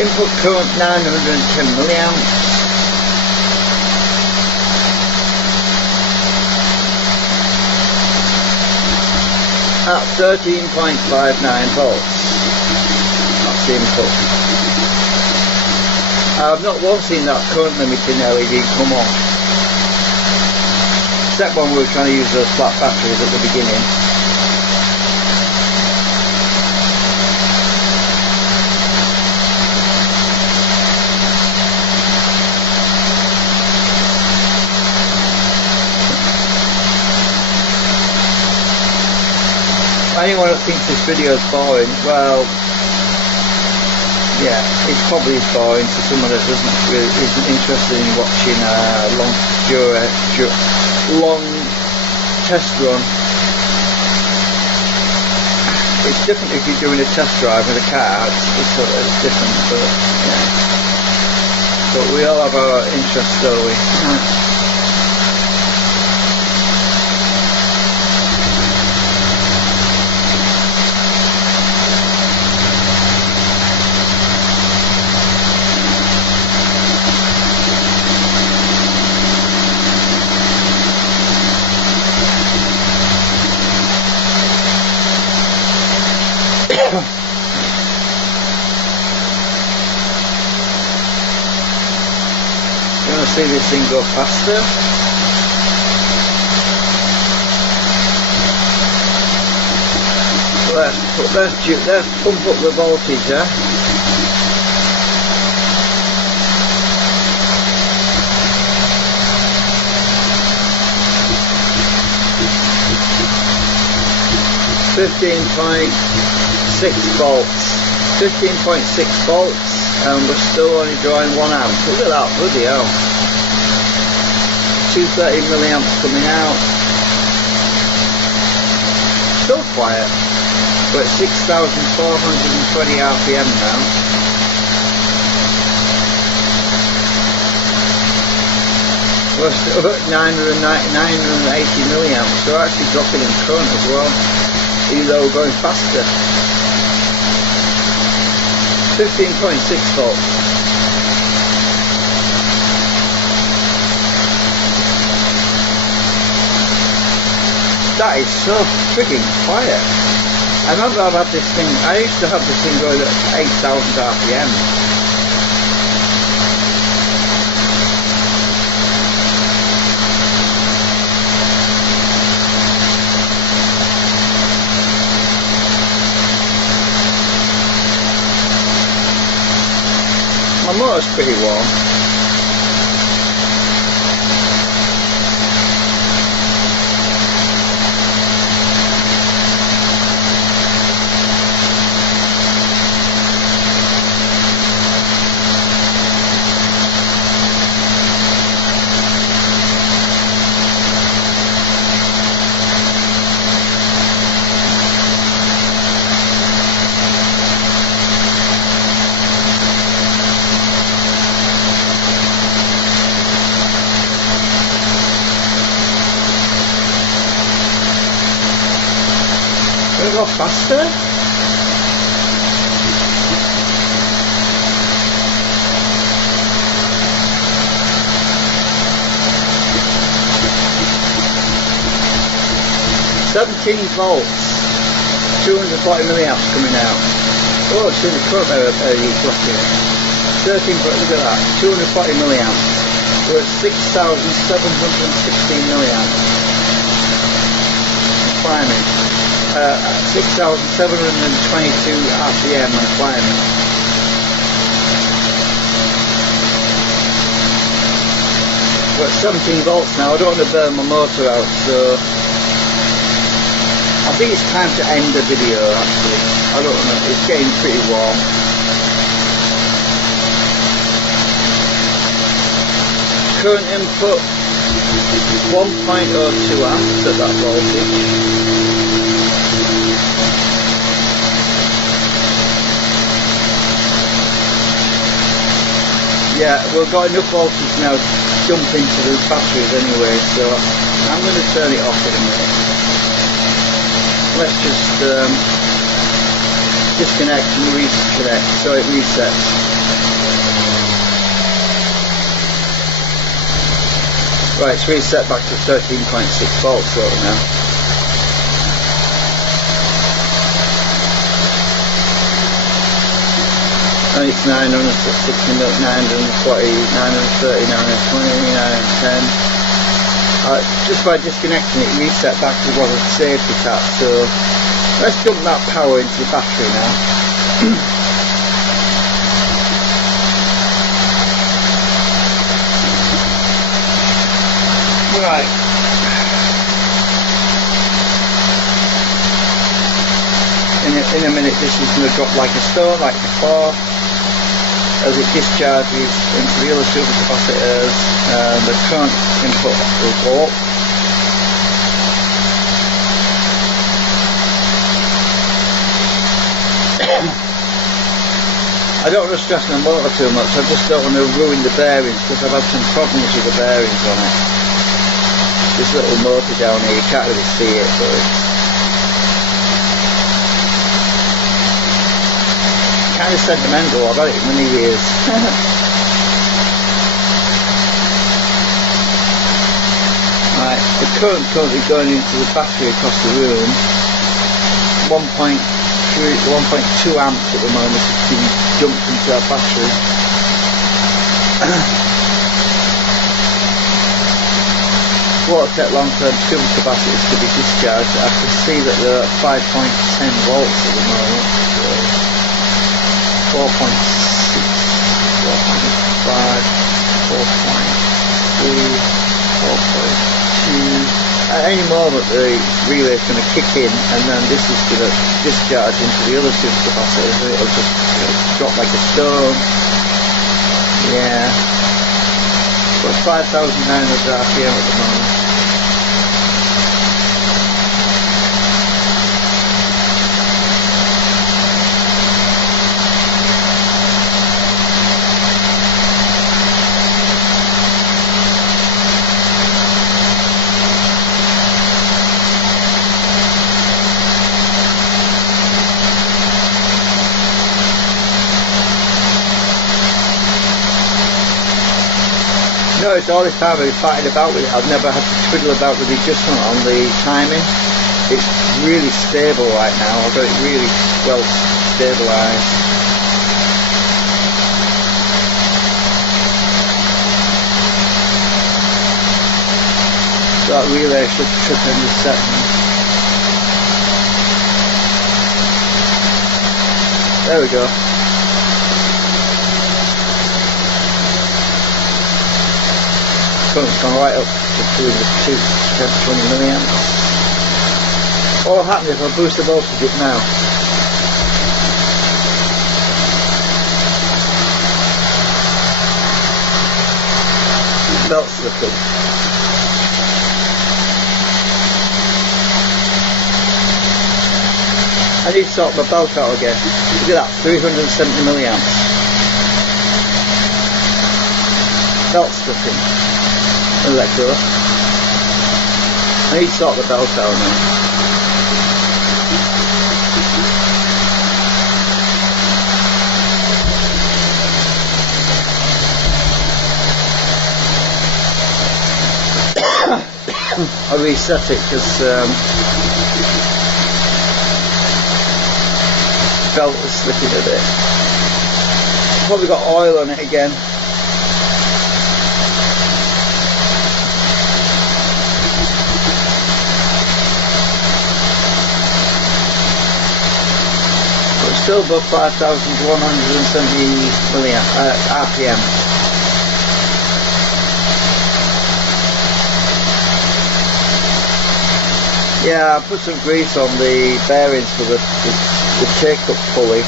Input current 910 milliamps. At 13.59 volts. That's the input. I've not once seen that current limiting LED come on. Except when we were trying to use those flat batteries at the beginning. Anyone that thinks this video is boring, well, yeah, it's probably boring to someone that isn't interested in watching a long test run. It's different if you're doing a test drive with a car. It's different, but yeah. But we all have our interests, don't we? You want to see this thing go faster? Let's pump up the voltage, yeah? .6 volts, and we're still only drawing 1 amp. Look at that, bloody hell. 230 milliamps coming out. Still quiet. We're at 6,420 RPM now. We're still at 980 milliamps, so we're actually dropping in current as well, even though we're going faster. 15.6 volts. That is so frigging quiet. I remember I've had this thing, I used to have this thing going at 8,000 RPM. My motor's pretty warm. Can we go faster? $17 volts, 240 milliamps coming out. Oh, it's in the current use, look here. Look at that, 240 milliamps. We're at 6,716 milliamps. Climbing. 6,722 RPM and climbing. We're at 17 volts now. I don't want to burn my motor out, so I think it's time to end the video actually. I don't know, it's getting pretty warm. Current input 1.02 amps at that voltage. Yeah, we've got enough voltage now to jump into the batteries anyway, so I'm going to turn it off in a minute. Let's just disconnect and reconnect so it resets. Right, it's reset back to 13.6 volts sort of now. And it's 960, 940, 930, 920, 910. Just by disconnecting it, reset back to what I've saved it at. So let's dump that power into the battery now. Right. In a minute this is going to drop like a stone, like before, as it discharges into the other supercapacitors, and the current input will go up. I don't want to stress my motor too much, I just don't want to ruin the bearings, because I've had some problems with the bearings on it. This little motor down here, you can't really see it, but it's kind of sentimental. I've had it many years. Right, the current currently going into the battery across the room, 1.2 amps at the moment. It's been dumped into our battery. Water long-term supercapacitors to be discharged. I can see that they're at 5.10 volts at the moment. So 4.6, 4.5, 4.3, 4.2. At any moment the relay is going to kick in, and then this is going to discharge into the other supercapacitors, and it'll just drop like a stone. Yeah. Got 5,900 RPM at the moment. Notice all this time I've been fighting about with it, I've never had to twiddle about with the adjustment on the timing. It's really stable right now, I've got it really well stabilised. So that relay should trip in the seconds. There we go. Current's gone right up to 220 milliamps. What will happen if I boost the voltage up now? Belt slipping. I need to sort my belt out again. Look at that, 370 milliamps. Belt slipping. And let go. I need to sort the belt out now. I reset it because belt was slipping a bit. probably got oil on it again. But still above 5,170 RPM. Yeah, I put some grease on the bearings for the take-up pulley,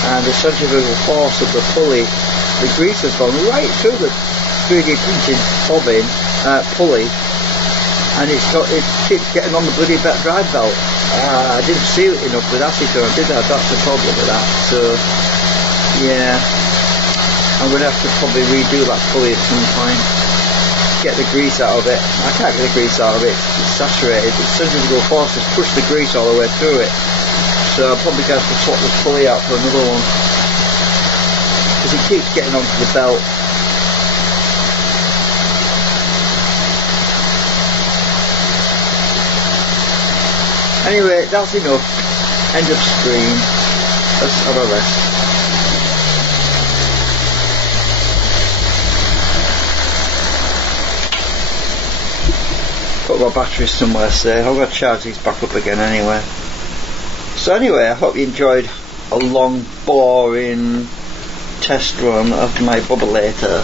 and the centrifugal force of the pulley, the grease has gone right through the 3D printed bobbin pulley, and it keeps getting on the bloody drive belt. I didn't seal it enough with acetone, did I? That's the problem with that. So yeah, I'm going to have to probably redo that pulley at some point. Get the grease out of it. I can't get the grease out of it, it's saturated. The centrifugal force has pushed the grease all the way through it. So I'll probably have to swap the pulley out for another one, because it keeps getting onto the belt. Anyway, that's enough. End of screen. Let's have a rest. Got my batteries somewhere safe. I've got to charge these back up again anyway. So anyway, I hope you enjoyed a long, boring test run of my bubbleator.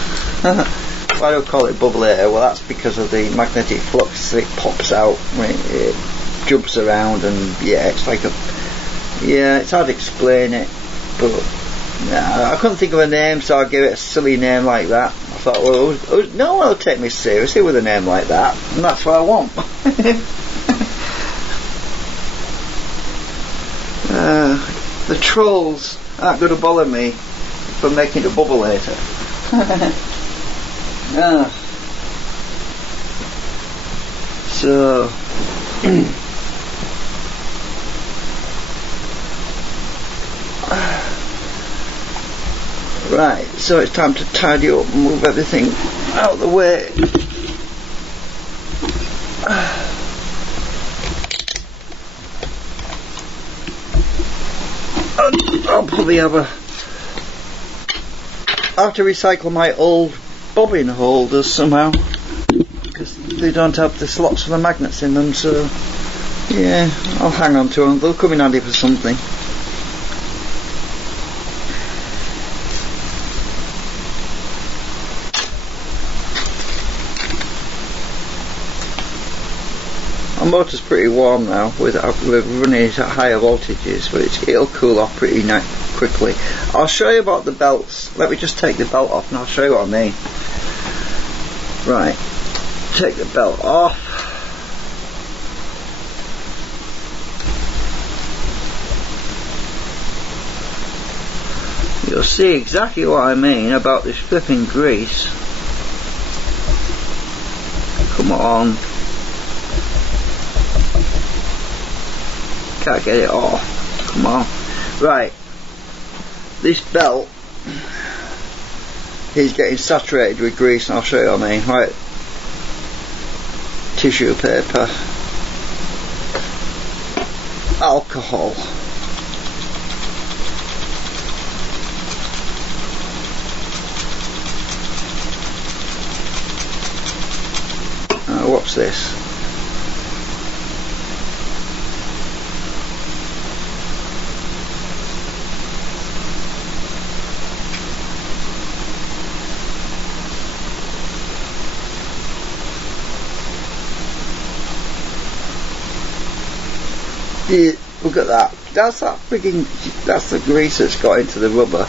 Why do I call it bubbleator? Well, that's because of the magnetic flux that it pops out when it jumps around, and yeah, it's like it's hard to explain it, but I couldn't think of a name, so I gave it a silly name like that. I thought, well, no one will take me seriously with a name like that, and that's what I want. The trolls aren't going to bother me for making a bubbleator. So right, so it's time to tidy up and move everything out of the way. I'll probably have to recycle my old bobbin holders somehow, because they don't have the slots for the magnets in them, so yeah, I'll hang on to them. They'll come in handy for something. Our motor's pretty warm now, we're running it at higher voltages, but it'll cool off pretty quickly. I'll show you about the belts. Let me just take the belt off and I'll show you what I mean. Right, take the belt off. You'll see exactly what I mean about this flipping grease. Come on. Can't get it off. Come on. Right. This belt is getting saturated with grease, and I'll show you what I mean. Right. Tissue paper. Alcohol. What's this? Yeah, look at that. That's the grease that's got into the rubber.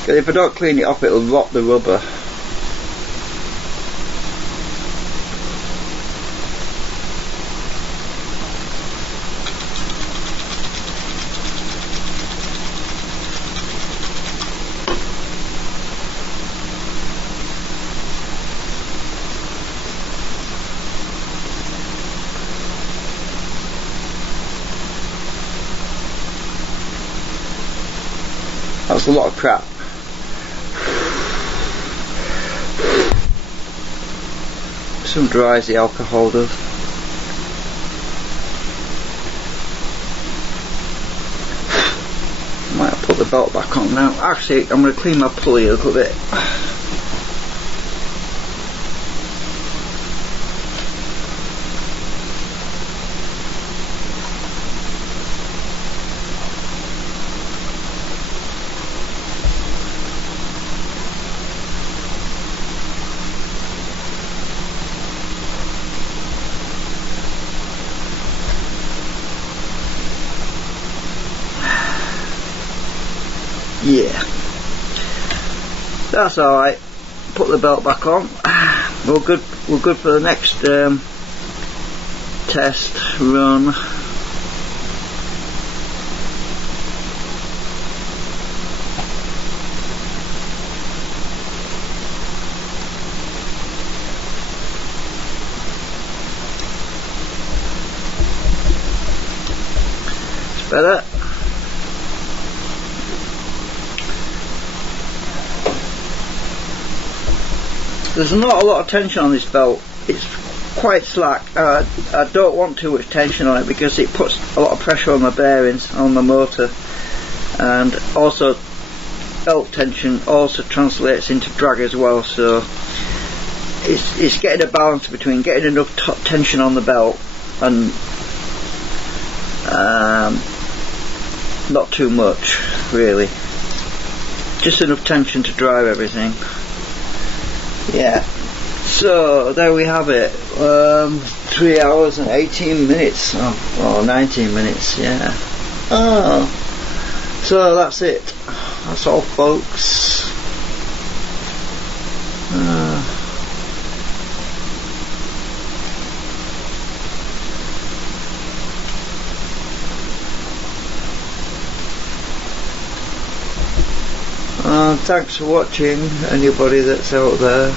Because if I don't clean it off, it'll rot the rubber. That's a lot of crap. Some dries the alcohol does. Might have put the belt back on now. Actually, I'm going to clean my pulley a little bit. Yeah, that's alright. Put the belt back on. We're good. We're good for the next test run. It's better. There's not a lot of tension on this belt. It's quite slack. I don't want too much tension on it because it puts a lot of pressure on the bearings on the motor, and also belt tension also translates into drag as well. So it's getting a balance between getting enough tension on the belt and not too much, really. Just enough tension to drive everything. Yeah, so there we have it. 3 hours and 18 minutes, or 19 minutes, yeah. Oh, so that's it. That's all, folks. Thanks for watching, anybody that's out there.